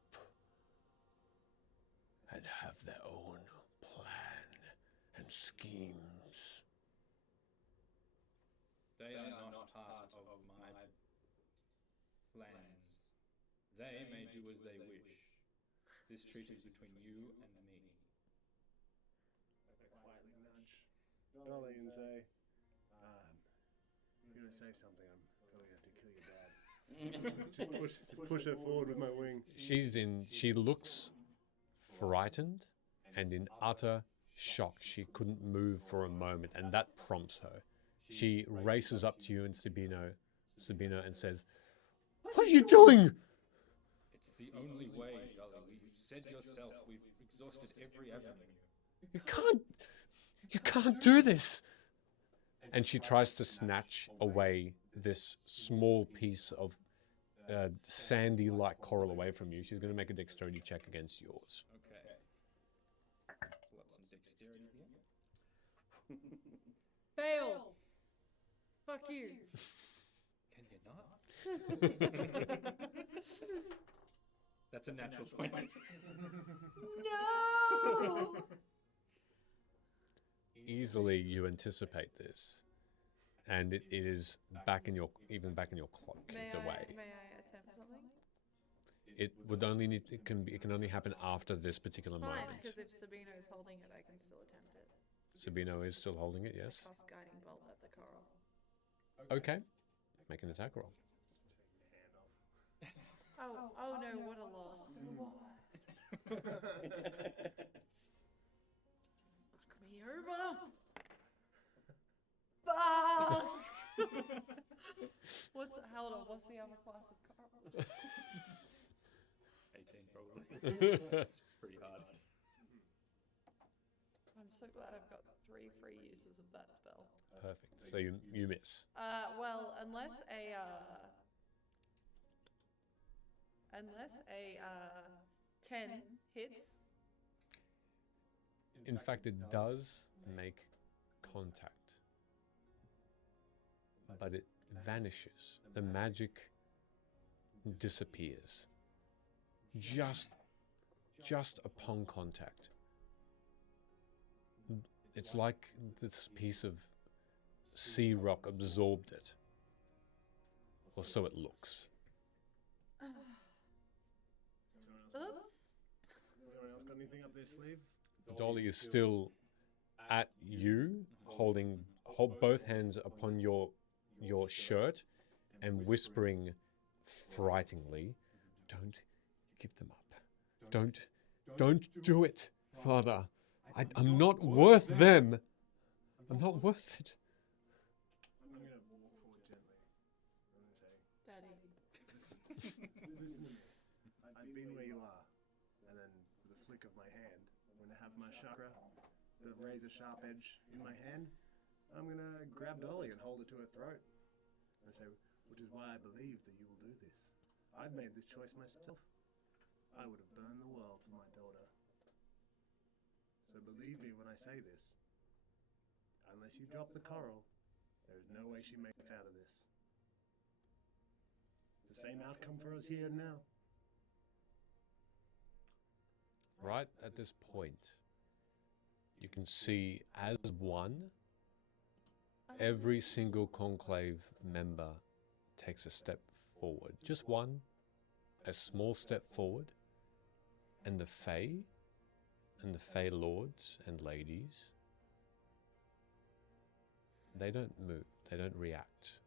and have their own plan and schemes. They are not part of my plans. They may do as they wish. This treaty is between you and me. I quietly nudge Dolly and say, you're going to say something, I'm going to have to kill your dad. just push her forward with my wing. She looks frightened and in utter shock. She couldn't move for a moment, and that prompts her. She races up to you and Sabino, and says, "What are you doing?" It's the only way, Dolly. You said yourself, we've exhausted every avenue. You can't do this. And she tries to snatch away this small piece of sandy-like coral away from you. She's going to make a dexterity check against yours. Okay. Pull up some dexterity here. Fail. Fuck you. Can you not? That's a natural 20. No. Easily, you anticipate this, and it is back in your cloak. It's away. May I attempt something? It would only need. It can only happen after this particular Fine, moment. because if Sabino is holding it, I can still attempt it. Sabino is still holding it. Yes. Cast Guiding Bolt at the coral. Okay. Make an attack roll. Oh no! What a loss. Fuck me over. Bah! Hold on, what's the other class of coral? 18 probably. That's pretty hard. I'm so glad I've got 3 free uses of that spell. Perfect. So you miss. Well, unless a 10 hits. In fact, it does make contact, but it vanishes. The magic disappears. Just just upon contact. It's like this piece of sea rock absorbed it. Or so it looks. Oops. Anyone else got anything up their sleeve? Dolly is still at you, holding both hands upon your shirt and whispering frighteningly, "Don't give them up. Don't do it, Father. I'm not worth them. I'm not worth it." I'm going to walk forward gently and say, Daddy. listen to me. I've been where you are. And then with a flick of my hand, I'm going to have my chakra, the razor sharp edge in my hand. I'm going to grab Dolly and hold her to her throat. And say, which is why I believe that you will do this. I've made this choice myself. I would have burned the world for my daughter. So believe me when I say this. Unless you drop the coral, there is no way she makes it out of this. It's the same outcome for us here and now. Right at this point, you can see as one, every single conclave member takes a step forward. Just one, a small step forward, and the Fae and the Fae lords and ladies, they don't move, they don't react.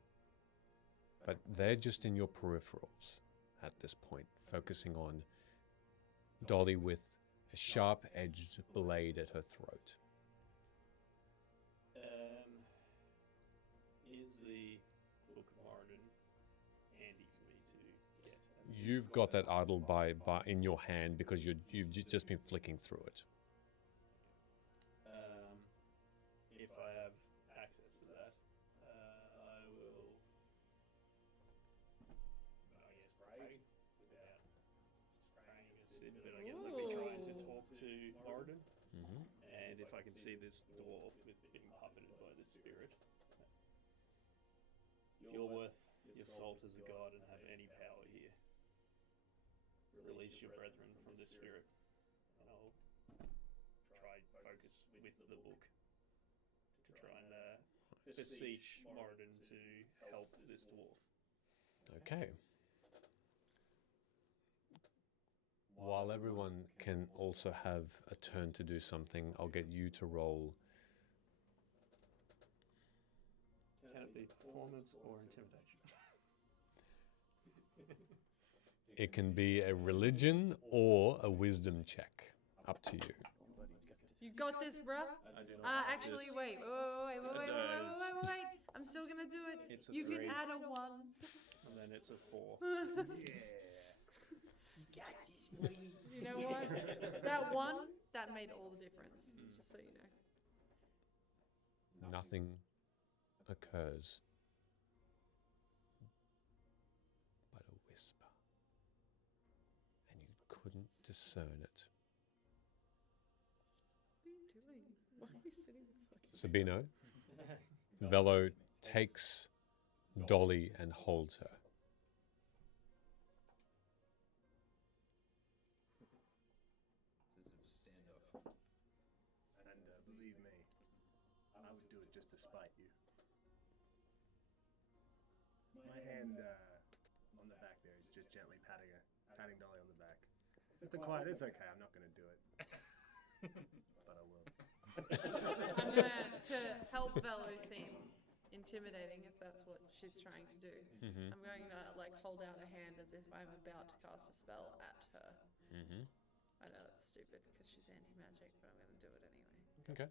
But they're just in your peripherals at this point, focusing on Dolly with a sharp-edged blade at her throat. Is the Book of Moradin handy for me to get? You've got that idol by in your hand because you've just been flicking through it. If I have access to that, I will, I guess, pray without praying as Sid, but I guess I'd be trying to talk to Moradin. Mm-hmm. And if I can see this dwarf with being puppeted by the spirit, if you're worth your salt as a god and have any power here, release your brethren from the spirit, and I'll try focus with the book to try and beseech Moradin to help this dwarf. Okay. While everyone can also have a turn to do something, I'll get you to roll. Can it be performance or intimidation? It can be a religion or a wisdom check. Up to you. You got this, bruh. I do not have Actually, this. wait. I'm still gonna do it. It's a You can 3. add a 1. And then it's a 4. You know what? That 1, that made all the difference. Just so you know. Nothing occurs but a whisper. And you couldn't discern it. What are you doing? Why are you sitting this way? Sabino, Velo takes Dolly and holds her. And believe me, I would do it just to spite you. My hand on the back there is just gently patting Dolly on the back. Just a quiet, it's okay, I'm not going to do it. But I will. I'm gonna, to help Velo seem intimidating, if that's what she's trying to do. Mm-hmm. I'm going to hold out a hand as if I'm about to cast a spell at her. Mm-hmm. I know that's stupid because she's anti-magic, but I'm going to do it anyway. Okay.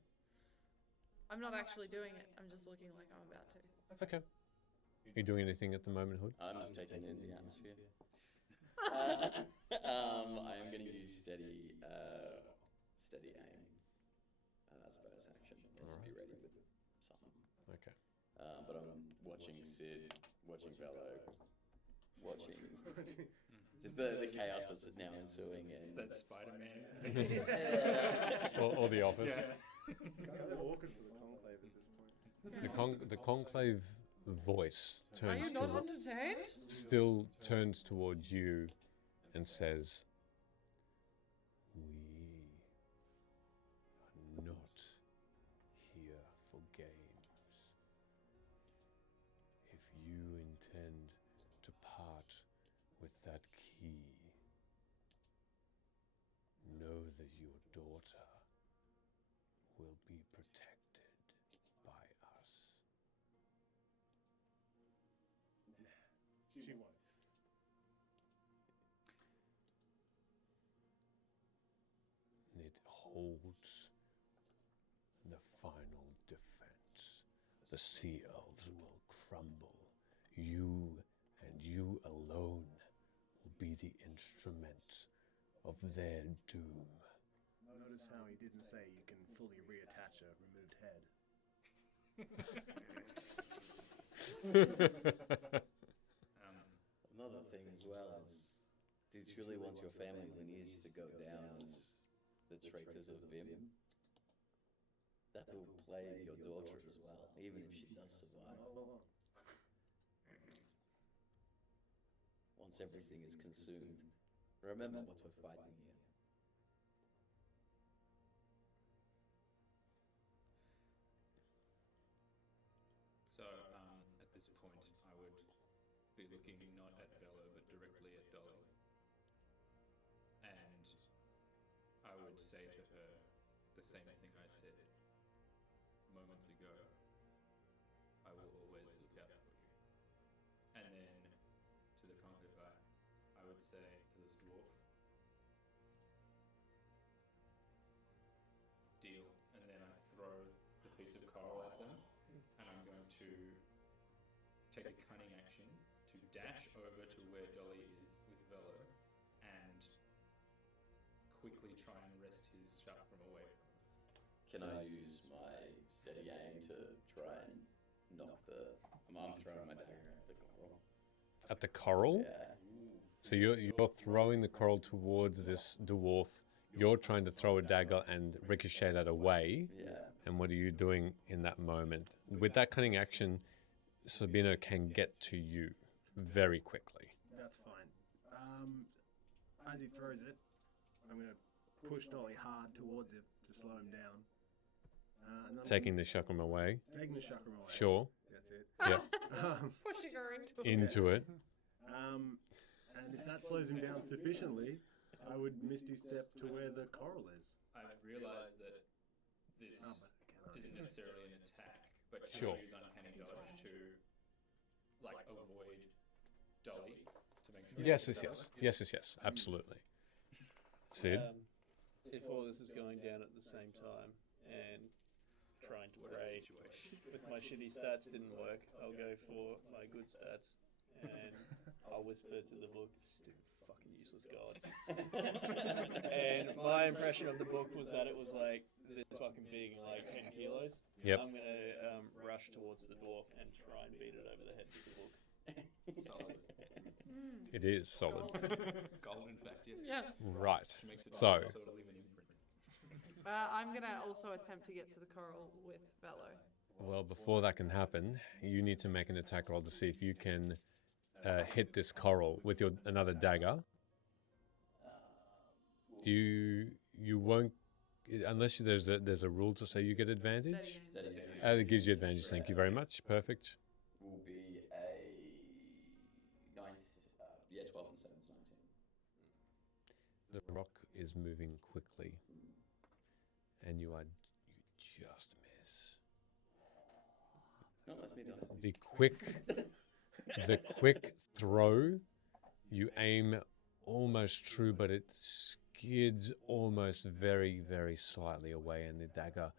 I'm not actually doing it. I'm just looking like I'm about to. Okay. Are you doing anything at the moment, Hood? I'm just taking in the atmosphere. I am going to use steady aim as a bonus action. I'll just be ready with something. Okay. But I'm watching Sid, watching Velo, watching just the chaos that's now ensuing. And That Spider-Man. Or The Office. It's kind of awkward for the conclave at this point. The conclave voice Are you turns not toward, entertained? still turns towards you and says, We are not here for games. If you intend to part with that key, know that your daughter will be protected by us. She won't. It holds the final defense. The sea elves will crumble. You and you alone will be the instrument of their doom. Notice how he didn't say you can fully reattach a removed head. Another thing as well is, do you truly want your family lineage to go down as the traitors of Vim? That will plague your daughter as well, even if she does survive. Once everything is consumed, remember what we're fighting here. So, at this point, I would be looking not at Bella, but directly at Dolly. And I would say to her the same thing I said moments ago. I will always look out for you. And then, to the conquered guy, I would say to this dwarf, deal. And then I throw the piece of coral at them. And I'm going to take a cunning action to dash over to where Dolly is with Velo and quickly try and wrest his chakram away from him. Can I use my steady aim to try and knock the... I'm throwing my dagger at the coral. At the coral? Yeah. So you're throwing the coral towards this dwarf. You're trying to throw a dagger and ricochet that away. Yeah. And what are you doing in that moment? With that cunning action, Sabino can get to you very quickly. That's fine. As he throws it, I'm going to push Dolly hard towards it to slow him down. And then Taking the chakram away. Taking the chakram away. Sure. That's it. Yep. Pushing her Into it. And if that slows him down sufficiently, I would Misty Step to where the coral is. I've realised that this Oh, but isn't necessarily an attack, but Sure. can use uncanny dodge to like avoid Dolly to make sure. Yes. Absolutely. Sid? If all this is going down at the same time and trying to pray with my shitty stats didn't work, I'll go for my good stats and I'll whisper to the book, stupid fucking useless gods. And my impression of the book was that it was like this fucking big, like 10 kilos. Yep. I'm gonna rush towards the dwarf and try and beat it over the head with the book. Solid. It is solid. Gold, in fact, yes. Yeah. Right. Makes it So, sort of leave an imprint. I'm going to also attempt to get to the coral with Velo. well, before that can happen, you need to make an attack roll to see if you can hit this coral with your another dagger. You won't unless there's a rule to say you get advantage. It gives you advantage. Thank you very much. Perfect. Will be a 9, 12 and 7 is 19. The rock is moving quickly, and you just miss. No, that's me done. The quick throw, you aim almost true, but it skids almost very, very slightly away, and the dagger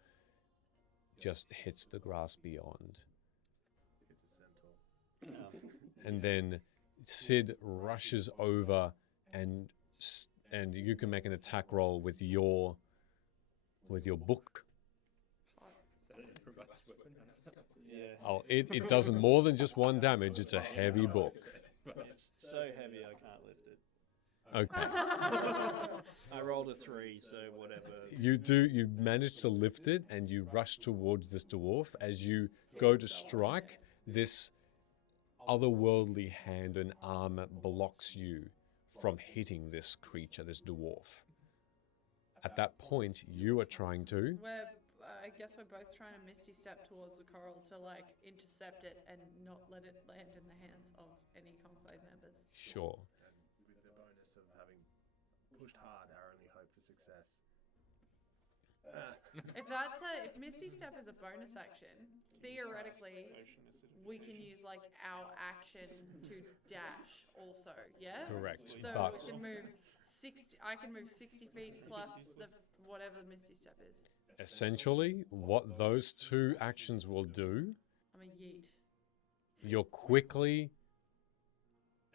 just hits the grass beyond. It's a centaur. And then Sid rushes over, and you can make an attack roll with your book. Is that an improvised weapon? Yeah. Oh, it does more than just one damage. It's a heavy book. It's so heavy I can't lift it. Okay. I rolled a 3, so whatever. You manage to lift it, and you rush towards this dwarf. As you go to strike, this otherworldly hand and arm blocks you from hitting this creature, this dwarf. At that point, you are trying to. I guess we're both trying to misty step towards the coral to like intercept it and not let it land in the hands of any conclave members. Sure. And with the bonus of having pushed hard, our only hope for success. If misty step is a bonus action, theoretically we can use like our action to dash also. Yeah. Correct. So But we can move 60. I can move 60 feet plus the whatever misty step is. essentially, what those two actions will do, I'm a yeet. you'll quickly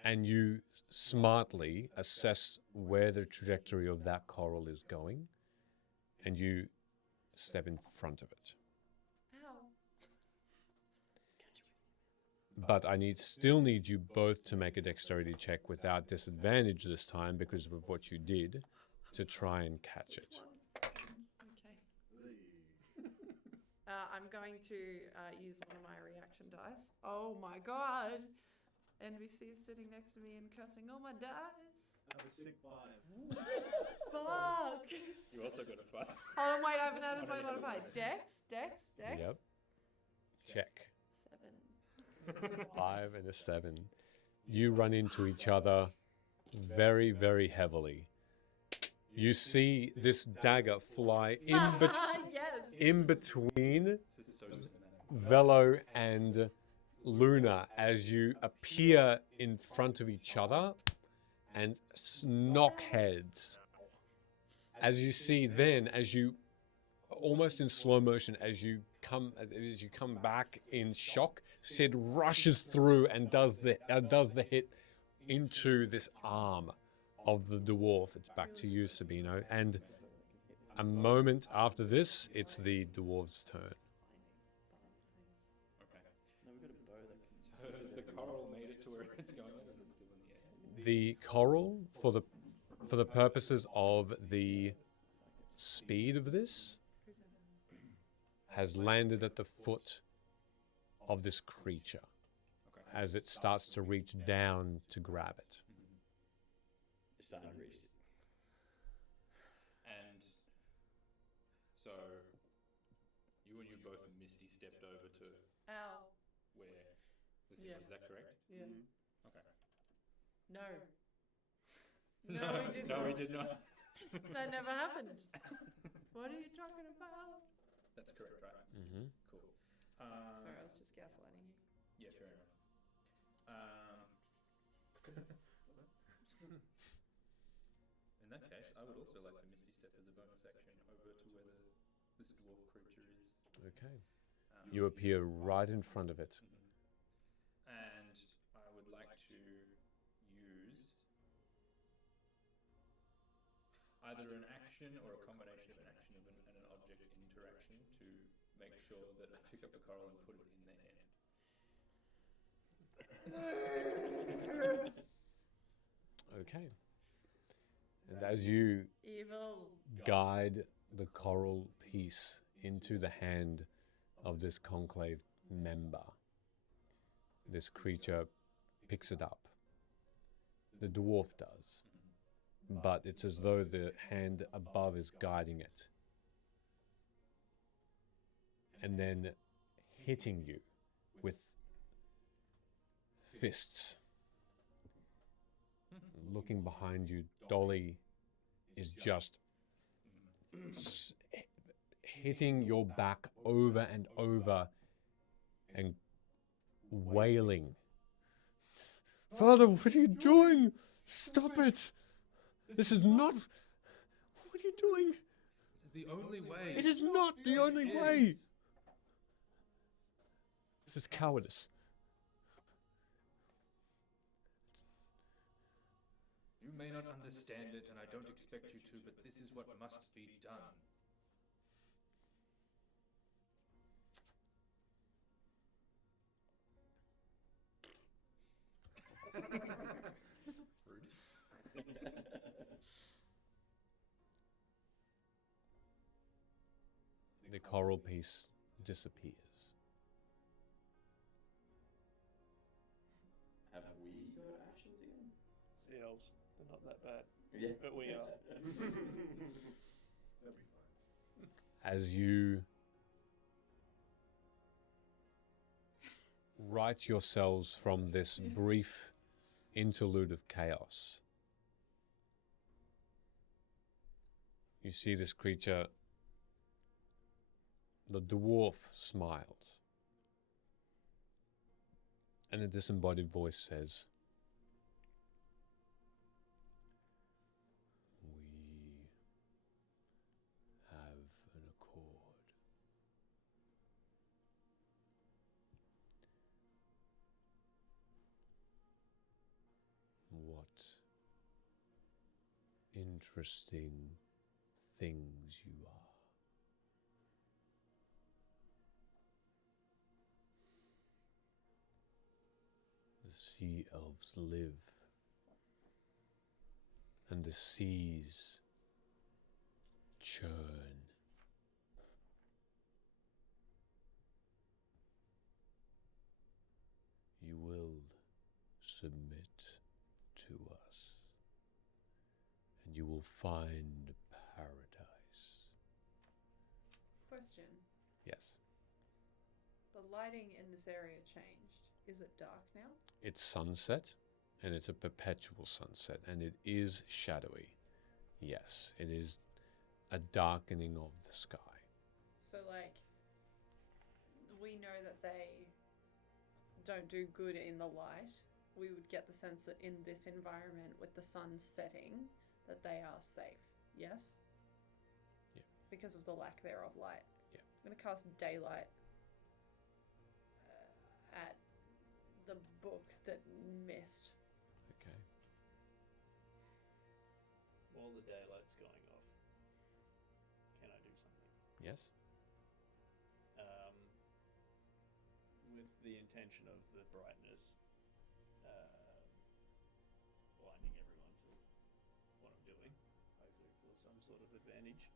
and you smartly assess where the trajectory of that coral is going, and you step in front of it. Ow. But I still need you both to make a dexterity check without disadvantage this time because of what you did to try and catch it. I'm going to use one of my reaction dice. Oh my god! NBC is sitting next to me and cursing all my dice. I have a sick 5. Fuck! You also got a 5. Hold on, wait, I haven't added my modifier. Dex? Yep. Check. 7. 5 and a 7. You run into each other very, very heavily. You see this dagger fly in between Velo and Luna as you appear in front of each other and knock heads. As you see then, as you almost in slow motion, as you come back in shock, Sid rushes through and does the hit into this arm of the dwarf. It's back to you, Sabino. And a moment after this, it's the dwarf's turn. Okay. So has the coral made it to where it's going, or is it still in the air? The coral, for the purposes of the speed of this, has landed at the foot of this creature as it starts to reach down to grab it. It's starting to reach it. And so you and you both misty stepped over to Ow. where this Yeah. is that correct? Yeah. Okay. No. No, we did No, not. we did not. That never happened. What are you talking about? That's correct, right? Mm-hmm. Cool. Sorry, I was just gaslighting you. Yeah, fair enough. In that case, I would also like to misty step as a bonus action over to where this dwarf creature is. Okay. You appear right in front of it. And I would like to use either an action or a combination of an action and an object interaction to make sure that I pick up the coral and put it in their hand. Okay. And as you Evil. guide the coral piece into the hand of this conclave member, this creature picks it up. The dwarf does. But it's as though the hand above is guiding it. And then hitting you with fists. Looking behind you, Dolly is just hitting your back over and over and wailing. Father, what are you doing? Stop it! This is not... What are you doing? It's the only way. It is not the only way! This is cowardice. You may not understand it, and I don't expect you to, but this is what must be done. The coral piece disappears. Have we got actions again? Sea elves, they're not that bad. Yeah. But we are. That'll be fine. As you right yourselves from this brief interlude of chaos, you see this creature. The dwarf smiles, and a disembodied voice says, "We have an accord. What interesting things you are. The sea elves live, and the seas churn. You will submit to us, and you will find paradise. Question. Yes. The lighting in this area changed. Is it dark now? It's sunset, and it's a perpetual sunset, and it is shadowy. Yes, it is a darkening of the sky. So, like, we know that they don't do good in the light. We would get the sense that in this environment with the sun setting, that they are safe. Yes? Yeah. Because of the lack thereof light. Yeah. I'm going to cast daylight at the book that missed. Okay. While the daylight's going off, can I do something? Yes? With the intention of the brightness blinding everyone to what I'm doing, hopefully for some sort of advantage.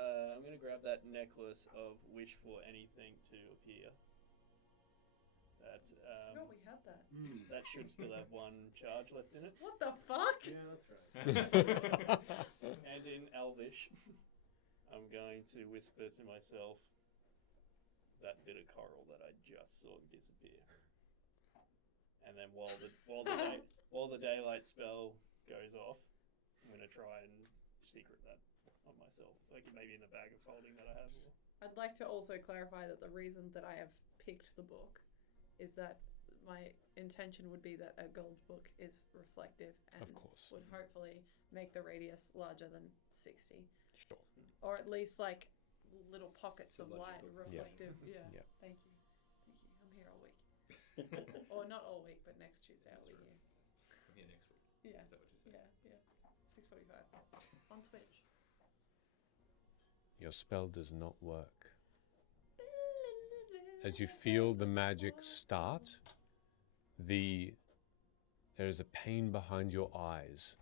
I'm going to grab that necklace of wish for anything to appear. That I forgot we had that. that should still have one charge left in it. What the fuck? Yeah, that's right. And in Elvish, I'm going to whisper to myself that bit of coral that I just saw disappear. And then while the daylight spell goes off, I'm going to try and secret that on myself, like maybe in the bag of folding that I have. I'd like to also clarify that the reason that I have picked the book is that my intention would be that a gold book is reflective and Of course. would hopefully make the radius larger than 60. Sure. Or at least like little pockets It's a of light logical reflective. Yeah. Yeah. Thank you. Thank you. I'm here all week. Or not all week, but next Tuesday I'll be here. Here next week. Yeah. Is that what you're saying? Yeah, yeah. 6:45 on Twitch. Your spell does not work. As you feel the magic start, there is a pain behind your eyes,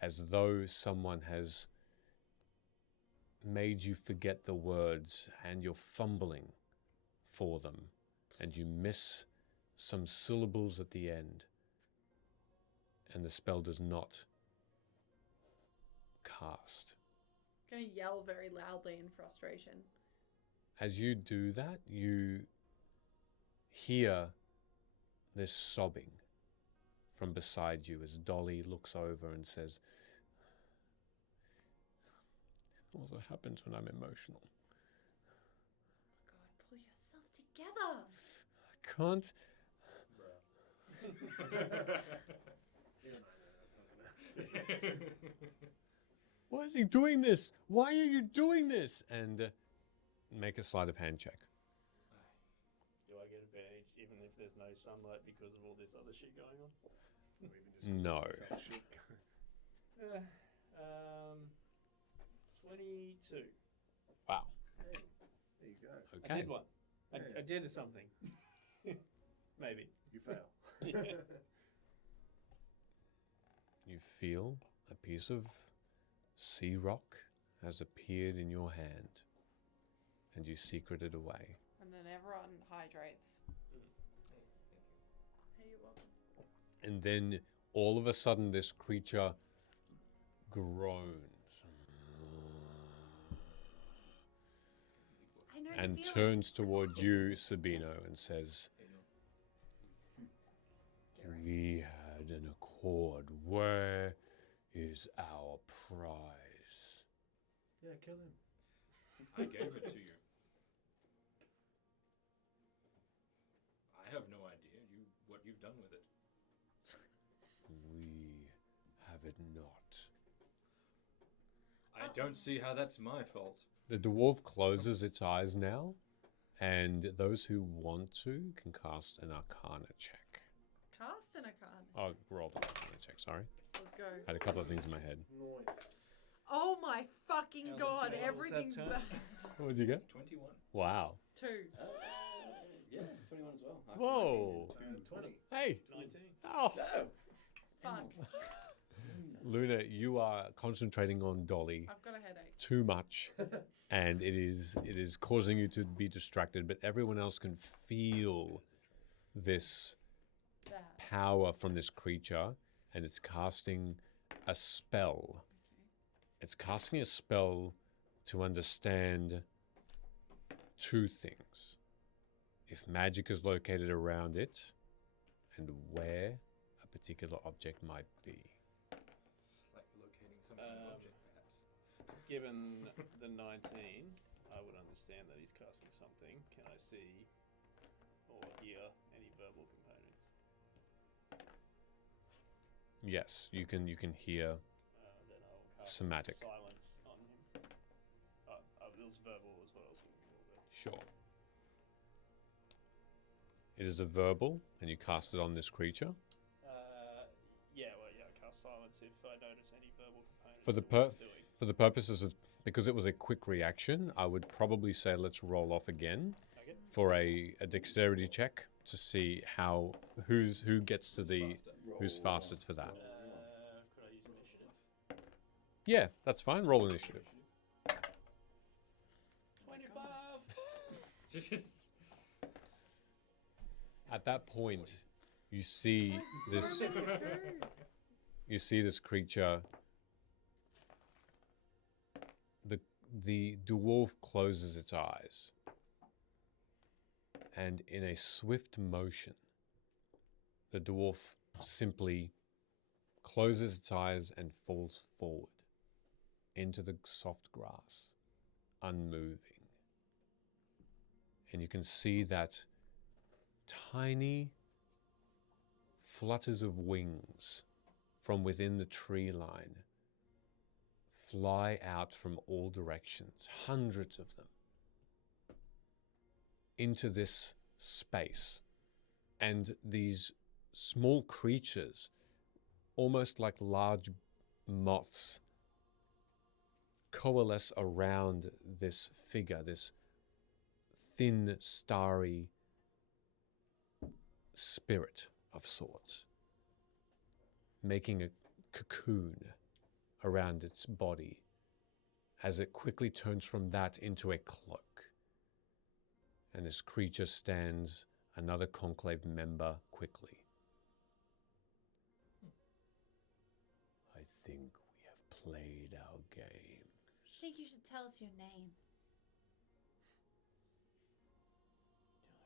as though someone has made you forget the words and you're fumbling for them, and you miss some syllables at the end, and the spell does not cast. I'm gonna yell very loudly in frustration. As you do that, you hear this sobbing from beside you as Dolly looks over and says, "It also happens when I'm emotional. God, pull yourself together. I can't." Why is he doing this? Why are you doing this? And make a sleight of hand check. Do I get advantage even if there's no sunlight because of all this other shit going on? No. 22. Wow. There you go. I Okay. did one. I did something. Maybe. You fail. You feel a piece of sea rock has appeared in your hand, and you secret it away. And then everyone hydrates. Hey, you're welcome. And then all of a sudden, this creature groans and turns toward you, Sabino, and says, "We had an accord. Where is our prize?" Yeah, kill him. I gave it to you. I have no idea what you've done with it. We have it not. I don't see how that's my fault. The dwarf closes its eyes now, and those who want to can cast an Arcana check. Cast an Arcana. Oh, rolled an Arcana check, sorry. Let's go. Had a couple of things in my head. Nice. Oh my fucking How god, many tables everything's have bad. What did you get? 21. Wow. 2. Yeah, 21 as well. I have Whoa. 20. Hey. 19. Oh. No. Fuck. Luna, you are concentrating on Dolly I've got a headache. too much, and it is causing you to be distracted. But everyone else can feel this Bad. power from this creature, and it's casting a spell. It's casting a spell to understand two things: if magic is located around it, and where a particular object might be. It's like locating some kind of object, perhaps. Given the 19, I would understand that he's casting something. Can I see or hear any verbal components? Yes, you can hear Then I will cast somatic. silence on him. It was verbal as what I was looking for. But Sure. It is a verbal, and you cast it on this creature. yeah, cast silence if I notice any verbal components. For the of what he's doing. for the purposes of, because it was a quick reaction, I would probably say let's roll off again Okay. for a dexterity check to see who gets to the who's fastest for that. Could I use initiative? Yeah, that's fine. Roll initiative. 25. At that point, you see this. You see this creature. The dwarf closes its eyes, and in a swift motion, the dwarf simply closes its eyes and falls forward into the soft grass, unmoving. And you can see that tiny flutters of wings from within the tree line fly out from all directions, hundreds of them, into this space. And these small creatures, almost like large moths, coalesce around this figure, this thin, starry spirit of sorts, making a cocoon around its body as it quickly turns from that into a cloak. And this creature stands, another conclave member, quickly. I think we have played our game. I think you should tell us your name.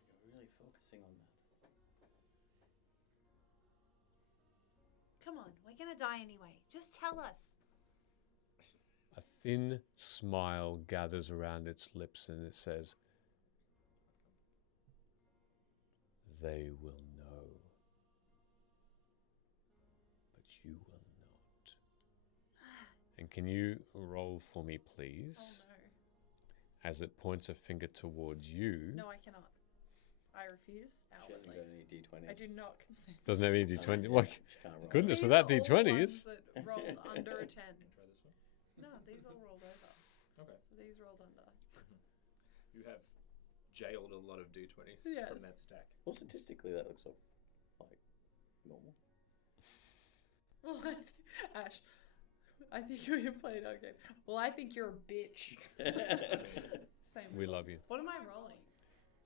You're really focusing on that. Come on, we're gonna die anyway. Just tell us. A thin smile gathers around its lips and it says, "They will know, but you will not." And can you roll for me, please? Oh As it points a finger towards you. no. No, I cannot. I refuse She hasn't outwardly. got any D20s. I do not consent. Doesn't have any D20. Yeah, Like, she can't roll. goodness, These without are all D20s. ones that rolled under a 10. Try this one. No, these all rolled over. Okay. So these rolled under. You have jailed a lot of D20s Yes. from that stack. Well, statistically, that looks like normal. Well, Ash, I think you played okay. Well, I think you're a bitch. Same. We love you. What am I rolling?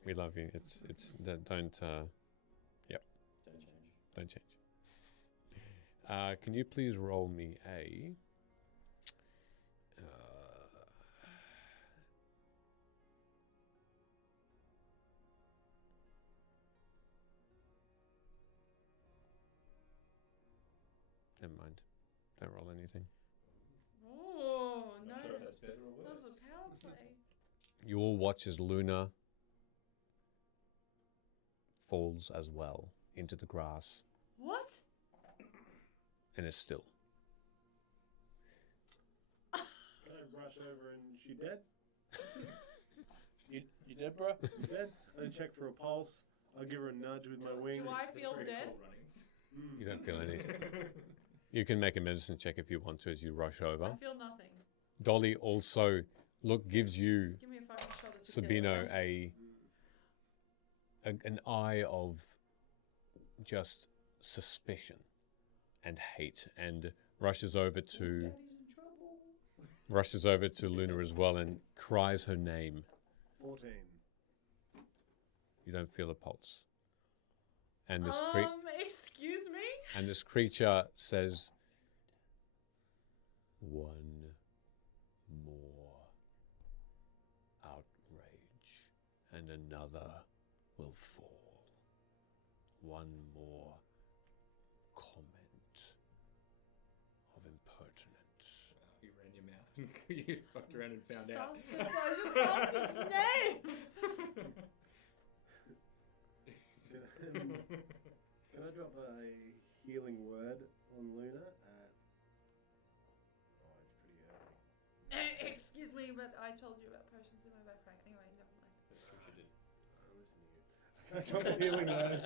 We love you. It's don't yep. Don't change. Don't change. Can you please roll me a Don't roll anything. Oh, no. Not sure if that's better or That was worse. a power play. You all watch as Luna falls as well into the grass What? and is still. Can I rush over and she dead? You dead, bro? You dead? I check for a pulse. I'll give her a nudge with my wing. Do I feel dead? You don't feel anything. You can make a medicine check if you want to as you rush over. I feel nothing. Dolly also gives you, Give me a fucking shot at Sabino, tequila. an eye of just suspicion and hate, and rushes over to Luna as well and cries her name. 14. You don't feel a pulse. And this Excuse me? and this creature says, "One more outrage, and another will fall. One more comment of impertinence." You ran your mouth and you fucked around and found out. I just asked his name. Can I drop a healing word on Luna? Oh, it's pretty early. Excuse me, but I told you about potions in my backpack. Anyway, never mind. That's what you did. I listen to you. Can I drop a healing word?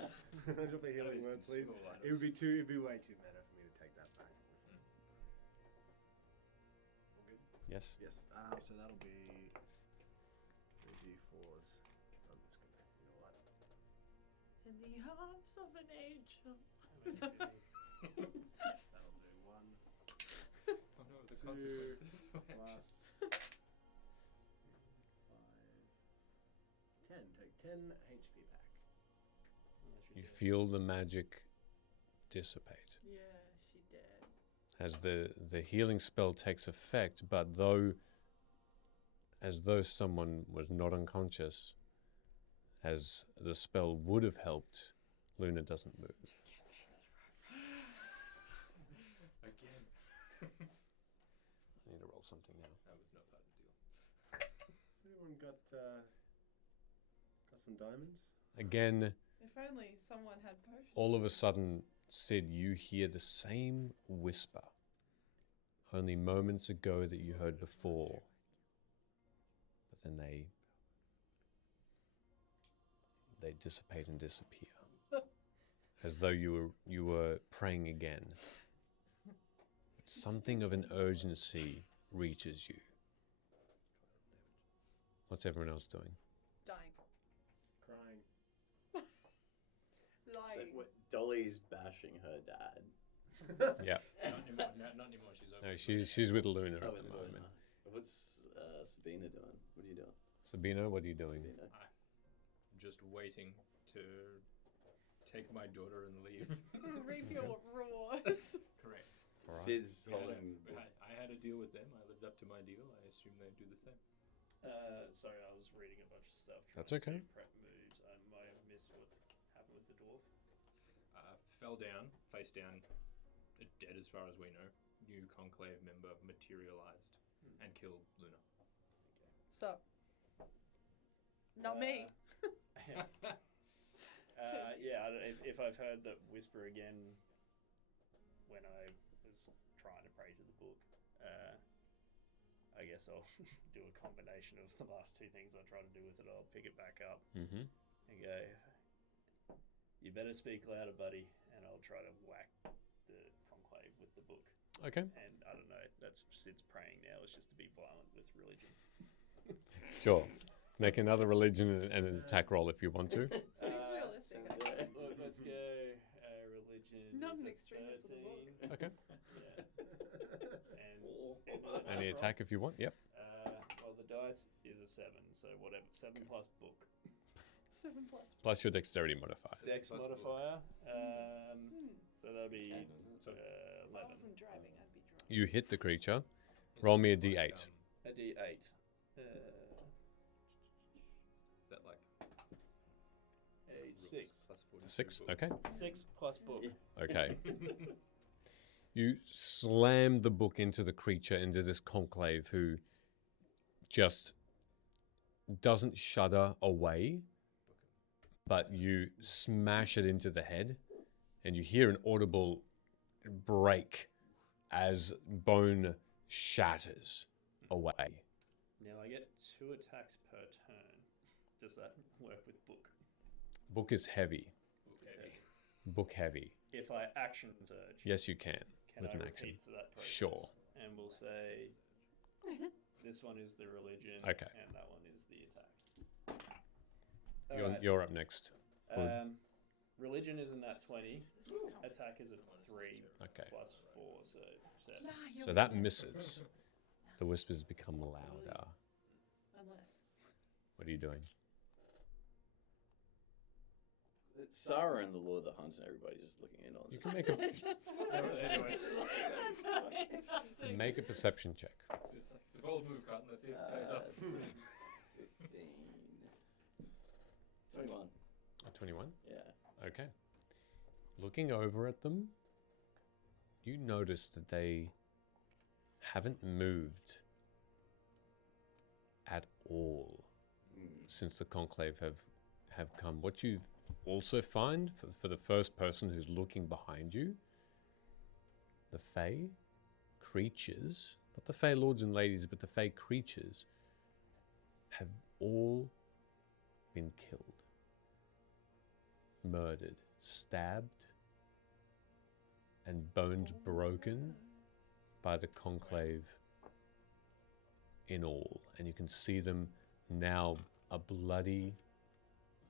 Can I drop a healing word, please? It'd be way too meta for me to take that back. All good? Yes. Yes. So that'll be 3d4s. I'm just gonna, you know what? In the arms of an angel. That'll do 1, Oh no, the 2 consequences. plus 5, 10. Take 10 HP back. You feel the magic dissipate Yeah, she did. as the healing spell takes effect, but as though someone was not unconscious, as the spell would have helped, Luna doesn't move. Again. I need to roll something now. That was not part of the deal. Has anyone got some diamonds? Again, If only someone had potions. all of a sudden, Sid, you hear the same whisper only moments ago that you heard before. But then they dissipate and disappear. As though you were praying again. Something of an urgency reaches you. What's everyone else doing? Dying. Crying. Lying. So, Dolly's bashing her dad. Yeah. Not anymore. She's over. No, she's with Luna Oh, at the with Luna. moment. What's Sabina doing? What are you doing? Sabina, what are you doing? Sabina? I'm just waiting to take my daughter and leave. Reap your rewards. Correct. All right. Sid's We had holding. I had a deal with them. I lived up to my deal. I assume they'd do the same. Sorry, I was reading a bunch of stuff. That's trying okay. to prep moves. I might have missed what happened with the dwarf. Fell down, face down, dead as far as we know. New Conclave member materialized and killed Luna. So. Not me. Yeah, if I've heard that whisper again when I was trying to pray to the book, I guess I'll do a combination of the last two things I try to do with it. I'll pick it back up Mm-hmm. and go, "You better speak louder, buddy," and I'll try to whack the conclave with the book. Okay. And I don't know, that's Sid's praying now, is just to be violent with religion. Sure. Make another religion and an attack roll if you want to. Seems realistic. I think. Look, let's go. Religion. Not is an a extremist of the book. 13. Okay. And Any attack if you want. Yep. well, the dice is a 7, so whatever. 7 plus book. 7+. Plus your dexterity modifier. Dex plus book. modifier. So that'll be 10. If I 11. wasn't driving, I'd be drunk. You hit the creature. Roll me a d8. A d8. Is that like A rules 6. plus 42 6. book? Okay. 6 plus book. Okay. You slam the book into the creature, into this conclave, who just doesn't shudder away, but you smash it into the head, and you hear an audible break as bone shatters away. Now I get 2 attacks per turn. Does that work with book? Book is heavy. Book heavy. If I action surge, Yes, you can. can with I an repeat action. that process? Sure. And we'll say this one is the religion, Okay. and that one is the attack. You're, Alright. you're up next. Hood. Religion is in that 20. Attack is a 3 Okay. plus 4, so 7. So that misses. The whispers become louder. Unless. What are you doing? It's Sarah and the Lord of the Hunts, and everybody's just looking in on You this. can make a perception check. Just like, it's a gold move cut. Let's see if it pays off. 15. 21. A 21? Yeah. Okay. Looking over at them, you notice that they haven't moved at all since the conclave have come. What you also find for the first person who's looking behind you, the Fae creatures, not the Fae lords and ladies, but the Fae creatures have all been killed, murdered, stabbed, and bones broken by the conclave in all. And you can see them now a bloody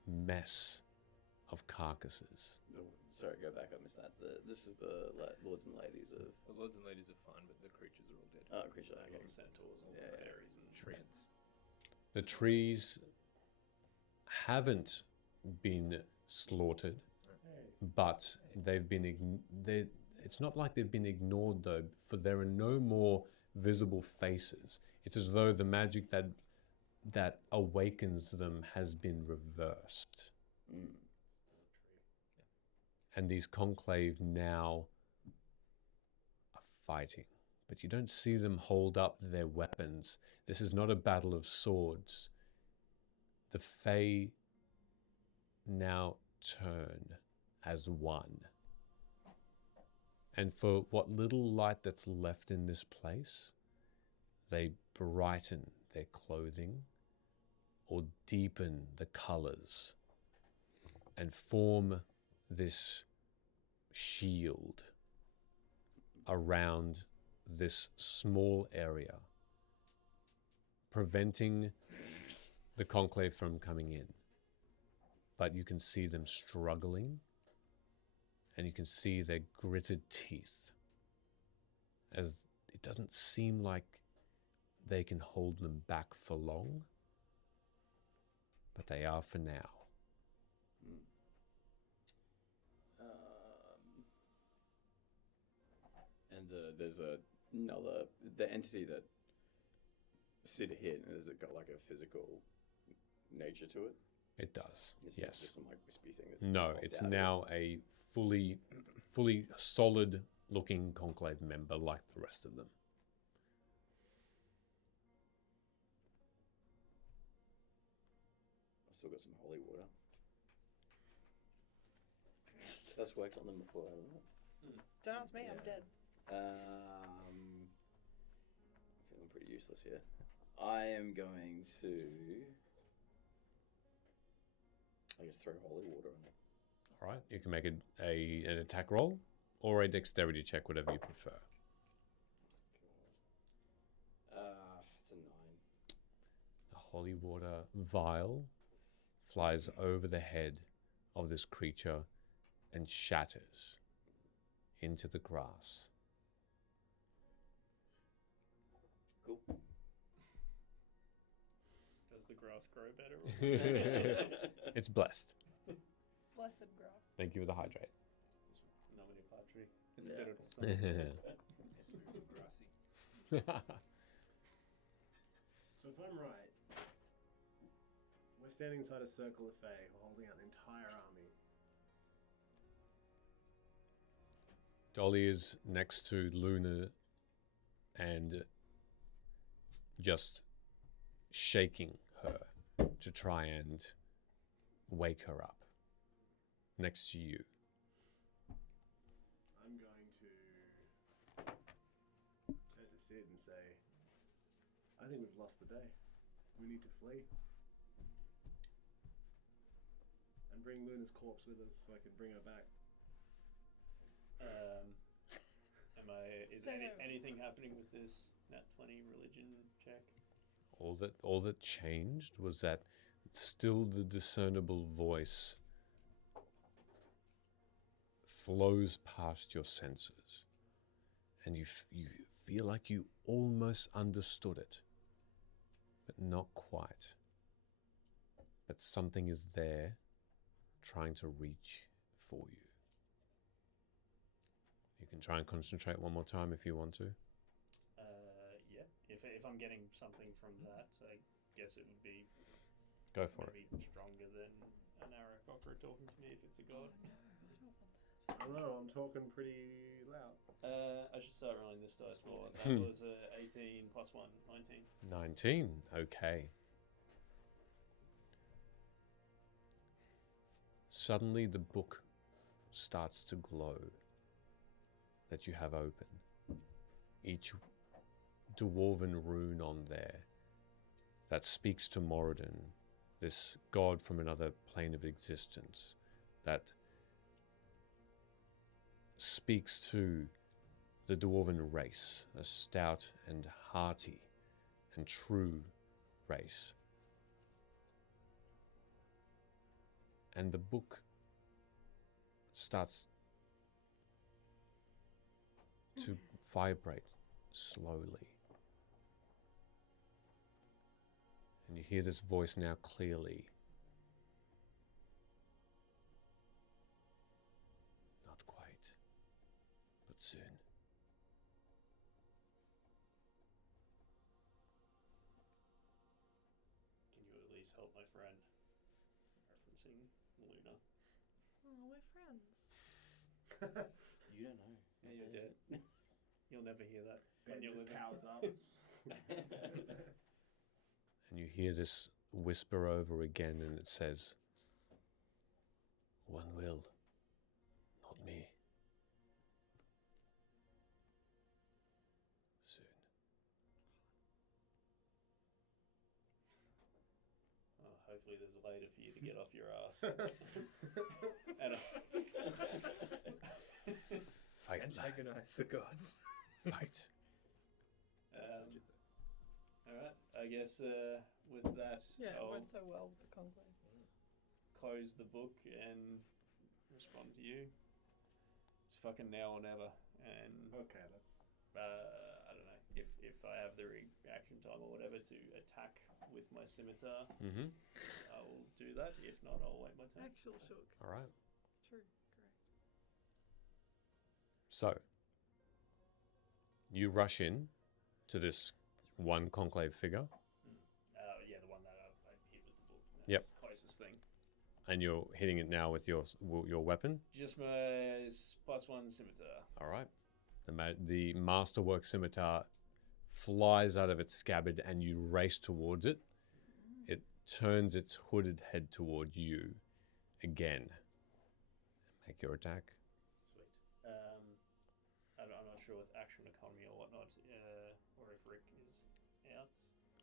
mess of carcasses. Oh, sorry, go back. I missed that. This is the lords and ladies of. The lords and ladies are fine, but the creatures are all dead. Oh, creatures. Like Okay. centaurs and Yeah, yeah. fairies and treants. The trees haven't been slaughtered, but they've been it's not like they've been ignored though, for there are no more visible faces. It's as though the magic that awakens them has been reversed. Mm. And these conclave now are fighting, but you don't see them hold up their weapons. This is not a battle of swords. The Fae now turn as one. And for what little light that's left in this place, they brighten their clothing or deepen the colors and form this shield around this small area, preventing the conclave from coming in. But you can see them struggling, and you can see their gritted teeth, as it doesn't seem like they can hold them back for long, but they are for now. And there's another the entity that Sid hit. Has it got like a physical nature to it? It does. It's not Yes. just some like wispy thing. That's No, popped it's out of it. now a fully solid looking conclave member like the rest of them. I've still got some holy water. That's worked on them before, hasn't it? Don't ask me, I'm dead. Feeling pretty useless here. I am going to, I guess, throw holy water on it. All right, you can make an attack roll or a dexterity check, whatever you prefer. It's a 9. The holy water vial flies over the head of this creature and shatters into the grass. Cool. Does the grass grow better? Or something? It's blessed. Blessed grass. Thank you for the hydrate. Nomine Patri. It's Yeah. better than something. Smooth, grassy. So if I'm right, we're standing inside a circle of Fae who are holding out an entire army. Dolly is next to Luna and just shaking her to try and wake her up. Next to you. I'm going to turn to Sid and say, I think we've lost the day. We need to flee. And bring Luna's corpse with us so I can bring her back. Is Don't know. anything happening with this Nat 20 religion check? All that changed was that still the discernible voice flows past your senses, and you feel like you almost understood it, but not quite. But something is there trying to reach for you. You can try and concentrate one more time if you want to. Yeah. If I'm getting something from that, I guess it would be Go for it. maybe stronger than an Aarakocra talking to me if it's a god. I don't know, I'm talking pretty loud. I should start rolling this dice more. That was 18 plus 1, 19. 19. Okay. Suddenly the book starts to glow that you have open. Each dwarven rune on there that speaks to Moradin, this god from another plane of existence, that speaks to the dwarven race, a stout and hearty and true race. And the book starts to vibrate slowly. And you hear this voice now clearly. Not quite, but soon. Can you at least help my friend? Referencing Luna. Oh, we're friends. You don't know. Yeah, you're dead. You'll never hear that. Ben when you're just living. powers up. And you hear this whisper over again, and it says, "One will, not me. Soon." Oh, hopefully there's a later for you to get off your ass. And, Fight, lad. Antagonize the gods. Fight. Alright, I guess with that, Yeah, it I'll went so well with the conclave. close the book and respond to you. It's fucking now or never. And Okay, that's... I don't know, if I have the reaction time or whatever to attack with my scimitar, Mm-hmm. I will do that. If not, I'll wait my turn. Actual shook. All right. True. Correct. So, you rush in to this one conclave figure, Yeah, the one that I hit with the book. That's Yep. the closest thing. and you're hitting it now with your weapon. Just my +1 scimitar. All right. The masterwork scimitar flies out of its scabbard, and you race towards it. It turns its hooded head towards you again. Make your attack. Sweet. I'm not sure with action economy or whatnot, or if Rick is out.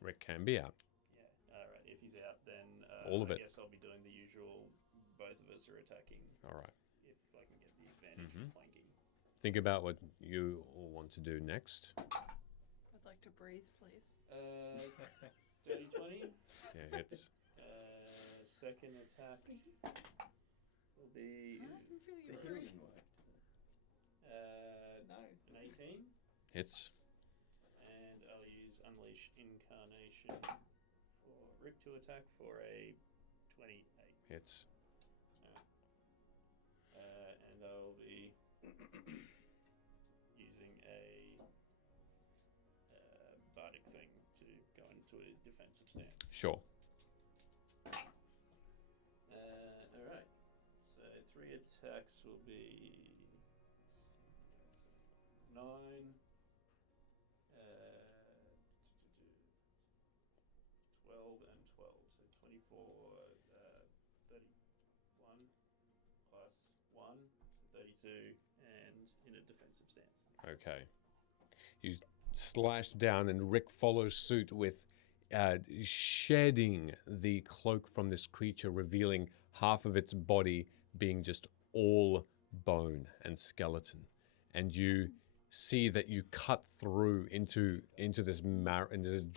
Rick can be out. Yeah. All right. If he's out, then All of I it. guess I'll be doing the usual. Both of us are attacking. All right. If I can get the advantage Mhm. flanking. Think about what you all want to do next. I'd like to breathe, please. Dirty 20. Yeah, hits. Second attack will be I can feel you The breathing. healing worked. No. an 18, Hits. and I'll use Unleash Incarnation for Rick to attack for a 28. Hits. And I'll be using a bardic thing to go into a defensive stance. Sure. Alright, so 3 attacks will be 9, 12 and 12, so 24, 31 plus 1, so 32, and in a defensive stance. Okay. You slash down, and Rick follows suit with shedding the cloak from this creature, revealing half of its body being just all bone and skeleton. And you see that you cut through into this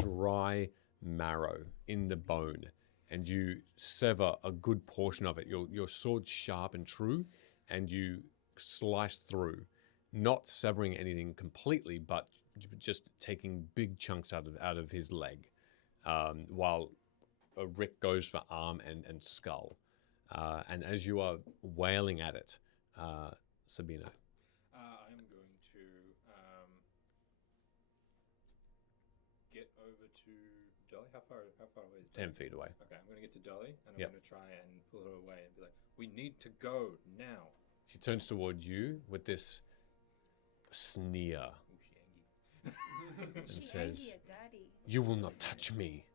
dry marrow in the bone, and you sever a good portion of it. Your sword's sharp and true, and you slice through, not severing anything completely, but just taking big chunks out of his leg, while Rick goes for arm and skull. And as you are wailing at it, Sabina. I'm going to get over to Dolly. How far away is 10 feet away. Okay, I'm going to get to Dolly, and I'm Yep. going to try and pull her away and be like, "We need to go now." She turns towards you with this sneer and says, "You will not touch me."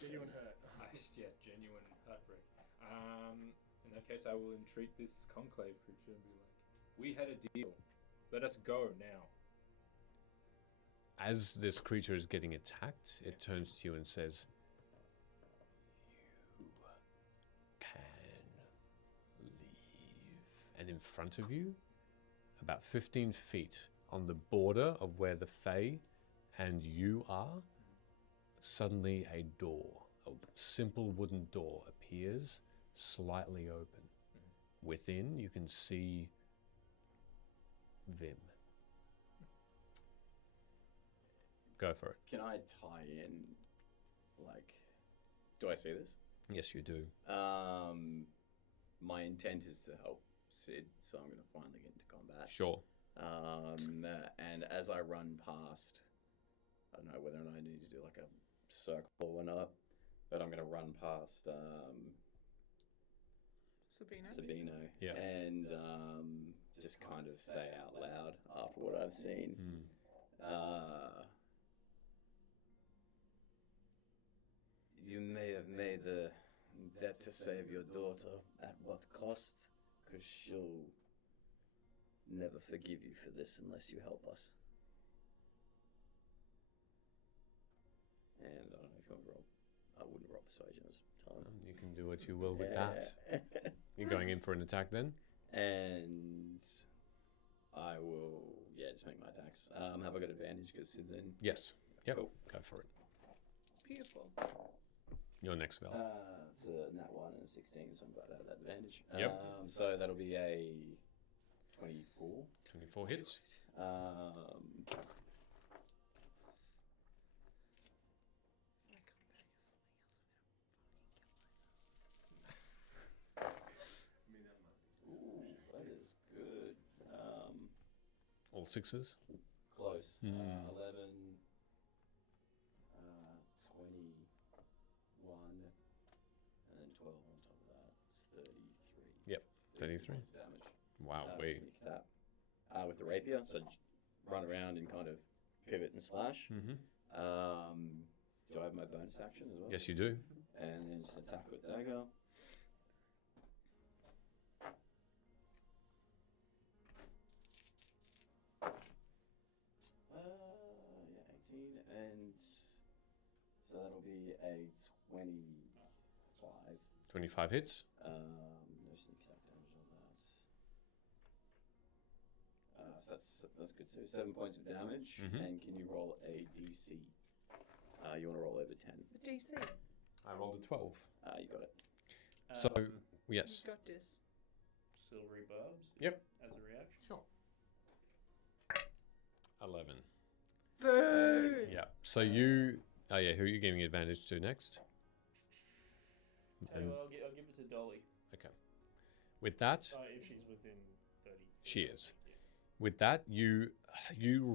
Genuine hurt. Yeah, genuine heartbreak. In that case, I will entreat this conclave creature and be like, "We had a deal. Let us go now." As this creature is getting attacked, it turns to you and says, "You can leave." And in front of you, about 15 feet on the border of where the Fae and you are, suddenly a door, a simple wooden door, appears slightly open. Within, you can see Vim. Go for it. Can I tie in, like, do I see this? Yes, you do. My intent is to help Sid, so I'm going to finally get into combat. Sure. And as I run past, I don't know whether or not I need to do like a circle or not, but I'm going to run past Sabino, Yeah. and just kind of say out loud after what I've seen. You may have made the debt to save your daughter. At what cost? Because she'll never forgive you for this unless you help us. And I don't know if you want to roll. I wouldn't roll persuasion this time. You can do what you will with that. You're going in for an attack then? And I will, just make my attacks. Have I got advantage because Sid's in? Yes. Yep. Cool. Go for it. Beautiful. Your next spell. It's a nat 1 and a 16, so I'm glad I have that advantage. Yep. So that'll be a 24. 24 hits. Ooh, that is good. All sixes? Close. Hmm. 11, 21, and then 12 on top of that. It's 33. Yep. 33. Points of damage. Wow, wait. Sneak attack. With the rapier, so run around and kind of pivot and slash. Mm-hmm. Do I have my bonus action as well? Yes, you do. And then just attack with dagger. Yeah, 18, and so that'll be a 25. 25 hits. No sneak attack damage on that. So that's good too. 7 points of damage, and can you roll a DC? You want to roll over 10. The DC. I rolled a 12. You got it. So, yes. You got this. Silvery barbs. Yep. As a reaction. Sure. 11. Boo! Yeah. So you... Oh, yeah. Who are you giving advantage to next? And, I'll give it to Dolly. okay. With that... If she's within 30. She is. With that, you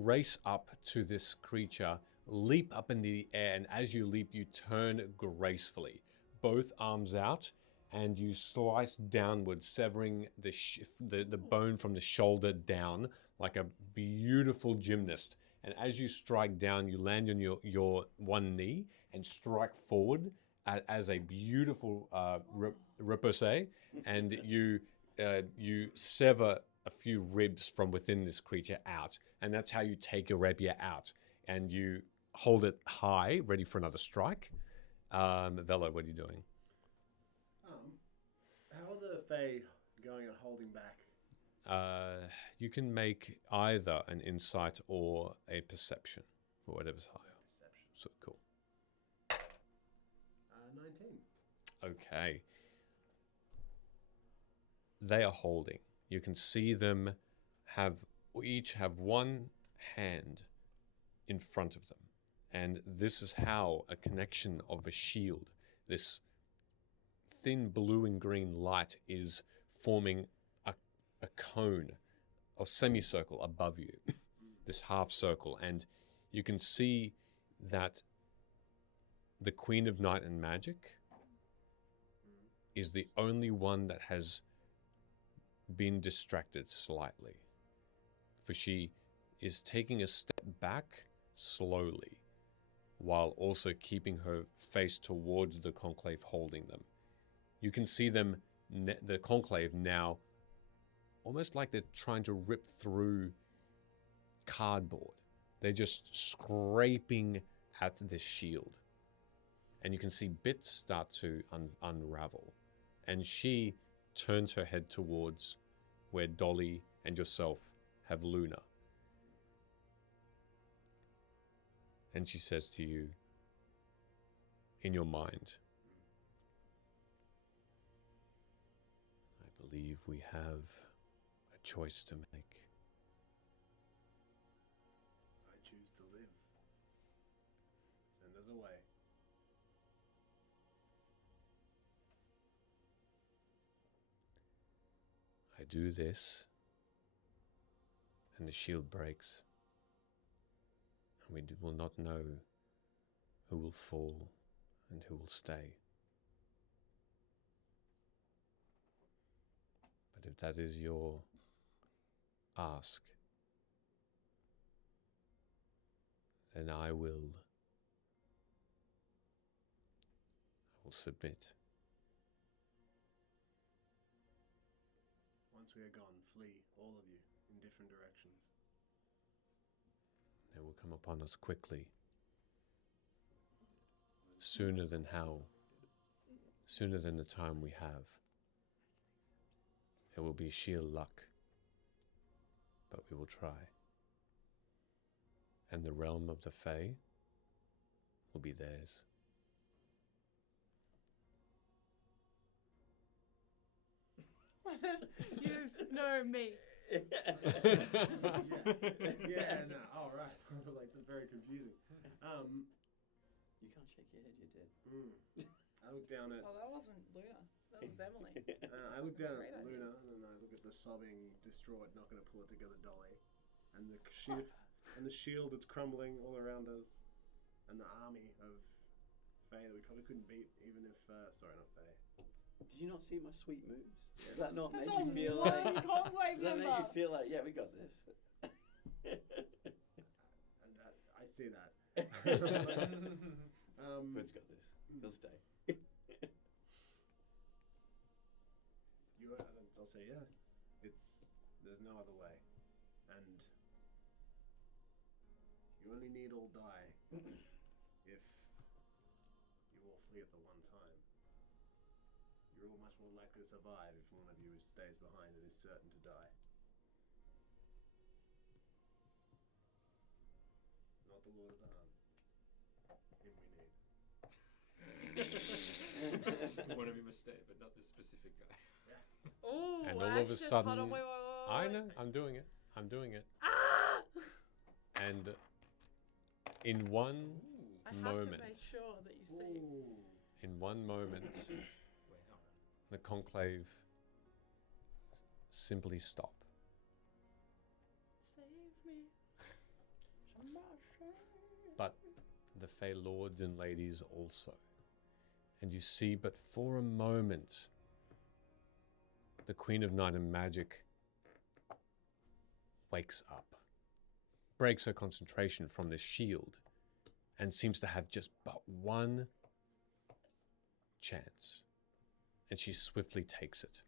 race up to this creature, leap up in the air, and as you leap, you turn gracefully, both arms out, and you slice downwards, severing the bone from the shoulder down like a beautiful gymnast. And as you strike down, you land on your one knee and strike forward as a beautiful repoussé, and you sever a few ribs from within this creature out, and that's how you take your rapier out, and you hold it high, ready for another strike. Velo, what are you doing? How are the Fae going at holding back? You can make either an insight or a perception, for whatever's higher. Perception. So cool. 19. Okay. They are holding. You can see them each have one hand in front of them. And this is how a connection of a shield, this thin blue and green light, is forming a cone or semicircle above you, this half circle. And you can see that the Queen of Night and Magic is the only one that has been distracted slightly, for she is taking a step back slowly while also keeping her face towards the conclave holding them. You can see them, the conclave now, almost like they're trying to rip through cardboard. They're just scraping at this shield. And you can see bits start to unravel. And she turns her head towards where Dolly and yourself have Luna. And she says to you, in your mind, I believe we have a choice to make. I choose to live. Send us away. I do this, and the shield breaks, and we will not know who will fall and who will stay. But if that is your ask, then I will submit. Once we are gone, flee, all of you, in different directions. They will come upon us quickly, sooner than the time we have. It will be sheer luck, but we will try. And the realm of the Fae will be theirs. You know me. Yeah, no, all right. I was like, that's very confusing. You can't shake your head, you're dead. I look down at. Oh, that wasn't Luna. That was Emily. I look down Great at idea. Luna, and then I look at the sobbing, distraught, not going to pull it together Dolly, and the shield, that's crumbling all around us, and the army of Fae that we probably couldn't beat, even if sorry, not Fae. Did you not see my sweet moves? Does that not That's make you feel one like? conclave Does that make you member. feel like? Yeah, we got this. And I see that. Hood's got this. He'll stay. I'll say, yeah. There's no other way, and you only need all die if you all flee at the one time. You're all much more likely to survive if one of you stays behind and is certain to die. Not the Lord of the Hun. Him we need. One of you must stay, but not this specific guy. Ooh, And all of a Ash just- sudden, hold on, wait. I know, I'm doing it. Ah! And in one I have moment, to make sure that you see. in one moment, the conclave simply stop. Save me. But the Fey lords and ladies also. And you see, but for a moment, the Queen of Night and Magic wakes up, breaks her concentration from this shield, and seems to have just but one chance. And she swiftly takes it.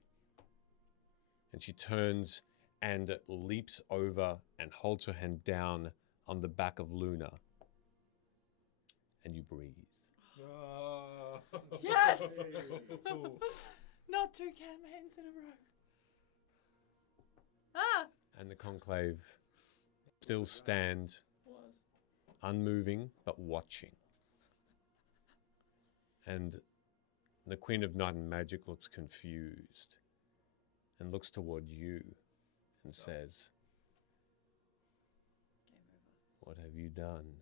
And she turns and leaps over and holds her hand down on the back of Luna. And you breathe. Yes! Not two campaigns in a row. Ah! And the conclave still stand, unmoving but watching. And the Queen of Night and Magic looks confused and looks toward you and says, "What have you done?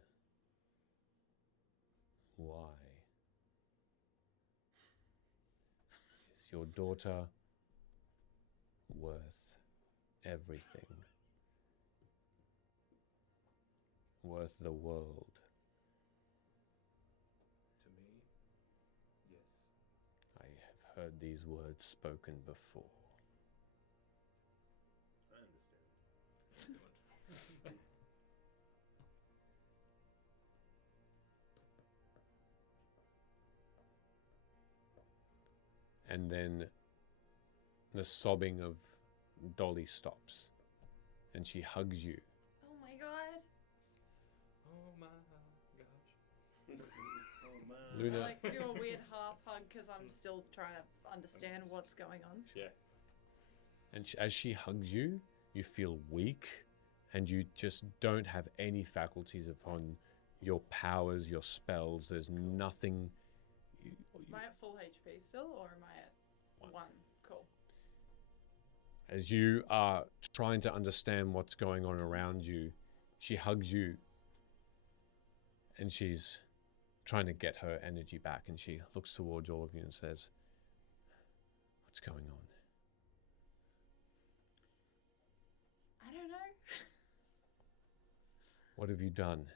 Why? Is your daughter worth everything? Worth the world?" To me, yes. I have heard these words spoken before. I understand. And then the sobbing of Dolly stops, and she hugs you. Oh my god. Oh my gosh. Oh, Luna. I like do a weird half hug because I'm still trying to understand what's going on. Yeah. And as she hugs you, you feel weak, and you just don't have any faculties upon your powers, your spells. There's nothing. Am I at full HP still, or am I at 1? Cool. As you are trying to understand what's going on around you, she hugs you, and she's trying to get her energy back, and she looks towards all of you and says, "What's going on?" I don't know. "What have you done,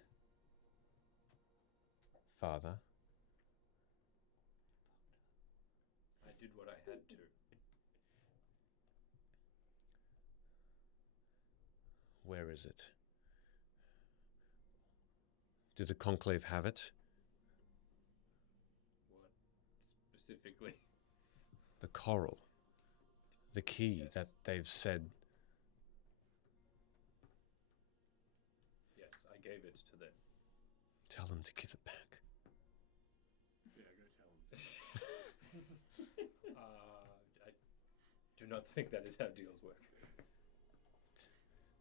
Father?" I did what I had to. "Where is it? Did the Conclave have it?" What specifically? "The coral. The key Yes. that they've said." Yes, I gave it to them. "Tell them to give it back." Yeah, go tell him. I do not think that is how deals work.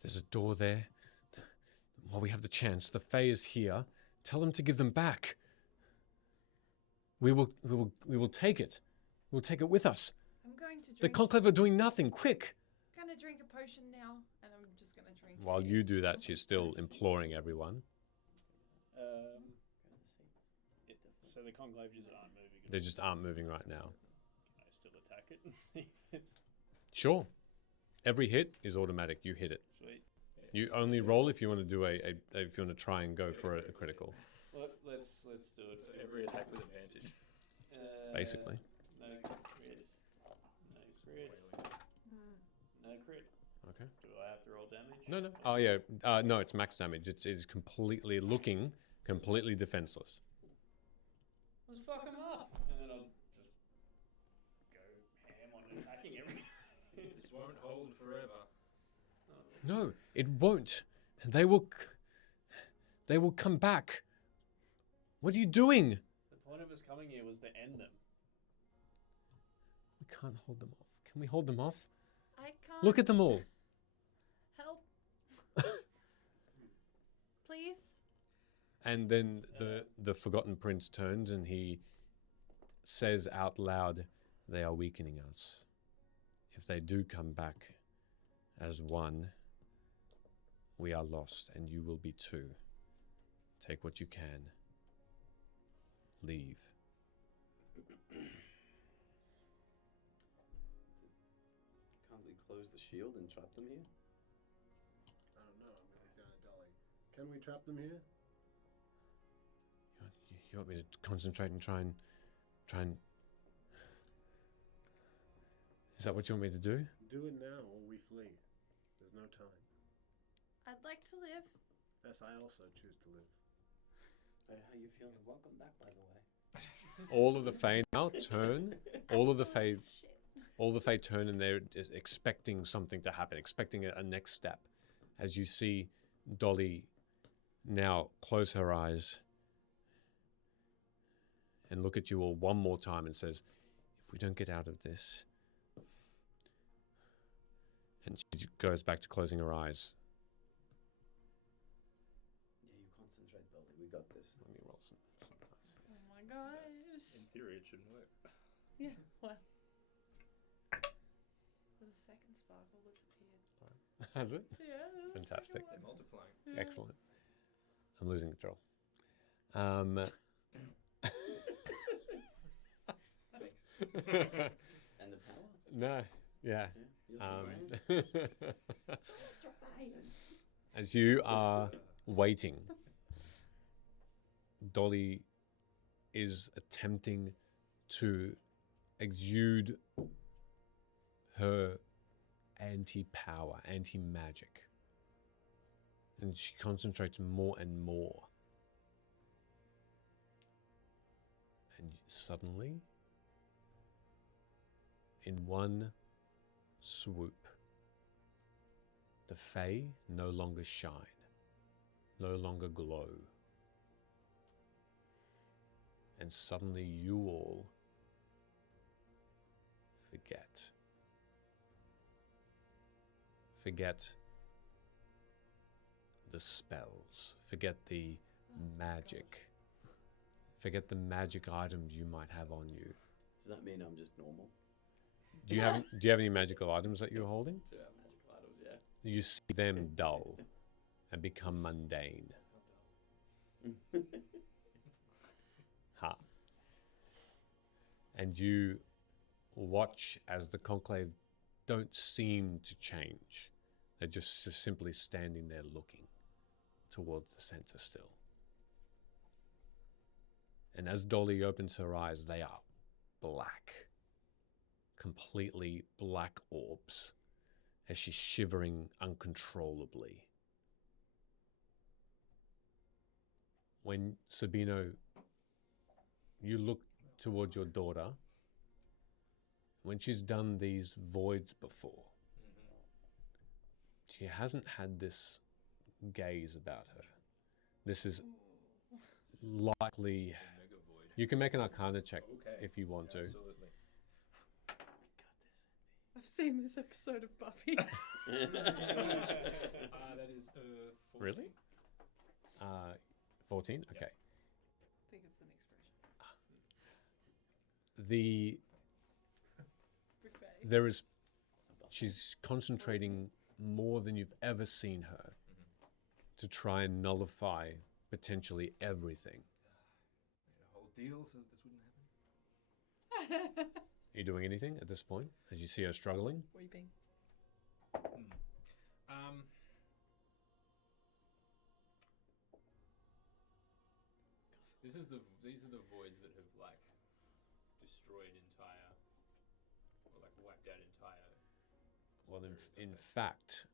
"There's a door there. While we have the chance, the Fae is here. Tell them to give them back. We will take it. We'll take it with us. I'm going to drink. The Conclave are doing nothing. Quick!" I'm going to drink a potion now, and I'm just going to drink. While it. you do that, she's still imploring everyone. So the conclave just aren't moving. They just aren't moving right now. Can I still attack it and see if it's Sure. Every hit is automatic. You hit it. sweet? You only roll if you want to do if you want to try and go for a critical. Let's do it. Every attack with advantage. Basically. No crit. No crit. No crit. Okay. Do I have to roll damage? No. Oh yeah. No, it's max damage. It's completely completely defenseless. Let's fuck him up. And then I'll just go ham on attacking everything. This won't hold forever. No, it won't. They will come back. What are you doing? The point of us coming here was to end them. We can't hold them off. Can we hold them off? I can't. Look at them all. Help. Please. And then the Forgotten Prince turns and he says out loud, "They are weakening us. If they do come back as one, we are lost, and you will be too. Take what you can. Leave." Can't we close the shield and trap them here? I don't know. I'm going to look down at Dolly. Can we trap them here? You want me to concentrate and try and... Is that what you want me to do? Do it now or we flee. There's no time. I'd like to live. Yes, I also choose to live. How you feeling? Welcome back, by the way. All of the Fae now turn. All of the Fae, all the Fae turn, and they're just expecting something to happen, expecting a next step. As you see Dolly now close her eyes and look at you all one more time and says, "If we don't get out of this," and she goes back to closing her eyes. Yeah, you concentrate, Dolly. We got this. Let me roll some dice. Oh my gosh. In theory, it shouldn't work. Yeah, well. There's a second sparkle that's appeared. Has it? Yeah. there's a Fantastic. second They're one. multiplying. Yeah. Excellent. I'm losing control. And the power? No, yeah. You're As you are waiting, Dolly is attempting to exude her anti-power, anti-magic. And she concentrates more and more. And suddenly, in one swoop, the Fae no longer shine, no longer glow. And suddenly you all forget. Forget the spells. Forget the magic. Forget the magic items you might have on you. Does that mean I'm just normal? Do you have any magical items that you're holding? To our magical items, yeah. You see them dull and become mundane. Ha. And you watch as the conclave don't seem to change. They're just simply standing there looking towards the center still. And as Dolly opens her eyes, they are black. Completely black orbs as she's shivering uncontrollably. When Sabino, you look towards your daughter, when she's done these voids before, she hasn't had this gaze about her. This is likely. You can make an Arcana check if you want to. Absolutely. I've seen this episode of Buffy. That is 14. Really? 14? Okay. I think it's an expression. The Buffet. there is she's concentrating more than you've ever seen her to try and nullify potentially everything. Made a whole deal so this wouldn't happen. Are you doing anything at this point as you see her struggling? Weeping. These are the voids that have like destroyed entire, or like wiped out entire. Well, in fact,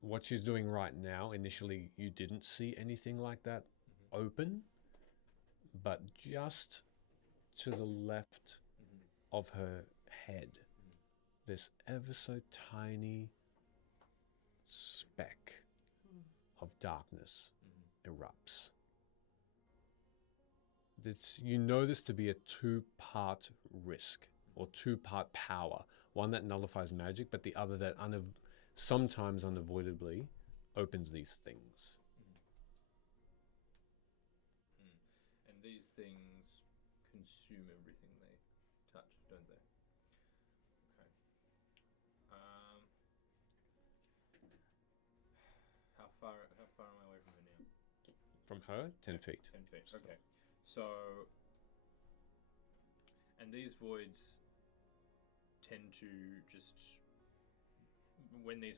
what she's doing right now, initially you didn't see anything like that open, but just to the left of her head, this ever so tiny speck of darkness erupts. You know this to be a two-part risk or two-part power. One that nullifies magic, but the other that sometimes unavoidably opens these things. And these things consume everything they touch, don't they? Okay. How far am I away from her now? From her, 10 feet. 10 feet. Okay. So, and these voids tend to just when these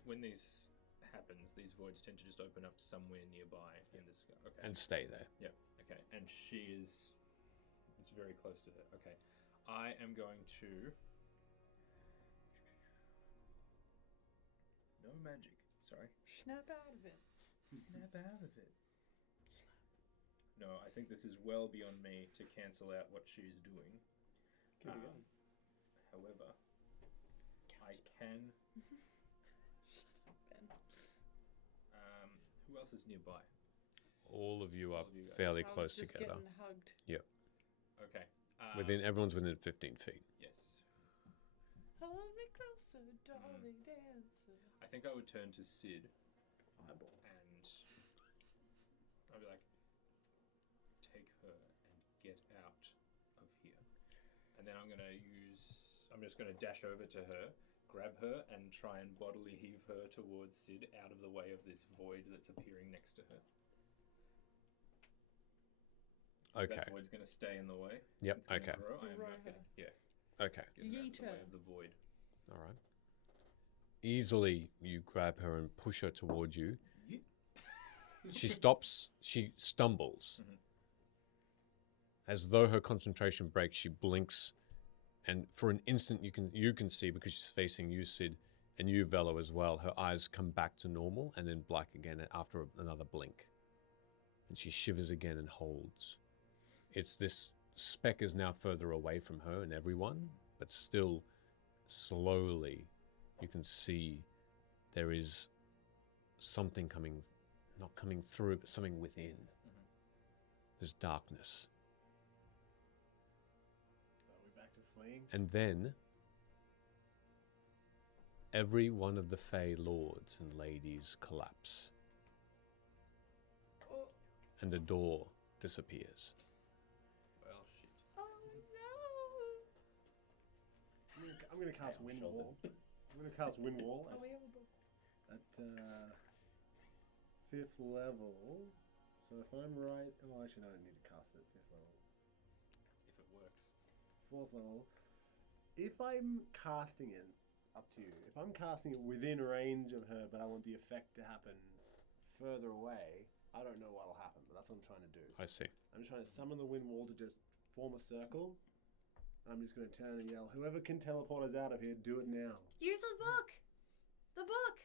happens, these voids tend to just open up somewhere nearby in the sky. Okay. And stay there. Yep. Okay. And it's very close to her. Okay. I am going to No magic. Sorry. Snap out of it. Snap out of it. No, I think this is well beyond me to cancel out what she's doing. Keep it going. However, I can. Shut up, Ben. Who else is nearby? All of you are All of you guys. fairly I was close just together. getting hugged. Yep. Okay. Everyone's within 15 feet. Yes. Hold me closer, darling dancer. I think I would turn to Sid Fireball. and I'd be like, take her and get out of here. And then I'm just gonna dash over to her, grab her, and try and bodily heave her towards Sid out of the way of this void that's appearing next to her. Okay. That void's gonna stay in the way. Yep, It's gonna okay. grow. I'm Throw not gonna, her. yeah. Okay. Get her out of Yeet the way her. of the void. All right. Easily, you grab her and push her towards you. She stops. She stumbles. Mhm. As though her concentration breaks, she blinks, and for an instant you can see, because she's facing you, Sid, and you, Velo, as well. Her eyes come back to normal and then black again after another blink, and she shivers again and holds. It's this speck is now further away from her and everyone, but still, slowly, you can see there is something coming, not coming through, but something within. There's darkness. Are we back to fleeing? And then every one of the Fey lords and ladies collapse. And the door disappears. Well, shit. Oh I'm gonna cast Hey, I'm Wind sheltered. Wall. I'm gonna cast Wind Wall no! Oh, we have a book. at 5th level. So if I'm right, oh, actually, no, I don't need to cast it at 5th level. If it works. 4th level. If I'm casting it, up to you. If I'm casting it within range of her, but I want the effect to happen further away, I don't know what'll happen, but that's what I'm trying to do. I see. I'm trying to summon the wind wall to just form a circle. And I'm just going to turn and yell, whoever can teleport us out of here, do it now. Use the book. The book.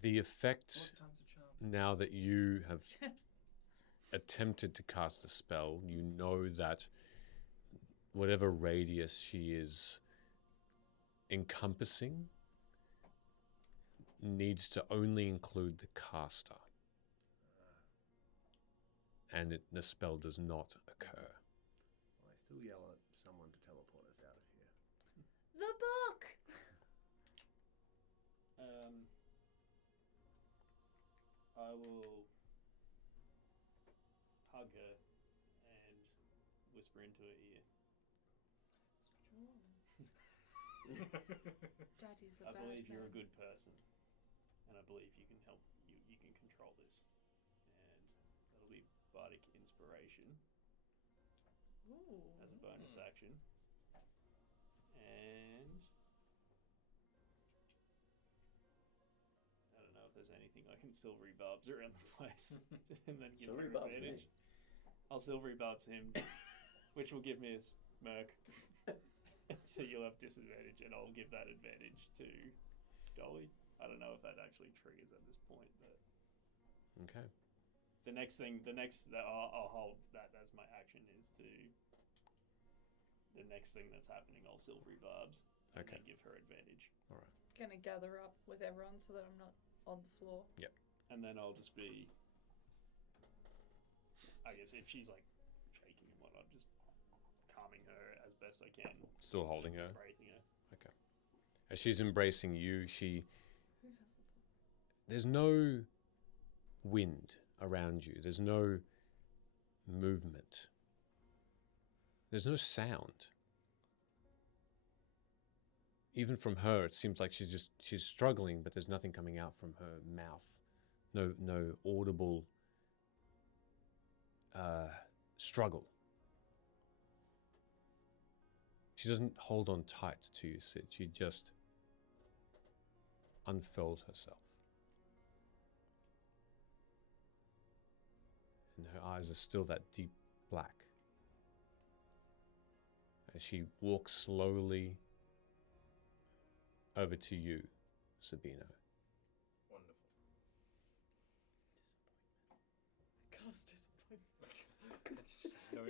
The effect, Time's a charm. now that you have attempted to cast the spell, you know that whatever radius she is encompassing needs to only include the caster. And the spell does not occur. Well, I still yell at someone to teleport us out of here. The book. I will hug her and whisper into her ear. Daddy's a I bad believe you're a man. good person, and I believe you can help. You can control this, and that'll be bardic inspiration Ooh. as a bonus action. And I don't know if there's anything I can silvery barbs around the place, and then give Silvery her barbs me. advantage. I'll silvery barbs him, which will give me a smirk. So you'll have disadvantage, and I'll give that advantage to Dolly. I don't know if that actually triggers at this point, but Okay. the next thing, I'll hold that as my action is to. The next thing that's happening, I'll silvery barbs. And Okay. then give her advantage, All right. Gonna gather up with everyone so that I'm not on the floor. and then I'll just be. I guess if she's like shaking and whatnot, just calming her as best I can. Still holding her. Embracing her. Okay. As she's embracing you, she Who has the book? there's no wind around you. There's no movement. There's no sound. Even from her, it seems like she's struggling, but there's nothing coming out from her mouth. No audible struggle. She doesn't hold on tight to you, Sid. She just unfurls herself. And her eyes are still that deep black. As she walks slowly over to you, Sabino. Wonderful. Cast No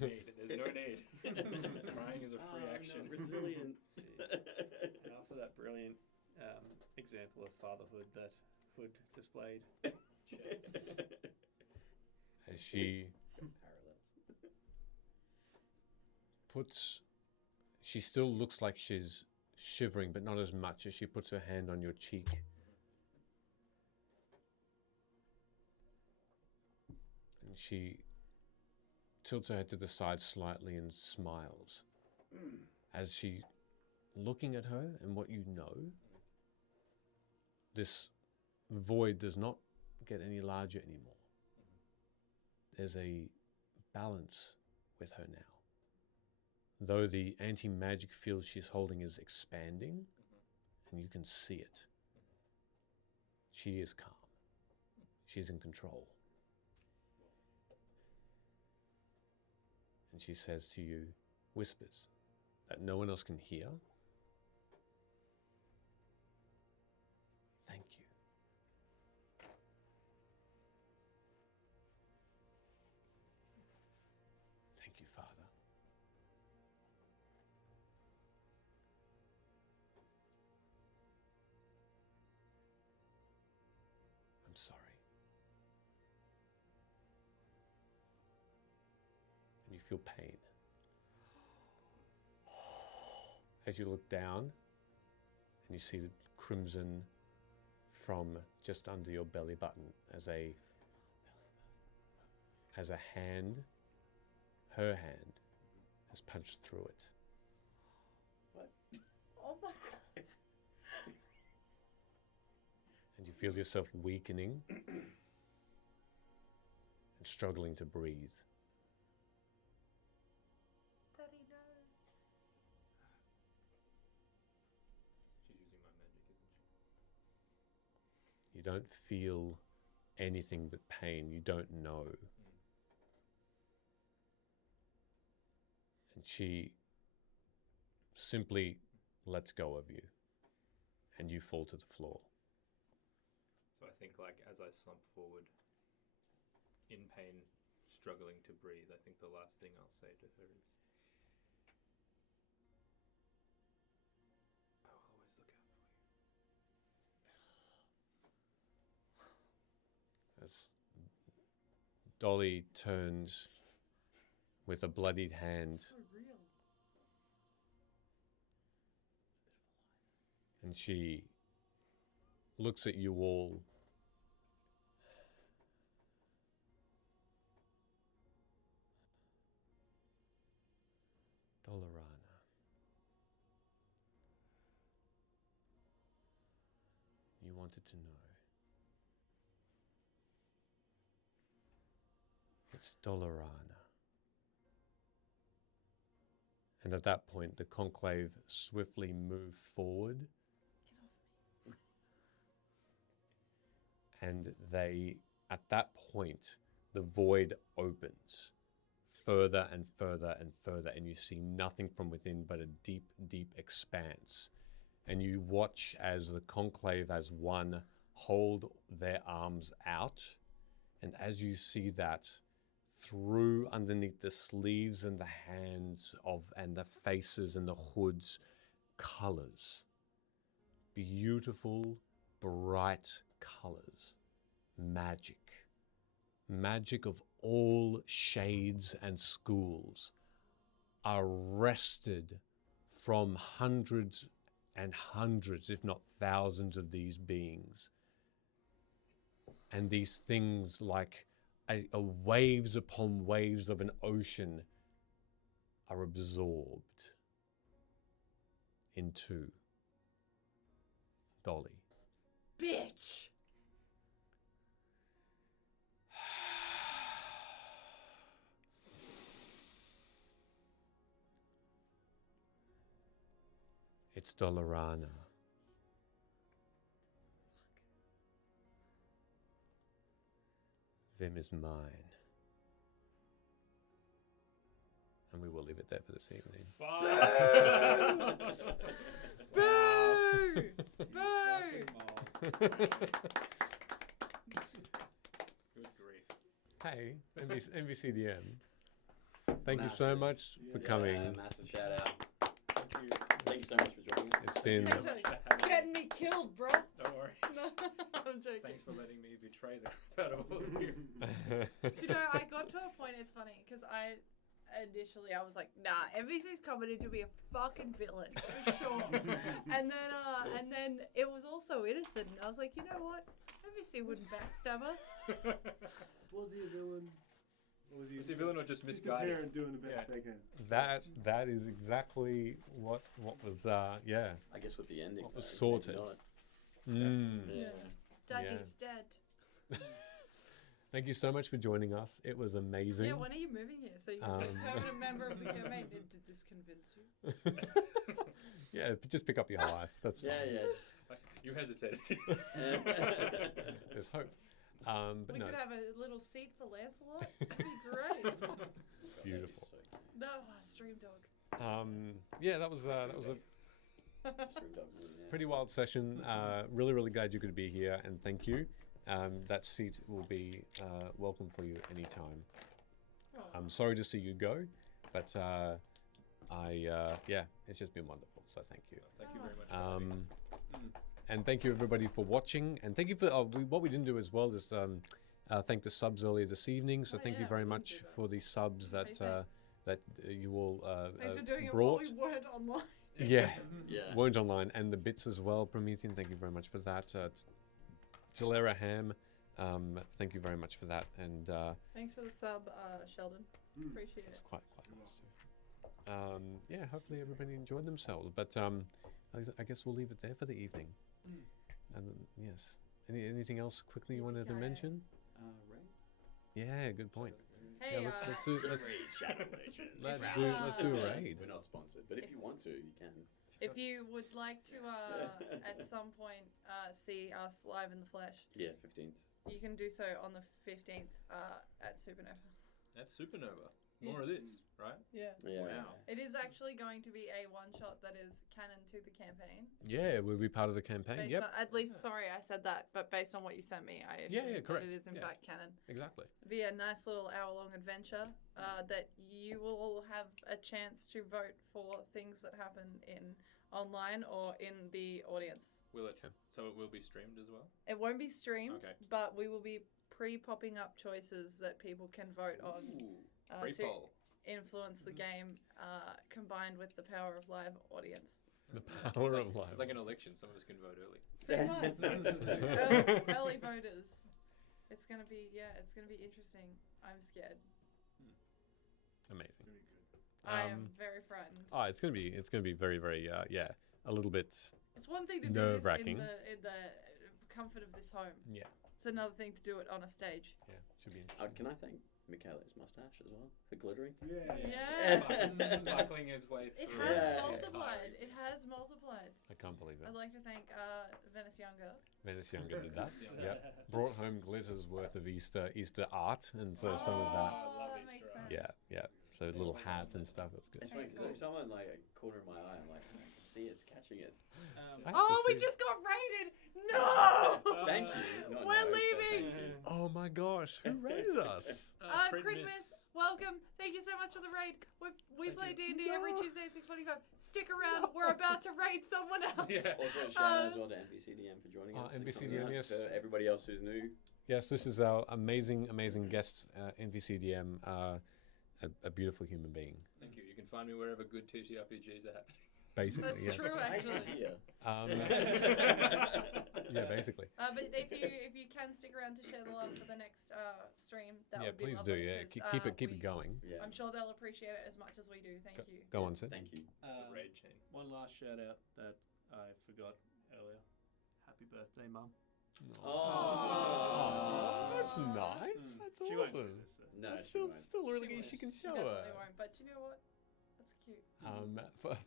need. There's no need. Crying is a free action. Resilient. And after that brilliant example of fatherhood that Hood displayed, As she Parallels. she still looks like she's shivering, but not as much, as she puts her hand on your cheek. And she tilts her head to the side slightly and smiles. As she, looking at her and what you know, this void does not get any larger anymore. There's a balance with her now. Though the anti-magic field she's holding is expanding, and you can see it, she is calm. She's in control. And she says to you, whispers that no one else can hear, "Thank you." Thank you, Father. I'm sorry. And you feel pain. As you look down and you see the crimson from just under your belly button as a hand, her hand, has punched through it. What? Oh my god. And you feel yourself weakening and struggling to breathe. Daddy, no. She's using my magic, isn't she? You don't feel anything but pain. You don't know. And she simply lets go of you, and you fall to the floor. So I think, like, as I slump forward, in pain, struggling to breathe, I think the last thing I'll say to her is, "I will always look out for you." As Dolly turns with a bloodied hand So real. and she looks at you all. Dolorana. You wanted to know. It's Dolorana. And at that point, the conclave swiftly move forward. And at that point, the void opens further and further and further, and you see nothing from within but a deep, deep expanse. And you watch as the conclave as one hold their arms out, and as you see that, through underneath the sleeves and the hands and the faces and the hoods, colors. Beautiful, bright colors. Magic. Magic of all shades and schools are wrested from hundreds and hundreds, if not thousands, of these beings. And these things, like a waves upon waves of an ocean, are absorbed into Dolly. Bitch! It's Dolorana. Vim is mine. And we will leave it there for this evening. Boo! Boo! Boo! Good grief. Hey, NBCDM. Thank you so Massive. much for coming. Massive shout out. Thank you so much for joining us. It's been Thanks for getting me killed, bro. Don't worry. No, I'm joking. Thanks for letting me betray the crap out of all of you. You know, I got to a point. It's funny because I was like, nah, MVC's coming in to be a fucking villain for sure. and then it was also innocent. And I was like, you know what? MVC wouldn't backstab us. Was he a villain? Or was he, Was he a villain or just a misguided? parent doing the best they can? that is exactly what was yeah. I guess with the ending. What was though, maybe sorted. not. Mm. Yeah. Daddy's dead. Thank you so much for joining us. It was amazing. Yeah, when are you moving here? So you can be a permanent member of the campaign. Did this convince you? Yeah, just pick up your life. That's fine. Yeah. You hesitated. There's hope. But We no, could have a little seat for Lancelot. That'd be great. beautiful. No, stream dog. Yeah, that was a pretty wild session. Really, really glad you could be here, and thank you. That seat will be welcome for you anytime. I'm sorry to see you go, but yeah, it's just been wonderful. So thank you. Thank you very much. For having me. And thank you everybody for watching, and thank you for what we didn't do as well is thank the subs earlier this evening. So thank you very much for the subs that that you all Thanks for doing brought. it while we weren't online. Yeah, Yeah. weren't online, and the bits as well. Promethean, thank you very much for that. Talera Ham, thank you very much for that, and Thanks for the sub, Sheldon. Appreciate that's it. quite nice too. Yeah, hopefully everybody enjoyed themselves, but I guess we'll leave it there for the evening. And yes, anything else quickly you wanted to mention? Ray? Yeah, good point. Hey, yeah, let's do Shadow Legends. let's do a raid. We're not sponsored, but if you want to, you can. If you would like to, at some point, see us live in the flesh, Yeah, 15th. you can do so on the 15th at Supernova. That's Supernova. More of this, right? Yeah. Yeah. Wow. It is actually going to be a one-shot that is canon to the campaign. Yeah, we'll be part of the campaign. Based Yep, on, at least, sorry, I said that, but based on what you sent me, I assume that correct. it is in Yeah. fact canon. exactly. It'll be a nice little hour-long adventure that you will all have a chance to vote for things that happen in online or in the audience. Will it? So it will be streamed as well. It won't be streamed, Okay. but we will be pre-popping up choices that people can vote on to Pre-poll. influence the game, combined with the power of live audience. The power of life. It's like an election. Some of us can vote early. Pretty much. It's early voters. It's gonna be interesting. I'm scared. Amazing. I am very frightened. Oh, it's gonna be very, very yeah, a little bit. It's one thing to do this nerve-wracking. in the comfort of this home. Yeah. It's another thing to do it on a stage. Yeah, should be interesting. Can I thank Michaela's mustache as well for glittering? Yeah. Sparkling his way It through. has multiplied. It has multiplied. I can't believe it. I'd like to thank Venice Younger. Venice Younger did that. Yep. Brought home glitters worth of Easter art, and so some of that. Oh, that makes sense. Yeah. So little hats and stuff. It was good. It's funny because every time I'm like a corner of my eye, I'm like, I can see it's catching it. I have Oh, to we see- just got raided! No! Thank you. Not We're no, but leaving! thank you. Oh my gosh, who raided us? Christmas, welcome. Thank you so much for the raid. We play D&D every Tuesday at 6:45. Stick around. We're about to raid someone else. Also, shout out as well to NBCDM for joining us. and NBCDM, coming out. yes. To everybody else who's new. Yes, this is our amazing guest, NVCDM, a beautiful human being. Thank you. You can find me wherever good TTRPGs are happening. Basically, That's yes. true, actually. Yeah, basically. But if you can stick around to share the love for the next stream, that Yeah, would be please do. lovely Yeah, because, keep it going. Yeah. I'm sure they'll appreciate it as much as we do. Thank you. Go on, sir. Thank you. The raid chain. One last shout out that I forgot earlier. Happy birthday, Mum. Oh, that's nice. That's She won't see awesome. this, so. No, That's she won't. still really she can show her. Definitely won't. But you know what? That's cute.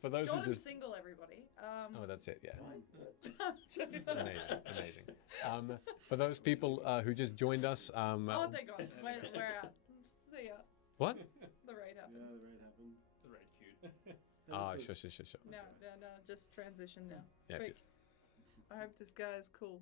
For those who Jordan's just single, everybody. oh, that's it. Yeah. Just Amazing. For those people who just joined us, oh, they're gone. We're out. See ya. what? The raid happened. Yeah, the raid happened. The raid queued. Ah, sure. No. Just transition now. Yeah, Quick. I hope this guy is cool.